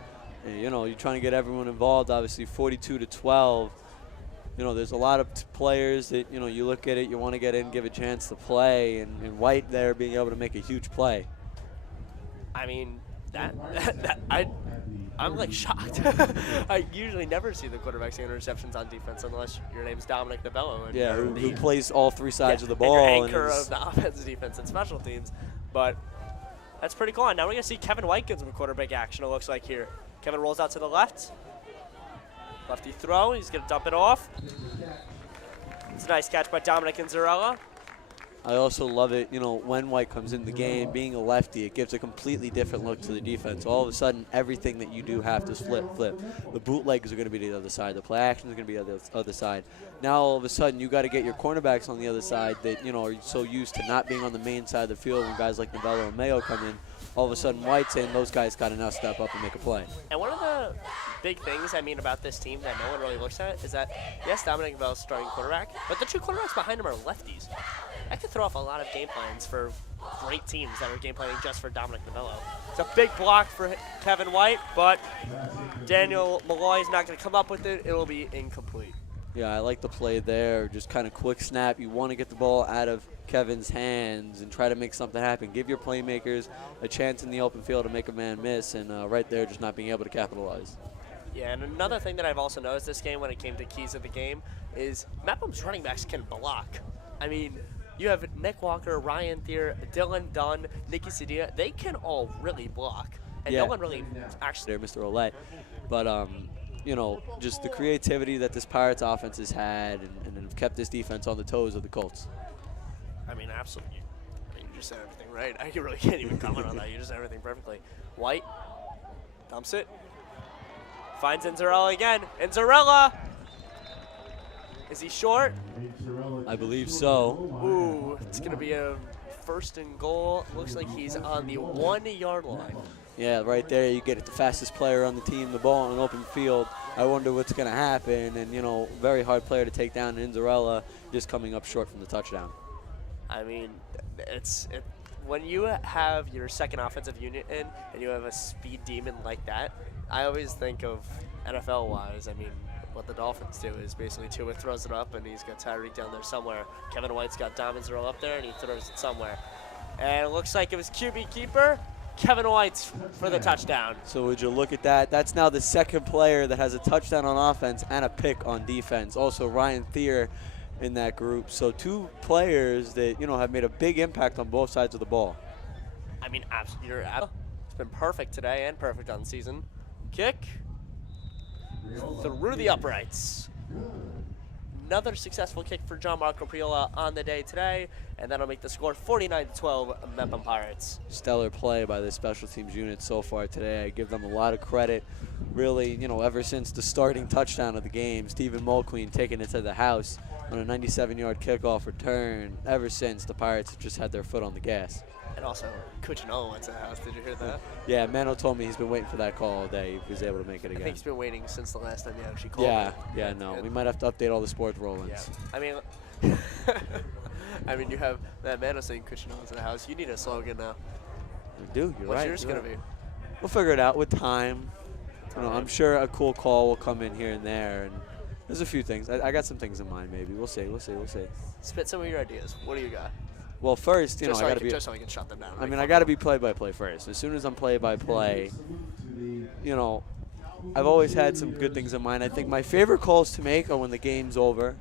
You're trying to get everyone involved. Obviously, 42-12. There's a lot of players that you look at it, you want to get in, give a chance to play, and White there being able to make a huge play. I'm like shocked. I usually never see the quarterbacks getting interceptions on defense unless your name's Dominic Novello. Yeah, who plays all 3 sides of the ball. And you're anchor of the offense, defense, and special teams. But that's pretty cool. And now we're going to see Kevin White get some quarterback action, it looks like here. Kevin rolls out to the left. Lefty throw. He's going to dump it off. It's a nice catch by Dominic Inzarella. I also love it, when White comes in the game, being a lefty, it gives a completely different look to the defense. All of a sudden, everything that you do have to flip. The bootlegs are going to be the other side. The play action is going to be the other side. Now, all of a sudden, you got to get your cornerbacks on the other side that, are so used to not being on the main side of the field when guys like Novello and Mayo come in. All of a sudden, White's in, those guys got to now step up and make a play. And one of the big things, about this team that no one really looks at is that, yes, Dominic Novello's starting quarterback, but the 2 quarterbacks behind him are lefties. That could throw off a lot of game plans for great teams that are game planning just for Dominic Novello. It's a big block for Kevin White, but Daniel Malloy is not going to come up with it. It'll be incomplete. Yeah, I like the play there. Just kind of quick snap. You want to get the ball out of Kevin's hands and try to make something happen. Give your playmakers a chance in the open field to make a man miss, and right there just not being able to capitalize. Yeah, and another thing that I've also noticed this game when it came to keys of the game is Mepham's running backs can block. you have Nick Walker, Ryan Thier, Dylan Dunn, Nicky Cedilla. They can all really block. And no one really actually. There, Mr. Olette. But, you know, just the creativity that this Pirates offense has had and have kept this defense on the toes of the Colts. I mean, absolutely. I mean, you just said everything right. I really can't even comment on that. You just said everything perfectly. White dumps it. Finds Inzarella again. Inzarella! Is he short? I believe so. Ooh, it's going to be a 1st and goal. Looks like he's on the 1-yard line. Yeah, right there you get the fastest player on the team, the ball in an open field. I wonder what's going to happen. And, you know, very hard player to take down. Inzarella just coming up short from the touchdown. I mean, when you have your second offensive unit in and you have a speed demon like that, I always think of NFL-wise. I mean, what the Dolphins do is basically Tua throws it up and he's got Tyreek down there somewhere. Kevin White's got Diamonds roll up there and he throws it somewhere. And it looks like it was QB keeper, Kevin White's for the touchdown. So would you look at that? That's now the second player that has a touchdown on offense and a pick on defense. Also Ryan Thier in that group. So 2 players that, you know, have made a big impact on both sides of the ball. I mean, it's been perfect today and perfect on the season. Kick through the uprights. Another successful kick for John Marco Priola on the day today, and that'll make the score 49-12 Mepham Pirates. Stellar play by the special teams unit so far today. I give them a lot of credit. Really, you know, ever since the starting touchdown of the game, Stephen Mulqueen taking it to the house on a 97-yard kickoff return. Ever since, the Pirates have just had their foot on the gas. And also, Cuccinello went to the house. Did you hear that? Yeah, Mano told me he's been waiting for that call all day. He was able to make it again. I think he's been waiting since the last time you actually called Yeah, him. yeah, no. We might have to update all the sports roll-ins. Yeah. I mean, you have that Mano saying Cuccinello's in the house. You need a slogan now. We do, you're right. What's yours going to be? We'll figure it out with time. You know, I'm sure a cool call will come in here and there. And there's a few things. I got some things in mind, maybe. We'll see. Spit some of your ideas. What do you got? Well, first, you know, I got to be. Just so I can shut them down. I mean, I got to be play-by-play first. As soon as I'm play-by-play, you know, I've always had some good things in mind. I think my favorite calls to make are when the game's over.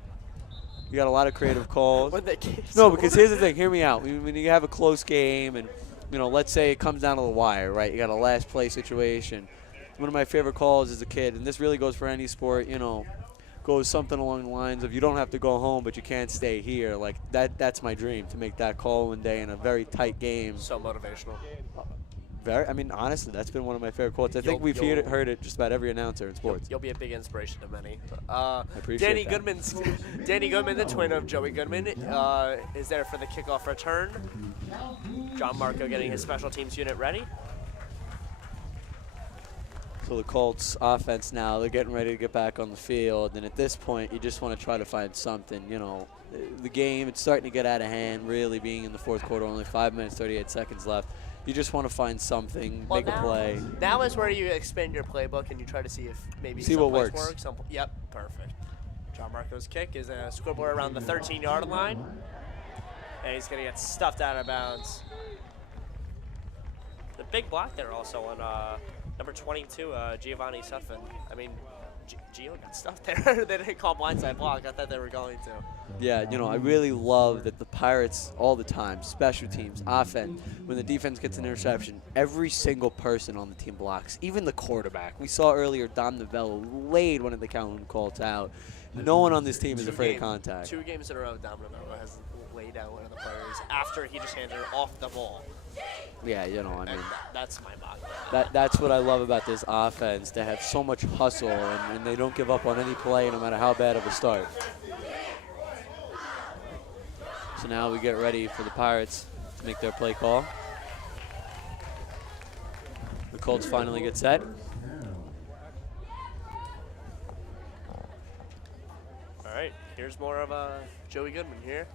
You got a lot of creative calls. When the game's No, over? because here's the thing. Hear me out. When you have a close game and, you know, let's say it comes down to the wire, right? You got a last play situation. One of my favorite calls as a kid, and this really goes for any sport, you know, goes something along the lines of you don't have to go home, but you can't stay here. Like, that's my dream, to make that call one day in a very tight game. So motivational. I mean, honestly, that's been one of my favorite quotes. I think we've heard it just about every announcer in sports. You'll be a big inspiration to many. I appreciate Danny that. Danny Goodman, the twin of Joey Goodman, is there for the kickoff return. John Marco getting his special teams unit ready. So the Colts offense now, they're getting ready to get back on the field. And at this point, you just want to try to find something. You know, the game, it's starting to get out of hand, really being in the fourth quarter, only 5 minutes, 38 seconds left. You just want to find something, make a play. Now is where you expand your playbook and you try to see if maybe See what someplace works. works. Yep, perfect. John Marco's kick is a scribbler around the 13-yard line. And he's going to get stuffed out of bounds. The big block there also on number 22, Giovanni Sutphin. I mean, Gio got stuffed there. They didn't call blindside block. I thought they were going to. Yeah, you know, I really love that the Pirates all the time, special teams, offense, when the defense gets an interception, every single person on the team blocks, even the quarterback. We saw earlier Dom Novello laid one of the Calhoun calls out. No one on this team is afraid of contact. 2 games in a row, Dom Novello has laid down one of the players after he just handed it off the ball. Yeah, you know, I mean, that's my motto. That's what I love about this offense. They have so much hustle, and they don't give up on any play, no matter how bad of a start. So now we get ready for the Pirates to make their play call. The Colts finally get set. All right, here's more of Joey Goodman here.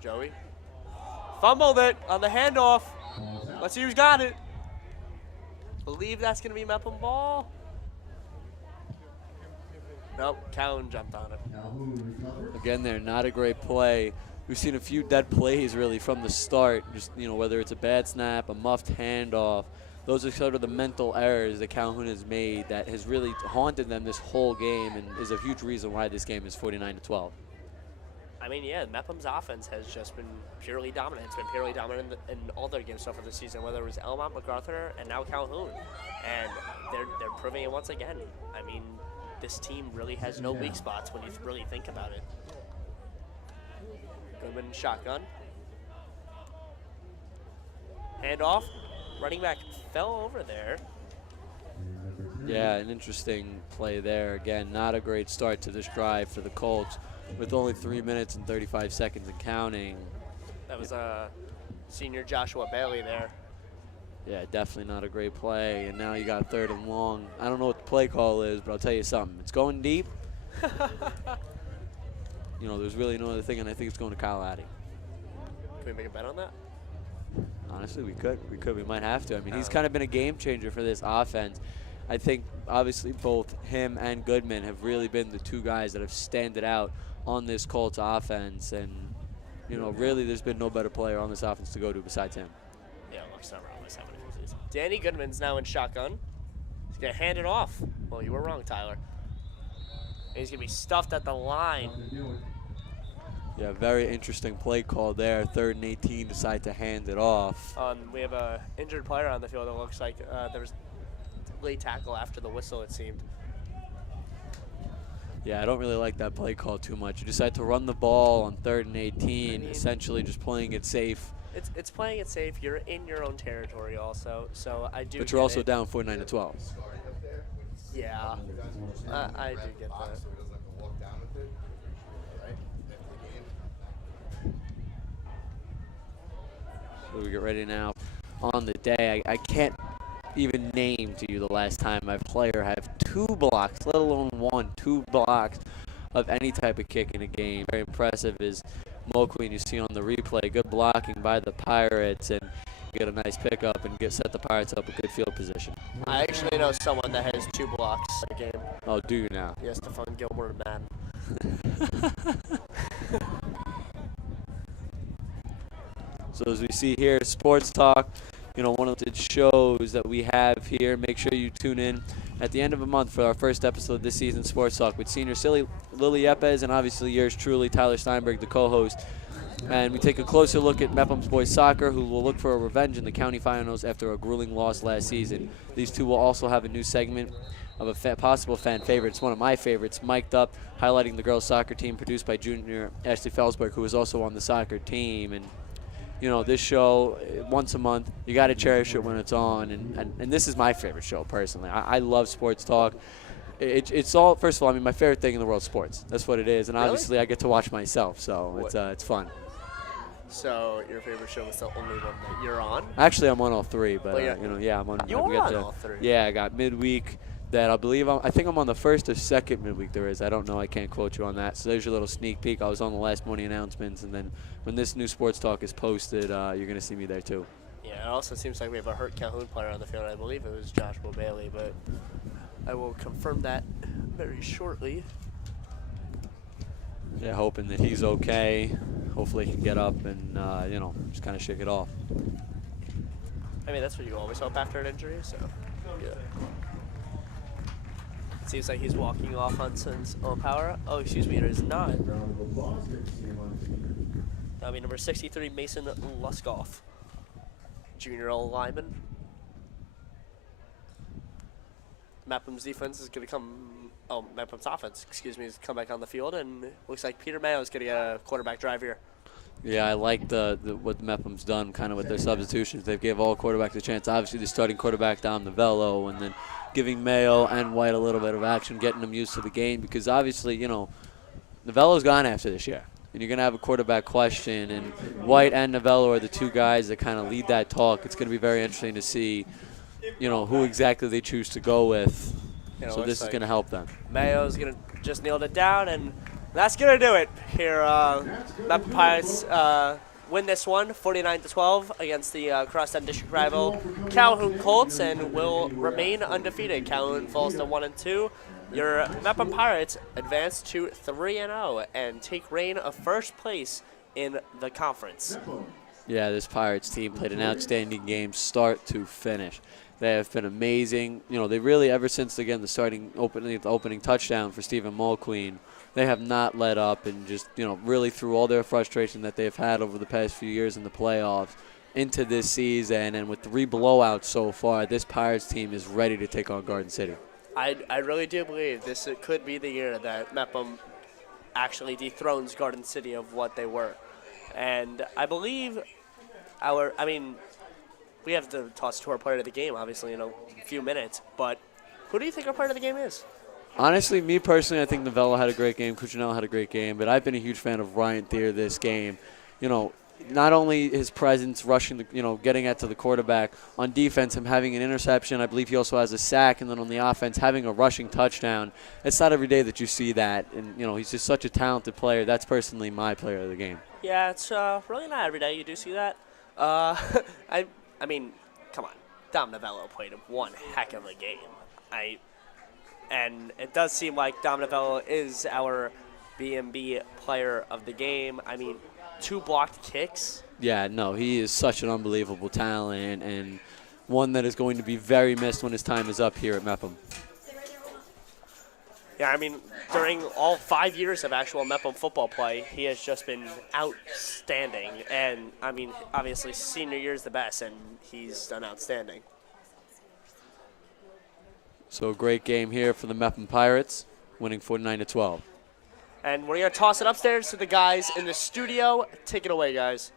Joey. Fumbled it on the handoff. Let's see who's got it. Believe that's going to be Mepham ball. Nope, Calhoun jumped on it. Again, they're not a great play. We've seen a few dead plays really from the start. Just, you know, whether it's a bad snap, a muffed handoff. Those are sort of the mental errors that Calhoun has made that has really haunted them this whole game and is a huge reason why this game is 49-12. I mean, yeah, Mepham's offense has just been purely dominant. It's been purely dominant in all their games so far this season, whether it was Elmont, MacArthur, and now Calhoun. And they're proving it once again. I mean, this team really has no weak spots when you really think about it. Goodman shotgun. Handoff. Running back fell over there. Yeah, an interesting play there. Again, not a great start to this drive for the Colts with only 3 minutes and 35 seconds and counting. That was senior Joshua Bailey there. Yeah, definitely not a great play. And now you got 3rd and long. I don't know what the play call is, but I'll tell you something. It's going deep. You know, there's really no other thing, and I think it's going to Kyle Addy. Can we make a bet on that? Honestly, we could. We might have to. I mean, he's kind of been a game changer for this offense. I think, obviously, both him and Goodman have really been the two guys that have standed out on this Colts offense. And, you know, really there's been no better player on this offense to go to besides him. Yeah, looks not wrong. Danny Goodman's now in shotgun. He's going to hand it off. Well, you were wrong, Tyler. And he's going to be stuffed at the line. Yeah, very interesting play call there. 3rd and 18, decide to hand it off. We have a injured player on the field. It looks like there was late tackle after the whistle, it seemed. Yeah, I don't really like that play call too much. You decide to run the ball on 3rd and 18, essentially just playing it safe. It's playing it safe. You're in your own territory also, so I do. But you're also down 49-12. Yeah, I do get that. So we get ready now on the day. I can't even name to you the last time a player have 2 blocks, let alone 2 blocks of any type of kick in a game. Very impressive is Mulqueen you see on the replay. Good blocking by the Pirates, and get a nice pickup and set the Pirates up a good field position. I actually know someone that has 2 blocks a game. Oh, do you now? Yes, Stephon Gilmore, man. So as we see here, Sports Talk, you know, one of the shows that we have here. Make sure you tune in at the end of the month for our first episode of this season, Sports Talk, with senior Lily Yepes and obviously yours truly, Tyler Steinberg, the co-host. And we take a closer look at Mepham's boys soccer, who will look for a revenge in the county finals after a grueling loss last season. These two will also have a new segment of a possible fan favorite. It's one of my favorites, Mic'd Up, highlighting the girls' soccer team produced by junior Ashley Felsberg, who is also on the soccer team. And you know, this show, once a month, you got to cherish it when it's on. And this is my favorite show, personally. I love Sports Talk. It's all, first of all, I mean, my favorite thing in the world is sports. That's what it is. And obviously, I get to watch myself, so it's fun. So your favorite show is the only one that you're on? Actually, I'm on all 3, but, you know, yeah, I'm on. You're on all 3? Yeah, I got midweek. That I think I'm on the 1st or 2nd midweek there is. I don't know. I can't quote you on that. So there's your little sneak peek. I was on the last morning announcements, and then when this new Sports Talk is posted, you're going to see me there too. Yeah, it also seems like we have a hurt Calhoun player on the field. I believe it was Joshua Bailey, but I will confirm that very shortly. Yeah, hoping that he's okay. Hopefully he can get up and, you know, just kind of shake it off. I mean, that's what you always hope after an injury, so, yeah. It seems like he's walking off on Sun's own power. Oh, excuse me, it is not. That'll be number 63, Mason Luskoff, junior lineman. Mepham's defense is going to Mepham's offense, excuse me, is come back on the field, and looks like Peter Mayo is going to get a quarterback drive here. Yeah, I like what Mepham's done kind of with their substitutions. They've gave all quarterbacks a chance. Obviously, the starting quarterback down Novello, and then giving Mayo and White a little bit of action, getting them used to the game, because obviously, you know, Novello's gone after this year. And you're going to have a quarterback question, and White and Novello are the 2 guys that kind of lead that talk. It's going to be very interesting to see, you know, who exactly they choose to go with. You know, so this is going to help them. Mayo's going to just nail it down, and that's going to do it here. Mepham Pirates win this one, 49-12, against the Crosstown District rival Calhoun Colts, and will remain undefeated. Calhoun falls to 1-2. Your Mepham Pirates advance to 3-0 and take reign of first place in the conference. Yeah, this Pirates team played an outstanding game start to finish. They have been amazing. You know, they really, ever since, again, the opening touchdown for Stephen Mulqueen, they have not let up, and just, really threw all their frustration that they've had over the past few years in the playoffs into this season. And with 3 blowouts so far, this Pirates team is ready to take on Garden City. I really do believe this could be the year that Mepham actually dethrones Garden City of what they were. And I believe we have to toss to our player of the game, obviously, in a few minutes. But who do you think our player of the game is? Honestly, me personally, I think Novello had a great game. Cuccinell had a great game. But I've been a huge fan of Ryan Thier this game. Not only his presence, rushing, getting at to the quarterback. On defense, him having an interception. I believe he also has a sack. And then on the offense, having a rushing touchdown. It's not every day that you see that. And, he's just such a talented player. That's personally my player of the game. Yeah, it's really not every day you do see that. I mean, come on. Dom Novello played one heck of a game. And it does seem like Dom Novello is our BMB player of the game. I mean, 2 blocked kicks. Yeah, no, he is such an unbelievable talent, and one that is going to be very missed when his time is up here at Mepham. Yeah, I mean, during all 5 years of actual Mepham football play, he has just been outstanding. And, I mean, obviously, senior year is the best, and he's done outstanding. So a great game here for the Mepham Pirates, winning 49-12. And we're going to toss it upstairs to the guys in the studio. Take it away, guys.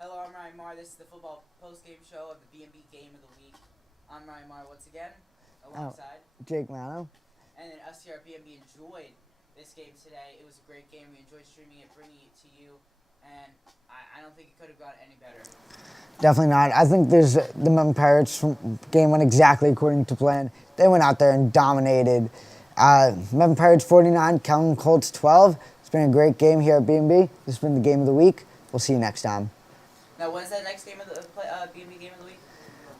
Hello, I'm Ryan Marr. This is the football post-game show of the BMB Game of the Week. I'm Ryan Marr once again, alongside Jake Mano. And then us here at BMB enjoyed this game today. It was a great game. We enjoyed streaming it, bringing it to you, and I don't think it could have gone any better. Definitely not. I think the Mepham Pirates game went exactly according to plan. They went out there and dominated. Mepham Pirates 49, Calhoun Colts 12. It's been a great game here at BMB. This has been the game of the week. We'll see you next time. Now, when's that next game of the BMB Game of the Week?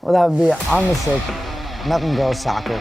Well, that would be on the 6th, Mepham Girls Soccer.